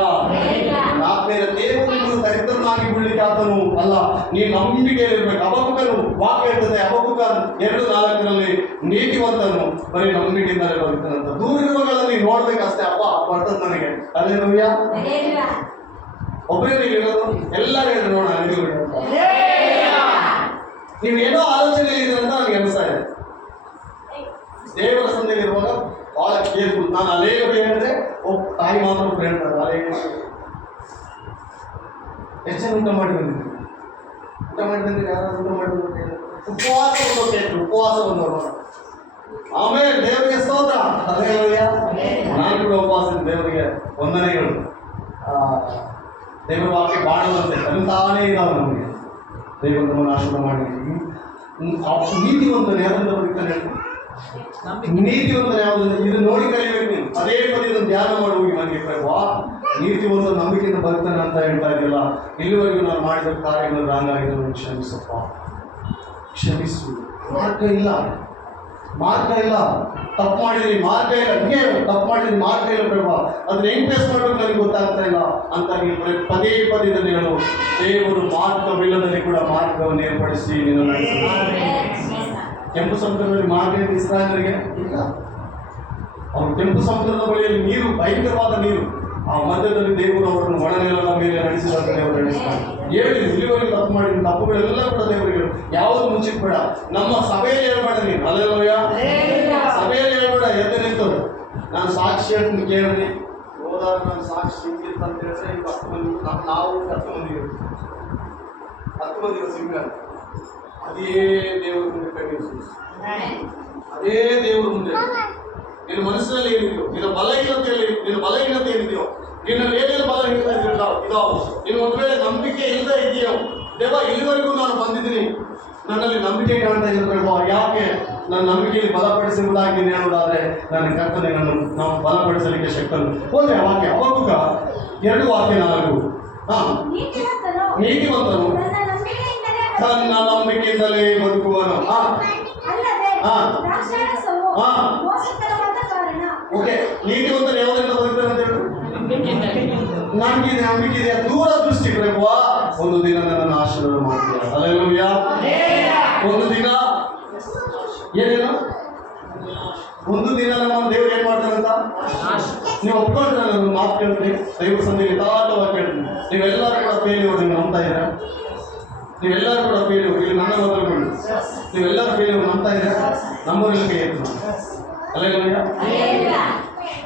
ಆತ್ಮೀಯ ದೇವರು ದರಿದ್ರನಾಗಿ ಬಿಡ್ಲಿಕ್ಕೆ ಆತನು ಅಲ್ಲ, ನೀನು ನಂಬಿಕೆಯಲ್ಲಿರ್ಬೇಕು. ಹಬಕ್ಕೂಕನು ವಾಕ್ಯ ಇರ್ತದೆ, ಹಬಕ್ಕೂಕ 2:4 ನೀತಿವಂತನು ಬರೀ ನಂಬಿಕೆಯಿಂದಲೇ ಬರುತ್ತಾನಂತ. ದೂರಿರುವಗಳಲ್ಲಿ ನೋಡ್ಬೇಕಷ್ಟೇ. ಅಪ್ಪ ಬರ್ತದೆ ನನಗೆ. ಹಲ್ಲೆಲೂಯಾ. ಒಬ್ಬರೇ ಇರೋದು ಎಲ್ಲರೂ ಹೇಳಿ ನೋಡೋಣ. ನೀವೇನೋ ಆಲೋಚನೆಯಲ್ಲಿ ಅಂತ ನನಗೆ ಅನಿಸ್ತಾ ಇದೆ. ದೇವರ ಸಂದೆಯಲ್ಲಿ ಇರುವಾಗ ಬಹಳ ಕೇರ್ಫುಲ್. ನಾನು ಅನೇಕ ಹೇಳಿದ್ರೆ ತಾಯಿ ಮಾತ್ರ ಹೇಳ್ತಾರೆ, ಅದೇ ಎಷ್ಟು ಜನ ಊಟ ಮಾಡಿ ಬಂದಿದ್ದೀವಿ? ಊಟ ಮಾಡಿ ಬಂದಿದ್ರೆ ಯಾರು ಊಟ ಮಾಡಿ ಉಪವಾಸ ಬಂದವರು. ಆಮೇಲೆ ದೇವರಿಗೆ ಸ್ತೋತ್ರ. ಹಲ್ಲೆಲೂಯಾ. ನಾನು ಕೂಡ ಉಪವಾಸ ದೇವರಿಗೆ ವಂದನೆಗಳು. ದೇವರ ವಾಕ್ಯ ಬಾಣದಂತೆ ಕಲಿತಾನೇ ಇದ್ದಾವೆ ನಮಗೆ. ದೇವರು ನಮ್ಮನ್ನು ಆಶೀರ್ವಾದ ಮಾಡಿದ್ದೀವಿ. ನೀತಿವಂತನು ಯಾವ್ದಂತ ಬರೀತಾನೆ ಹೇಳಿ? ನೀತಿವಂತನು ಯಾವ್ದು? ಇದು ನೋಡಿ ಕಲಿಬೇಕು ನೀನು. ಅದೇ ಪದ ಇದನ್ನು ಧ್ಯಾನ ಮಾಡುವ ನನಗೆ ವಾ ನೀತಿವಂತ ನಂಬಿಕೆಯಿಂದ ಬರ್ತಾನೆ ಅಂತ ಹೇಳ್ತಾ ಇದೆಯಲ್ಲ. ಇಲ್ಲಿವರೆಗೂ ನಾನು ಮಾಡಿದ ಕಾರ್ಯಗಳು ರಾಂಗ್ ಆಗಿದ್ದು ಕ್ಷಮಿಸಪ್ಪ, ಕ್ಷಮಿಸು. ಮಾರ್ಗ ಇಲ್ಲ, ತಪ್ಪು ಮಾಡಿದ್ರಿ ಮಾರ್ಗ ಇಲ್ಲ, ಹಿಂಗೆ ತಪ್ಪು ಮಾಡಿದ್ರಿ ಮಾರ್ಗ ಇಲ್ಲ ಪ್ರಭಾ, ಅದನ್ನ ಹೆಂಗ್ ಫೇಸ್ ಮಾಡ್ಬೇಕು ನನಗೆ ಗೊತ್ತಾಗ್ತಾ ಇಲ್ಲ ಅಂತ ನೀವು ಪದೇ ಇದನ್ನು ಹೇಳು. ದೇವರು ಮಾರ್ಗವಿಲ್ಲದಲ್ಲಿ ಕೂಡ ಮಾರ್ಗವನ್ನು ಏರ್ಪಡಿಸಿ ನೀನು ಕೆಂಪು ಸಮುದ್ರದಲ್ಲಿ ಮಾರ್ಗ ಇಸ್ರಾಯೇಲರಿಗೆ ಇಲ್ಲ. ಅವರು ಕೆಂಪು ಸಮುದ್ರದ ಬಳಿಯಲ್ಲಿ ನೀರು, ಭಯಂಕರವಾದ ನೀರು, ಆ ಮಧ್ಯದಲ್ಲಿ ದೇವರು ಅವರನ್ನು ಒಣನೆಲದ ಮೇಲೆ ನಡೆಸಿದಂತೆ ದೇವರು ನಡೆಸ್ತಾರೆ. ಹೇಳಿ ಇಲ್ಲಿವರೆಗೆ ತಪ್ಪು ಮಾಡಿ ತಪ್ಪುಗಳೆಲ್ಲ ಕೂಡ ದೇವರಿಗೆ ಯಾವುದು ಮುಚ್ಚಿಕ್ ಬೇಡ. ನಮ್ಮ ಸಭೆಯಲ್ಲಿ ಹೇಳ್ಬೇಡ ನೀನು. ಹಲ್ಲೆಲೂಯಾ. ಸಭೆಯಲ್ಲಿ ಹೇಳ್ಬೇಡ. ಎದ್ದು ನಿಂತು ನಾನು ಸಾಕ್ಷಿ ಅಂತ ಕೇಳಿದ್ರಿ ಹೋದಾಗ ನಾನು ಸಾಕ್ಷಿ ಹಿಂಗಿತ್ತು ಅಂತ ಹೇಳಿದ್ರೆ ಈಗ 10 ಮಂದಿ ನಾವು 10 ಮಂದಿ ಸಿಂಗಲ್. ಅದೇ ದೇವರ ಮುಂದೆ ಕಣ್ಣೀರು, ಅದೇ ದೇವರ ಮುಂದೆ ನಿನ್ನ ಮನಸ್ಸಿನಲ್ಲಿ ಏನಿದೆಯೋ, ನಿನ್ನ ಬಲಹೀನತೆ ಏನಿದೆಯೋ, ನಿನ್ನಲ್ಲಿ ಏನೇನು ಬಲಹೀನತೆ ಇದಾವೆ, ನೀನು ಒಂದು ವೇಳೆ ನಂಬಿಕೆ ಇಲ್ಲದೆ ಇದೆಯೋ, ದೇವ ಇಲ್ಲಿವರೆಗೂ ನಾನು ಬಂದಿದ್ದೀನಿ, ನನ್ನಲ್ಲಿ ನಂಬಿಕೆ ಕಾಣ್ತಾ ಇದ್ದ ಯಾಕೆ ನನ್ನ ನಂಬಿಕೆಯಲ್ಲಿ ಬಲಪಡಿಸುವುದಾಗಿ ಹೇಳುವುದಾದ್ರೆ ನನ್ನ ಕರ್ತನೆ ನಾವು ಬಲಪಡಿಸಲಿಕ್ಕೆ ಶಕ್ತನು. ಹೋದ್ರೆ ವಾಕ್ಯ ಹಬಕ್ಕೂಕ 2:4 ನೀತಿವಂತನು ತನ್ನ ನಂಬಿಕೆಯಿಂದಲೇ ಬದುಕುವನು. ಓಕೆ, ನೀತಿವಂತನು ಯಾವುದರಿಂದ ಬದುಕ್ತಾನೆ ಅಂತ ಹೇಳು? ನಂಬಿಕೆ ಇದೆ, ದೂರ ದೃಷ್ಟಿ ಪ್ರಭುವ ಒಂದು ದಿನ ನನ್ನನ್ನು ಆಶೀರ್ವಾದ ಮಾಡ್ತೀಯ. ಹಲ್ಲೆಲೂಯಾ. ಒಂದು ದಿನ ಏನೇನು ಒಂದು ದಿನ ನಮ್ಮ ದೇವ್ರು ಏನ್ ಮಾಡ್ತಾರಂತ ನೀವು ಒಪ್ಕೊಂಡ್ರೆ ನನ್ನ ಮಾತು ಕೇಳ್ತೀನಿ. ದೈವ ಸಂಧಿ ಯಥಾರ್ಥವಾಗಿ ಕೇಳ್ತೀನಿ. ನೀವೆಲ್ಲರೂ ಕೂಡ ಫೇಲ್ಯೂರ್. ನೀವು ನಂಬ್ತಾ ಇದ್ದೀರಾ? ನೀವೆಲ್ಲರೂ ಕೂಡ ಫೇಲ್ಯೂರ್. ಇಲ್ಲಿ ನನ್ನ ಮೊದಲುಗಳು ನೀವೆಲ್ಲರೂ ಫೇಲ್ಯೂರ್ ನಂಬ್ತಾ ಇದ್ದೀರಾ? ನಂಬೋರಿಗೆ ಕೈ ಎತ್ತು. ಅಲ್ಲೇಲೂಯಾ.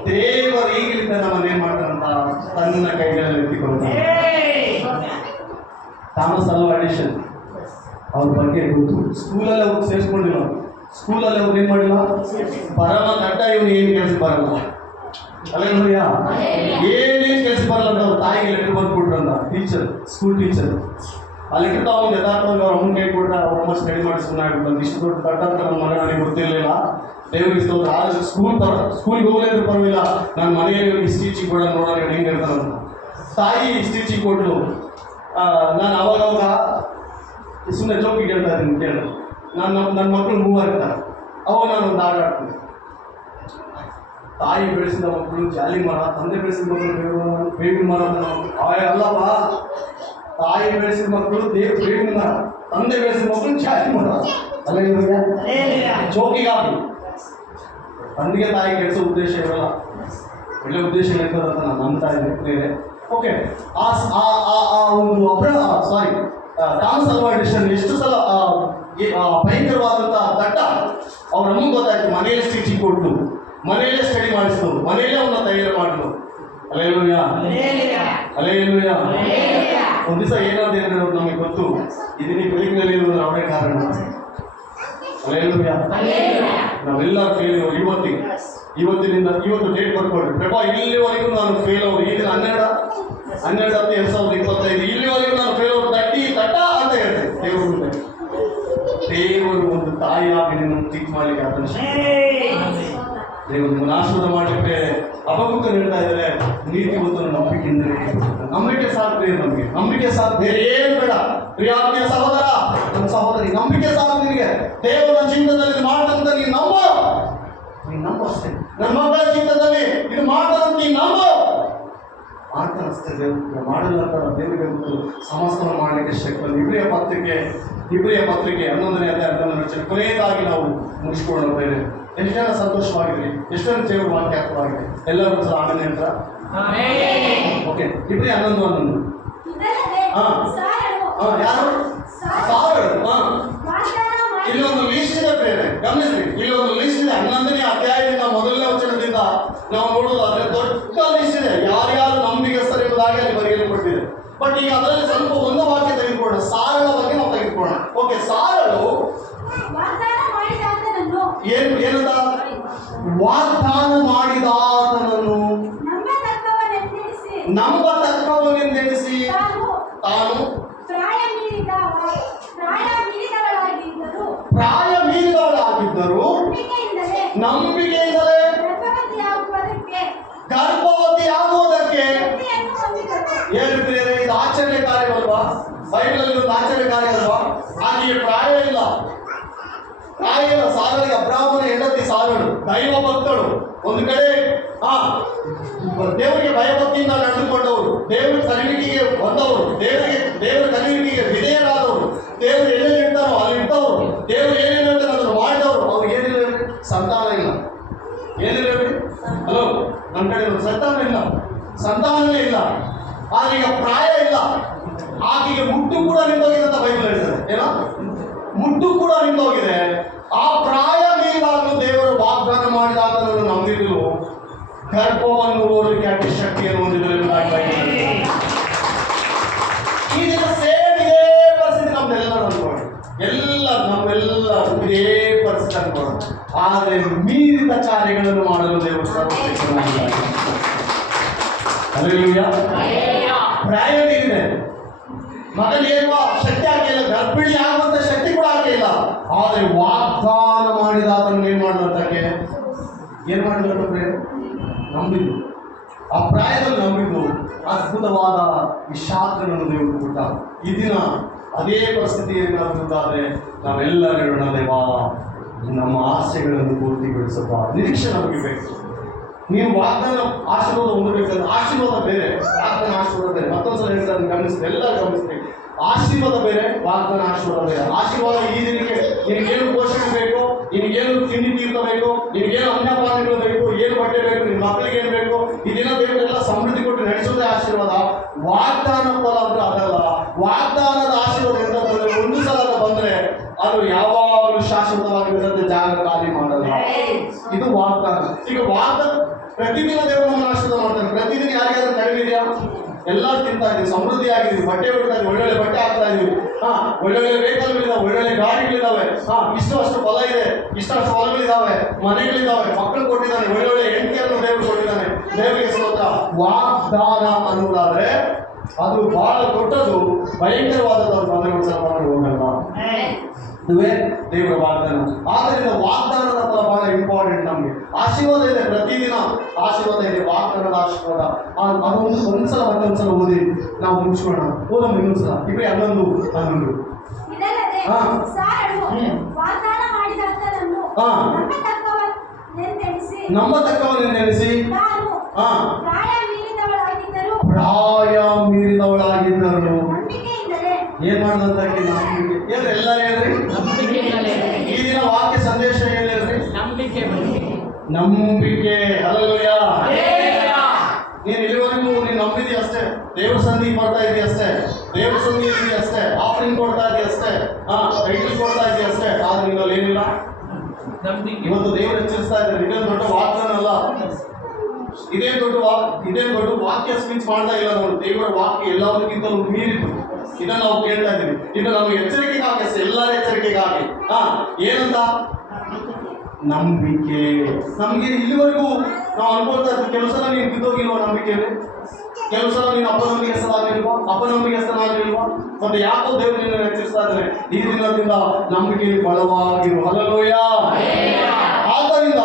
ದೇವರು ಈಗಲಿಂದ ನಮ್ಮನ್ನು ಏನ್ ಮಾಡ್ತಾರಂತ ತನ್ನ ಕೈಗಳಲ್ಲಿ ಎತ್ತಿಕೊಳ್ತಾರೆ. ಥಾಮಸ್ ಅಲ್ವಾ ಎಡಿಸನ್ ಅವ್ರ ಬಗ್ಗೆ ಗೊತ್ತು. ಸ್ಕೂಲಲ್ಲಿ ಅವ್ರು ಸೇರಿಸ್ಕೊಂಡಿಲ್ಲ. ಸ್ಕೂಲಲ್ಲಿ ಅವ್ರು ಏನ್ ಮಾಡಿಲ್ಲ, ಪರಮ ಕಟ್ಟ ಇವನು ಏನು ಕೆಲಸ ಬರಲ್ಲ. ಅಲ್ಲೇಲೂಯಾ. ಏನೇನು ಕೆಲಸ ಬರಲ್ಲ ಅಂತ ಅವ್ರ ತಾಯಿಗೆ ಲೆಟರ್ ಬಂದ್ಬಿಟ್ರಂತ ಟೀಚರ್, ಸ್ಕೂಲ್ ಟೀಚರ್. ಆ ಲೆಟರ್ ತಗೊಂಡು ಯಥಾರ್ಥವಾಗಿ ಅವ್ರ ಅಮ್ಮನ ಕೈ ಕೊಟ್ರೆ ಅವ್ರ ಅಮ್ಮ ಸ್ಟಡಿ ಮಾಡಿ ಸುಮ್ಮನೆ ಆಗ್ಬಿಟ್ಟು ಇಷ್ಟು ದೊಡ್ಡ ಕಟ್ಟ ಅಂತ ನಮ್ಮ ಮನೆ ನನಗೆ ಗೊತ್ತಿರಲಿಲ್ಲ. ದೇವ್ರಿಗೆ ಸ್ತೋತ್ರ. ಆದ್ರೆ ಸ್ಕೂಲ್ಗೆ ಹೋಗ್ಲಿದ್ರೆ ಪರವಾಗಿಲ್ಲ, ನನ್ನ ಮನೆಯಲ್ಲಿ ಸ್ಟೀಚಿಂಗ್ ಕೊಡ ನೋಡೋಣ ಹೆಂಗೆ ಇರ್ತಾರಂತ. ತಾಯಿ ಸ್ಟೀಚಿಂಗ್ ಕೊಟ್ಟರು. ನಾನು ಅವಾಗ ಸುಮ್ಮನೆ ಜೋಕಿಗೆ ಹೇಳ್ತಾ ಇದ್ದೀನಿ ಕೇಳು. ನನ್ನ ಮಕ್ಕಳು ಮೂವರಿರ್ತಾರೆ. ಅವಾಗ ನಾನು ಒಂದು ಆಟ ಆಡ್ತೀನಿ. ತಾಯಿ ಬೆಳೆಸಿದ ಮಕ್ಕಳು ಜಾಲಿ ಮರ, ತಂದೆ ಬೆಳೆಸಿದ ಮಕ್ಕಳು ಬೇವಿನ ಮರ. ಅಲ್ಲಪ್ಪ, ತಾಯಿ ಬೆಳೆಸಿದ ಮಕ್ಕಳು ಬೇವಿನ ಮರ, ತಂದೆ ಬೆಳೆಸಿದ ಮಕ್ಕಳು ಜಾಲಿ ಮರ. ಅಲ್ಲೇ ಜೋಕಿಗಾಗಿ ತಂದೆಗೆ ತಾಯಿ ಕೆಲಸ ಉದ್ದೇಶ ಇರಲ್ಲ, ಒಳ್ಳೆ ಉದ್ದೇಶ ಇರ್ತದೆ ಅಂತ ನಾನು ನಂಬ್ತಾ ಇದ್ದೇನೆ. ಓಕೆ. ಆ ಒಂದು ಥಾಮಸ್ ಅಲ್ವಾ ಎಡಿಸನ್ ಎಷ್ಟು ಸಲ ಭಯಂಕರವಾದಂಥ ದಟ್ಟ ಅವ್ರ ಅಮ್ಮ ಗೊತ್ತಾಯ್ತು. ಮನೆಯಲ್ಲೇ ಸ್ಟಿಚಿಂಗ್ ಕೊಟ್ಟು, ಮನೆಯಲ್ಲೇ ಸ್ಟಡಿ ಮಾಡಿಸ್ತು, ಮನೆಯಲ್ಲೇ ಅವನ್ನ ತಯಾರು ಮಾಡಿದ್ರು. ಅಲ್ಲೇಲೂಯಾ. ಅಲ್ಲೇಲೂಯಾ. ಒಂದು ದಿವಸ ಏನಾದ್ರು ಹೇಳಿದ್ರು ನಮಗೆ ಗೊತ್ತು. ಇದನ್ನ ಬೆಳಕಿನಲ್ಲಿ ಇರೋದು ಅವರೇ ಕಾರಣ. ಅಲ್ಲೇಲೂಯಾ. ನಾವೆಲ್ಲರೂ ಫೇಲ್. ಇವತ್ತು ಡೇಟ್ ಬರ್ಕೊಳ್ರಿ. ಪ್ರಭಾ ಇಲ್ಲಿವರೆಗೂ ನಾನು ಫೇಲ್ ಅವರು. ಈ ದಿನ 12/10/2025 ಇಲ್ಲಿವರೆಗೂ ನಾನು ಫೇಲ್ ಅವರು ತಟ್ಟ ಅಂತ ಹೇಳ್ತೇನೆ. ದೇವರು ಒಂದು ತಾಯಿಯಾಗಿ ನಿನ್ನನ್ನು ಥಿಂಕ್ ಮಾಡಲಿಕ್ಕೆ ಆತನ ದೇವರು ಆಶೀರ್ವಾದ ಮಾಡಲಿಕ್ಕೆ ಅಪಗುಪ್ತ ಹೇಳ್ತಾ ಇದ್ದಾರೆ. ನೀತಿವಂತನ ನಂಬಿಕೆ ಸಾಕು. ನಮಗೆ ನಂಬಿಕೆ ಸಾಕು, ಬೇರೆ ಏನು ಬೇಡ. ಪ್ರಿಯಾತ್ಮೀಯ ಸಹೋದರ, ನನ್ನ ಸಹೋದರಿ, ನಂಬಿಕೆ ಸಾಕು ನಿನಗೆ. ದೇವರ ಚಿಂತದಲ್ಲಿ ಮಾಡ್ತಂತ ನೀನು ನಂಬು ಅಷ್ಟೇ. ನನ್ನ ಮಕ್ಕಳ ಚಿಂತದಲ್ಲಿ ಇದು ಮಾಡ್ತಾರಂತ ನೀನು ನಂಬು. ಮಾಡ್ತಾನೆ ಅಷ್ಟೇ. ದೇವ್ರು ಮಾಡಲ್ಲ ಅಂತ ದೇವರಿಗೆ ಸಮಸ್ತನ ಮಾಡಲಿಕ್ಕೆ ಶಕ್ತಿ. ಇಬ್ರಿಯ ಪತ್ರಿಕೆ 11ನೇ ಅಧ್ಯಾಯ 11ನೇ ಕೊನೆಯದಾಗಿ ನಾವು ಮುಗಿಸ್ಕೊಳ್ಳೋಣ. ಎಷ್ಟು ಜನ ಸಂತೋಷವಾಗಿದ್ರಿ? ಎಷ್ಟು ಜನ ದೇವರ ವಾಕ್ಯ ಅರ್ಥವಾಗಿದೆ? ಎಲ್ಲರೂ ಸಹ ಆಮೇಲೆ ಅಂತ ಓಕೆ. ಇಬ್ರಿ 11 ಯಾರು ಸಾರಳು. ಇಲ್ಲೊಂದು ಲಿಸ್ಟ್ ಇದೆ ಬೇರೆ, ಗಮನಿಸ್ರಿ. ಇಲ್ಲೊಂದು ಲಿಸ್ಟ್ ಇದೆ. 11ನೇ ಅಧ್ಯಾಯದಿಂದ ಮೊದಲನೇ ವಚನದಿಂದ ನಾವು ನೋಡೋದಾದ್ರೆ ದೊಡ್ಡ ಲಿಸ್ಟ್ ಇದೆ. ಯಾರ್ಯಾರು ನಂಬಿಕೆಸ್ತರು ಎಂಬುದಾಗಿ ಅಲ್ಲಿ ಬರೆಯಲ್ಪಟ್ಟಿದೆ. ಬಟ್ ಈಗ ಅದರಲ್ಲಿ ಸ್ವಲ್ಪ ಒಂದು ವಾಕ್ಯ ತೆಗೆದುಕೊಳ್ಳೋಣ. ಸಾರಳ ಬಗ್ಗೆ ನಾವು ತೆಗೆದುಕೊಳ್ಳೋಣ. ಓಕೆ. ಸಾರಳು ಏನಂತ ವಾಗ್ದಾನ ಮಾಡಿದಾತನನ್ನು ನಂಬತಕ್ಕವನೆಂದೆಣಿಸಿ ತಾನು ಪ್ರಾಯ ಮೀರಿದವಳಾಗಿದ್ದರು ನಂಬಿಕೆಯಿಂದಲೇ ಗರ್ಭವತಿ ಆಗುವುದಕ್ಕೆ. ಹೇಳ್ತೀರಿ, ಇದು ಆಶ್ಚರ್ಯ ಕಾರ್ಯವಲ್ವಾ? ಬೈಬಲಲ್ಲಿ ಒಂದು ಆಶ್ಚರ್ಯ ಕಾರ್ಯ ಅಲ್ವಾ? ಆಕೆಗೆ ಪ್ರಾಯ ಇಲ್ಲ. ಸಾರಳಿಗೆ ಅಬ್ರಾಹ್ಮನ ಹೆಂಡತಿ ಸಾರಳು ದೈವ ಭಕ್ತಳು. ಒಂದು ಕಡೆ ದೇವರಿಗೆ ಭಯಭಕ್ತಿಯಿಂದ ನಡೆದುಕೊಂಡವರು, ದೇವರ ಕಲಿವಿಕೆಗೆ ಬಂದವರು, ದೇವರ ಕಲಿವಿಕೆಗೆ ವಿಧೇಯರಾದವರು, ದೇವರು ಎಲ್ಲೆಲ್ಲಿ ಇರ್ತಾರೋ ಅಲ್ಲಿ ಇರ್ತವರು, ದೇವರು ಏನೇನು ಹೇಳ್ತಾರೆ ಅದನ್ನು ಮಾಡಿದವರು. ಅವ್ರಿಗೆ ಏನಿಲ್ಲ ಹೇಳ್ರಿ? ಸಂತಾನ ಇಲ್ಲ. ಏನಿಲ್ಲ ಹೇಳ್ರಿ? ಹಲೋ, ನನ್ನ ಕಡೆ ಸಂತಾನವೇ ಇಲ್ಲ. ಆದ್ರೆ ಈಗ ಪ್ರಾಯ ಇಲ್ಲ. ಆಕೆಗೆ ಮುಟ್ಟು ಕೂಡ ನಿಂತೋಗಿದೆ ಅಂತ ಬೈಬಲ್ ಹೇಳ್ತಾರೆ. ಏನೋ ಮುಟ್ಟು ಕೂಡ ನಿಂತೋಗಿದೆ. ಆ ಪ್ರಾಯ ಮೀರಿದಾಗಲೂ ದೇವರು ವಾಗ್ದಾನ ಮಾಡಿದಾಗ ನಂಬಿದ್ರು ಗರ್ಭವನ್ನು ಓದಲಿಕ್ಕೆ ಅತಿ ಶಕ್ತಿಯನ್ನು ಹೊಂದಿದ್ರು. ಈ ದಿನ ಸೇಮ್ ಇದೇ ಪರಿಸ್ಥಿತಿ ನಮ್ದೆಲ್ಲರೂ ಅನ್ಕೊಳ್ಳಿ. ನಮ್ಮೆಲ್ಲ ಇದೇ ಪರಿಸ್ಥಿತಿ ಅನ್ಕೊಳ್ಳೋಣ. ಆದರೆ ಮೀರಿದ ಕಾರ್ಯಗಳನ್ನು ಮಾಡಲು ದೇವರು ಸರ್ವಶಕ್ತನಾಗಿದ್ದಾನೆ. ಹಲ್ಲೆಲೂಯಾ. ಪ್ರಾಯ ಮೀರಿದೆ. ಮಗನೇರುವ ಶಕ್ತಿ ಆಗಿಲ್ಲ, ಗರ್ಭಿಣಿ ಆಗುವಂತ ಶಕ್ತಿ ಕೂಡ ಆಗಿಲ್ಲ. ಆದರೆ ವಾಗ್ದಾನ ಮಾಡಿದ ಅದನ್ನು ಏನ್ ಮಾಡಿದಂತಕ್ಕೆ ಏನ್ ಮಾಡಿದ್ರೆ ನಂಬಿದ್ದು. ಆ ಪ್ರಾಯದಲ್ಲಿ ನಂಬಿದ್ದು ಅದ್ಭುತವಾದ ವಿಷಾದಗಳನ್ನು ದೇವರು ಕೊಟ್ಟ. ಈ ದಿನ ಅದೇ ಪರಿಸ್ಥಿತಿಯಲ್ಲಿ ನಾವು ಮುಂದಾದ್ರೆ ನಾವೆಲ್ಲರೂ ಹೇಳೋಣ, ದೇವಾ ನಮ್ಮ ಆಸೆಗಳನ್ನು ಪೂರ್ತಿಗೊಳಿಸಪ್ಪ. ನಿರೀಕ್ಷೆ ನಮಗೆ ಬೇಕು. ನೀವು ವಾಗ್ದಾನ ಆಶೀರ್ವಾದ ಹೊಂದಬೇಕಂದ್ರೆ ಆಶೀರ್ವಾದ ಬೇರೆ, ವಾಗ್ದಾನ ಆಶೀರ್ವಾದ ಬೇರೆ. ಮತ್ತೊಂದ್ಸಲ ಹೇಳ್ತಾರೆ, ಗಮನಿಸ್ತೀವಿ, ಎಲ್ಲರೂ ಗಮನಿಸ್ತೀವಿ. ಆಶೀರ್ವಾದ ಬೇರೆ, ವಾಗ್ದಾನ ಆಶೀರ್ವಾದ ಬೇರೆ. ಆಶೀರ್ವಾದ ಈ ದಿನಕ್ಕೆ ನಿನಗೇನು ಪೋಷಣೆ ಬೇಕು, ನಿನಗೇನು ತಿಂಡಿ ತೀರ್ಥ ಬೇಕು, ನಿನಗೇನು ಅನ್ನಪಾನಗಳು ಬೇಕು, ಏನು ಬಟ್ಟೆ ಬೇಕು, ನಿನ್ನ ಮಕ್ಕಳಿಗೆ ಏನು ಬೇಕು, ಈ ದಿನ ದೇವರೆಲ್ಲ ಸಮೃದ್ಧಿ ಕೊಟ್ಟು ನಡೆಸೋದೇ ಆಶೀರ್ವಾದ. ವಾಗ್ದಾನ ಫಲ ಅಂದ್ರೆ ಅದಲ್ಲ. ವಾಗ್ದಾನದ ಆಶೀರ್ವಾದ ಎಂತಂದ್ರೆ ಒಂದು ಸಲ ಅದು ಬಂದ್ರೆ ಅದು ಯಾವಾಗಲೂ ಶಾಶ್ವತವಾಗಿರುತ್ತೆ, ಜಾಗ ಖಾಲಿ ಮಾಡಲ್ಲ. ಇದು ವಾಗ್ದಾನ. ಈಗ ವಾಗ್ದಾನ ಪ್ರತಿದಿನ ದೇವರು ನಮ್ಮನ್ನು ಆಶೀರ್ವಾದ ಮಾಡ್ತಾನೆ. ಪ್ರತಿದಿನ ಯಾರಿಗಾದ್ರೂ ಕಡಿಮೆ ಇದೆಯಾ? ಎಲ್ಲರೂ ತಿಂತಾ ಇದೀವಿ, ಸಮೃದ್ಧಿ ಆಗಿದ್ದೀವಿ, ಬಟ್ಟೆ ಬಿಡ್ತಾ ಇದೀವಿ, ಒಳ್ಳೊಳ್ಳೆ ಬಟ್ಟೆ ಹಾಕ್ತಾ ಇದೀವಿ, ಒಳ್ಳೊಳ್ಳೆ ವೆಹಿಕಲ್ಗಳಿದಾವೆ, ಒಳ್ಳೊಳ್ಳೆ ಗಾಡಿಗಳಿದಾವೆ, ಇಷ್ಟು ಅಷ್ಟು ಹೊಲ ಇದೆ, ಇಷ್ಟಷ್ಟು ಹೊಲಗಳಿದಾವೆ, ಮನೆಗಳಿದಾವೆ, ಮಕ್ಕಳು ಕೊಟ್ಟಿದ್ದಾನೆ, ಒಳ್ಳೊಳ್ಳೆ ಹೆಂಡತಿಯನ್ನು ದೇವರು ಕೊಟ್ಟಿದ್ದಾನೆ. ದೇವರಿಗೆ ಸ್ತೋತ್ರ. ವಾಗ್ದಾನ ಅನ್ನೋದಾದ್ರೆ ಅದು ಬಹಳ ದೊಡ್ಡದು, ಭಯಂಕರವಾದದ್ದು. ಅದು ಮನೆ ಒಂದು ಸ್ವಲ್ಪ ಹೋಗಲ್ಲ. ಇದುವೇ ದೇವರ ವಾಗ್ದಾನ. ಆದ್ದರಿಂದ ವಾಗ್ದಾನದ ಫಲ ಬಹಳ ಇಂಪಾರ್ಟೆಂಟ್ ನಮಗೆ. ಆಶೀರ್ವಾದ ಇದೆ, ಪ್ರತಿದಿನ ಆಶೀರ್ವಾದ ಇದೆ, ವಾಗ್ದಾನದ ಆಶೀರ್ವಾದ. ಅದು ಒಂದ್ಸಲ ಮತ್ತೊಂದ್ಸಲ ಓದಿ ನಾವು ಮುಗಿಸ್ಕೊಳ್ಳೋಣ. ಓದಮ್ಮ ಇನ್ನೊಂದ್ಸಲ. ಇಬ್ಬರಿ 11:11. ಇದಲ್ಲದೆ ಸಾರಳು ವಾಗ್ದಾನ ಮಾಡಿದ ಆತನನ್ನು ನಮ್ಮ ತಕ್ಕವನೆಂದೆಣಿಸಿ ಪ್ರಾಯ ಮೀರಿದವಳಾಗಿದ್ದರು. ಏನ್ ಮಾಡಿದಂತಾಗಿ ನಂಬಿಕೆ. ಏನ್ರಿ ಎಲ್ಲರೂ ಹೇಳ್ರಿ ಈ ದಿನ ವಾಕ್ಯ ಸಂದೇಶ ಹೇಳಿದ್ರಿ ನಂಬಿಕೆ. ಹಲ್ಲೆಲೂಯಾ. ನೀನು ಇಲ್ಲಿವರೆಗೂ ನೀನು ನಂಬಿದಿ ಅಷ್ಟೇ, ದೇವ್ರ ಸನ್ನಿಧಿಗೆ ಬರ್ತಾ ಇದೀಯ ಅಷ್ಟೇ, ದೇವ್ರ ಸನ್ನಿಧಿ ಇದೆಯಾ ಅಷ್ಟೇ, ಆಫರಿಂಗ್ ಕೊಡ್ತಾ ಇದೆಯಾ ಅಷ್ಟೇ, ಟೈಟಲ್ ಕೊಡ್ತಾ ಇದೆಯಾ ಅಷ್ಟೇ. ಆದ್ರೆ ನಿನ್ನಲ್ಲಿ ಏನಿಲ್ಲ. ಇವತ್ತು ದೇವರು ಎಚ್ಚರಿಸ್ತಾ ಇದ್ದಾರೆ, ಇದೇನು ದೊಡ್ಡ ವಾಗ್ದಾನ ಅಲ್ಲ, ಇದೇನು ದೊಡ್ಡ ವಾಕ್ಯ ಸ್ಪೀಚ್ ಮಾಡ್ತಾ ಇಲ್ಲ ನಾವು. ದೇವರ ವಾಕ್ಯ ಎಲ್ಲದಕ್ಕಿಂತಲೂ ಮೀರಿತು. ಇದನ್ನ ನಾವು ಕೇಳ್ತಾ ಇದ್ದೀವಿ. ಇದು ನಮಗೆ ಎಚ್ಚರಿಕೆಗಾಗಿ ಅಷ್ಟೇ, ಎಲ್ಲರ ಎಚ್ಚರಿಕೆಗಾಗಿ. ಏನಂತ? ನಂಬಿಕೆ. ನಮ್ಗೆ ಇಲ್ಲಿವರೆಗೂ ನಾವು ಅನ್ಕೊಳ್ತಾ ಇದ್ವಿ, ಕೆಲವು ಸಲ ನೀನು ಬಿದ್ದೋಗಿಲ್ವಾ ನಂಬಿಕೆಯಲ್ಲಿ, ಕೆಲವು ಸಲ ನೀನು ಅಪನಂಬಿಕೆಸ್ಥನಾಗಿಲ್ವಾ, ಅಪನಂಬಿಕೆಸ್ಥನಾಗಿಲ್ವಾ. ಮತ್ತೆ ಯಾಕೋ ದೇವರು ನಿನ್ನನ್ನು ಎಚ್ಚರಿಸ್ತಾ ಇದ್ದಾರೆ, ಈ ದಿನದಿಂದ ನಂಬಿಕೆಯಲ್ಲಿ ಬಲವಾಗಿರು. ಹಲ್ಲೆಲೂಯಾ. ಆದ್ದರಿಂದ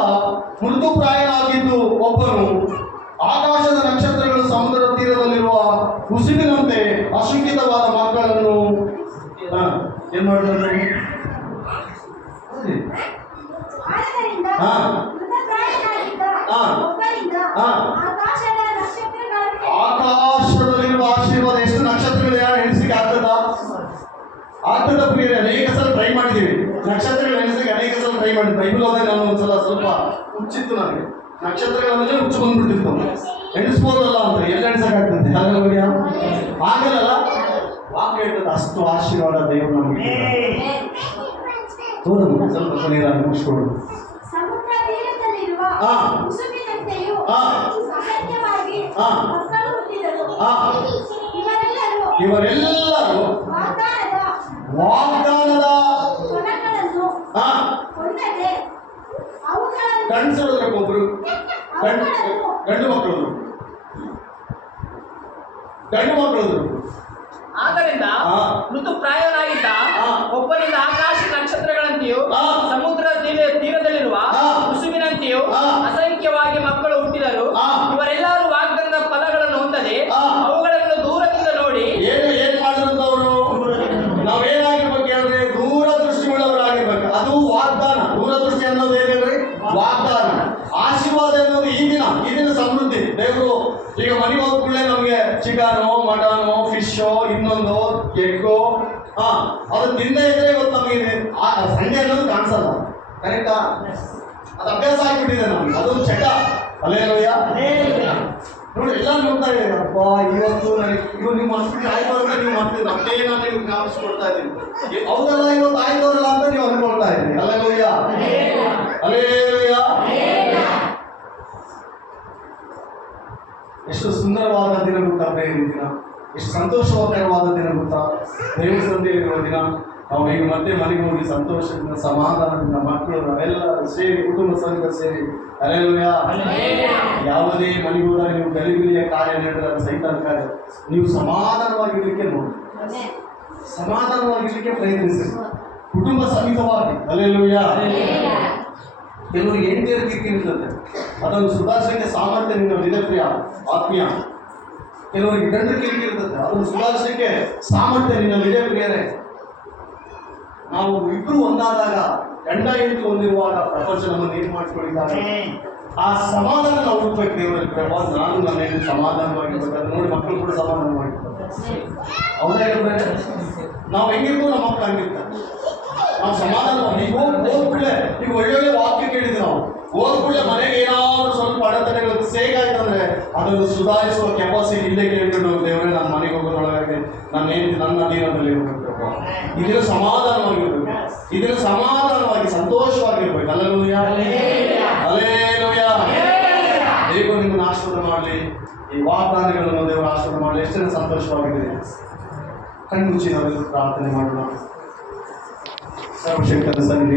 ಮೃದುಪ್ರಾಯನಾಗಿದ್ದು ಒಬ್ಬನು ಆಕಾಶದ ನಕ್ಷತ್ರಗಳು ಸಮುದ್ರದ ತೀರದಲ್ಲಿರುವ ಕುಸುಬಿನಂತೆ ಅಶಂಕಿತವಾದ ಮಕ್ಕಳನ್ನು ಏನ್ ಮಾಡಿದ್ರೆ ಆಕಾಶದಲ್ಲಿರುವ ಆಶೀರ್ವಾದ. ಎಷ್ಟು ನಕ್ಷತ್ರಗಳು ಯಾರು ಎಣಿಸಿಕೆ ಆಗ್ತದ? ಆಗ್ತದ ಪ್ರಿಯರೇ. ಅನೇಕ ಸಲ ಟ್ರೈ ಮಾಡಿದ್ದೀವಿ, ನಕ್ಷತ್ರಗಳು ಎಣಿಸಿಕೆ ಅನೇಕ ಸಲ ಟ್ರೈ ಮಾಡಿದ್ವಿ. ಬೈಬಲ್ ಹೋದಾಗ ನಾನು ಒಂದ್ಸಲ ಸ್ವಲ್ಪ ಹುಚ್ಚಿತ್ತು, ನನಗೆ ನಕ್ಷತ್ರಗಳಂದ್ರೆ ಹುಚ್ಚು ಬಂದ್ಬಿಟ್ಟಿತ್ತು. ಎಣಿಸ್ಬೋದಲ್ಲ ಅಂತ, ಎಲ್ಲ ಎಣಿಸಕ್ಕಾಗ್ತದೆ? ಆಗಲ್ಲ. ವಾಕ್ಯ ಹೇಳ್ತದೆ ಅಷ್ಟು ಆಶೀರ್ವಾದ ದೇವರು ನಮಗೆ. ಸ್ವಲ್ಪ ಕೊನೆಯದಾಗಿ ಮುಗಿಸ್ಕೊಳ್ಳೋದು. ಸಮುದ್ರ ತೀರದಲ್ಲಿರುವ ಕುಸುಬಿನಂತೆಯೂ ಅಸಂಖ್ಯವಾಗಿ ಮಕ್ಕಳು ಹುಟ್ಟಿದರು. ಇವರೆಲ್ಲರೂ ವಾಗ್ದಾನದ ಫಲಗಳನ್ನು ಹೊಂದದೆ ಅವುಗಳನ್ನು ಗಂಡಸರೊಬ್ಬರು ಗಂಡು ಮಕ್ಕಳು. ಆದ್ದರಿಂದ ಮೃದುಪ್ರಾಯನಾಗಿದ್ದ ಒಬ್ಬನಿಂದ ಆಕಾಶ ನಕ್ಷತ್ರಗಳಂತೆಯೂ ಸಮುದ್ರ ತೀರದಲ್ಲಿರುವ ಕುಸುಬಿನಂತೆಯೂ ಅಸಂಖ್ಯವಾಗಿ ಮಕ್ಕಳು ಹುಟ್ಟಿದರು. ಇವರೆಲ್ಲರೂ ವಾಗ್ದಾನದ ಫಲಗಳನ್ನು ಹೊಂದದೆ ಅವುಗಳನ್ನು ದೂರದಿಂದ ನೋಡಿ ಏನ್ ಮಾಡಿದಂತವ್ರು ನಾವೇನಾಗಿರ್ಬೇಕು ಹೇಳ್ರಿ? ದೂರದೃಷ್ಟಿ ಉಳ್ಳವರಾಗಿರ್ಬೇಕು. ಅದು ವಾಗ್ದಾನ. ದೂರದೃಷ್ಟಿ ಅನ್ನೋದು ಏನಿಲ್ರಿ? ವಾಗ್ದಾನ. ಆಶೀರ್ವಾದ ಅನ್ನೋದು ಈ ದಿನ ಸಮೃದ್ಧಿ. ದೇವರು ಈಗ ಮನೆಗೆ ಹೋದ ಕೂಡಲೇ ನಮಗೆ ಚಿಕನು, ಮಟನು, ಫಿಶು, ಇನ್ನೊಂದು ಎಗ್ಗು, ಅದು ತಿಂದೇ ಇದ್ರೆ ಇವತ್ತು ನಮಗೆ ಸಂಡೆ ಅನ್ನೋದು ಕಾಣಿಸಲ್ಲ. ಕರೆಕ್ಟಾ? ಅದು ಅಭ್ಯಾಸ ಆಗಿಬಿಟ್ಟಿದೆ ನಮ್ಗೆ, ಅದೊಂದು ಚಟ. ಹಲ್ಲೆಲೂಯಾ. ನೋಡಿ ಎಲ್ಲ ನೋಡ್ತಾ ಇದ್ದೀವಿ. ಅಪ್ಪ ಇವತ್ತು ಇವಾಗ ನೀವು ಮನಸ್ಸಿಗೆ ಆಯ್ತವ್ರಲ್ಲ, ನೀವು ಮಾಡ್ತಿದ್ರು ಅಷ್ಟೇ ನಾನು ನಿಮ್ಗೆ ಜ್ಞಾಪಿಸ್ಕೊಡ್ತಾ ಇದ್ದೀನಿ. ಹೌದಲ್ಲ, ಇವತ್ತು ಆಯ್ತವ್ರಲ್ಲ ಅಂತ ನೀವು ಅನ್ಕೊಳ್ತಾ ಇದ್ದೀರಿ. ಹಲ್ಲೆಲೂಯಾ. ಹಲ್ಲೆಲೂಯಾ. ಎಷ್ಟು ಸುಂದರವಾದ ದಿನ ಗೊತ್ತಾ ಪ್ರೇಮ ದಿನ, ಎಷ್ಟು ಸಂತೋಷಕರವಾದ ದಿನ ಗೊತ್ತಾ? ದೇವರ ಸಂಧಿಯಲ್ಲಿರುವ ದಿನ. ನಾವು ಈಗ ಮತ್ತೆ ಮನೆಗೆ ಹೋಗಿ ಸಂತೋಷದಿಂದ ಸಮಾಧಾನದಿಂದ ಮಕ್ಕಳು ನಾವೆಲ್ಲರೂ ಸೇರಿ ಕುಟುಂಬ ಸಮೇತ ಸೇರಿ ಹಲ್ಲೆಲೂಯಾ. ಯಾವುದೇ ಮನೆಗೆ ಹೋದಾಗ ನೀವು ಗಲಿಬಿಲಿಯ ಕಾರ್ಯ ನಡೆದರೆ ಅದು ಸೈತಾನ ಕಾರ್ಯ. ನೀವು ಸಮಾಧಾನವಾಗಿರ್ಲಿಕ್ಕೆ ನೋಡಿ, ಸಮಾಧಾನವಾಗಿರ್ಲಿಕ್ಕೆ ಪ್ರಯತ್ನಿಸಿ, ಕುಟುಂಬ ಸಮೇತವಾಗಿ. ಹಲ್ಲೆಲೂಯಾ. ಕೆಲವರಿಗೆ ಹೆಂಡತಿಯರ ಕಿರಿಕಿರಿ ಇರ್ತದೆ, ಅದನ್ನು ಸುಧಾರಿಸಲಿಕ್ಕೆ ಸಾಮರ್ಥ್ಯ ನಿನ್ನಲ್ಲಿದೆ ಪ್ರಿಯ ಆತ್ಮೀಯ. ಕೆಲವರಿಗೆ ಗಂಡ ಕಿರಿಕಿರಿ ಇರ್ತದೆ, ಅದನ್ನು ಸುಧಾರಿಸಲಿಕ್ಕೆ ಸಾಮರ್ಥ್ಯ ನಿನ್ನಲ್ಲಿದೆ ಪ್ರಿಯರೇ. ನಾವು ಇಬ್ರು ಒಂದಾದಾಗ, ಗಂಡ ಹೆಂಡತಿ ಹೊಂದಿರುವಾಗ ಪ್ರಪಂಚ ನಮ್ಮನ್ನು ಏನ್ ಮಾಡ್ಕೊಂಡಿದ್ದಾರೆ. ಆ ಸಮಾಧಾನ ನಾವು ಹುಡ್ಬೇಕು ದೇವರಲ್ಲಿ. ನಾನು ನನ್ನ ಹೆಂಡತಿ ಸಮಾಧಾನವಾಗಿರ್ಬೇಕು. ಅದು ನೋಡಿ ಮಕ್ಕಳು ಕೂಡ ಸಮಾಧಾನವಾಗಿರ್ತಾರೆ. ಹೌದಾ ಇಲ್ವೇ? ನಾವು ಹೆಂಗಿರ್ತೀವಿ ನಮ್ಮ ಮಕ್ಕಳು ಹಂಗಿರ್ತಾರೆ. ನಾವು ಸಮಾಧಾನ ಈಗ ಓದ್ಬಿಡ್ಲೆ ಈಗ ಒಳ್ಳೊಳ್ಳೆ ವಾಕ್ಯ ಕೇಳಿದ್ವಿ ನಾವು ಓದ್ಬಿಡ್ಲೆ ಮನೆಗೆ ಏನಾದ್ರು ಸ್ವಲ್ಪ ಅಡೆತಡೆಗಳು ಸೇಗಾಯ್ತಂದ್ರೆ ಅದನ್ನು ಸುಧಾರಿಸುವ ಕೆಪಾಸಿಟಿ ಇಲ್ಲೇ ಕೇಳ್ಕೊಂಡು ದೇವರೇ ನನ್ನ ಮನೆಗೆ ಹೋಗೋದ್ರೊಳಗೆ ನನ್ನ ಅಧೀನದಲ್ಲಿ ಇರಬೇಕು. ಇದನ್ನು ಸಮಾಧಾನವಾಗಿರ್ಬೇಕು, ಇದನ್ನು ಸಮಾಧಾನವಾಗಿ ಸಂತೋಷವಾಗಿರ್ಬೇಕು. Alleluia, alleluia. ದೇವರು ನಿಮ್ಮನ್ನು ಆಶೀರ್ವಾದ ಮಾಡಲಿ. ಈ ವಾಗ್ದಾನಗಳನ್ನು ದೇವರು ಆಶೀರ್ವಾದ ಮಾಡಲಿ. ಎಷ್ಟು ಜನ ಸಂತೋಷವಾಗಿದೆ? ಕಣ್ಣು ಮುಚ್ಚಿ ನಾವೆಲ್ಲರೂ ಪ್ರಾರ್ಥನೆ ಮಾಡೋಣ. ಸರ್ವಶಕ್ತನ ಸನ್ನಿಧಿ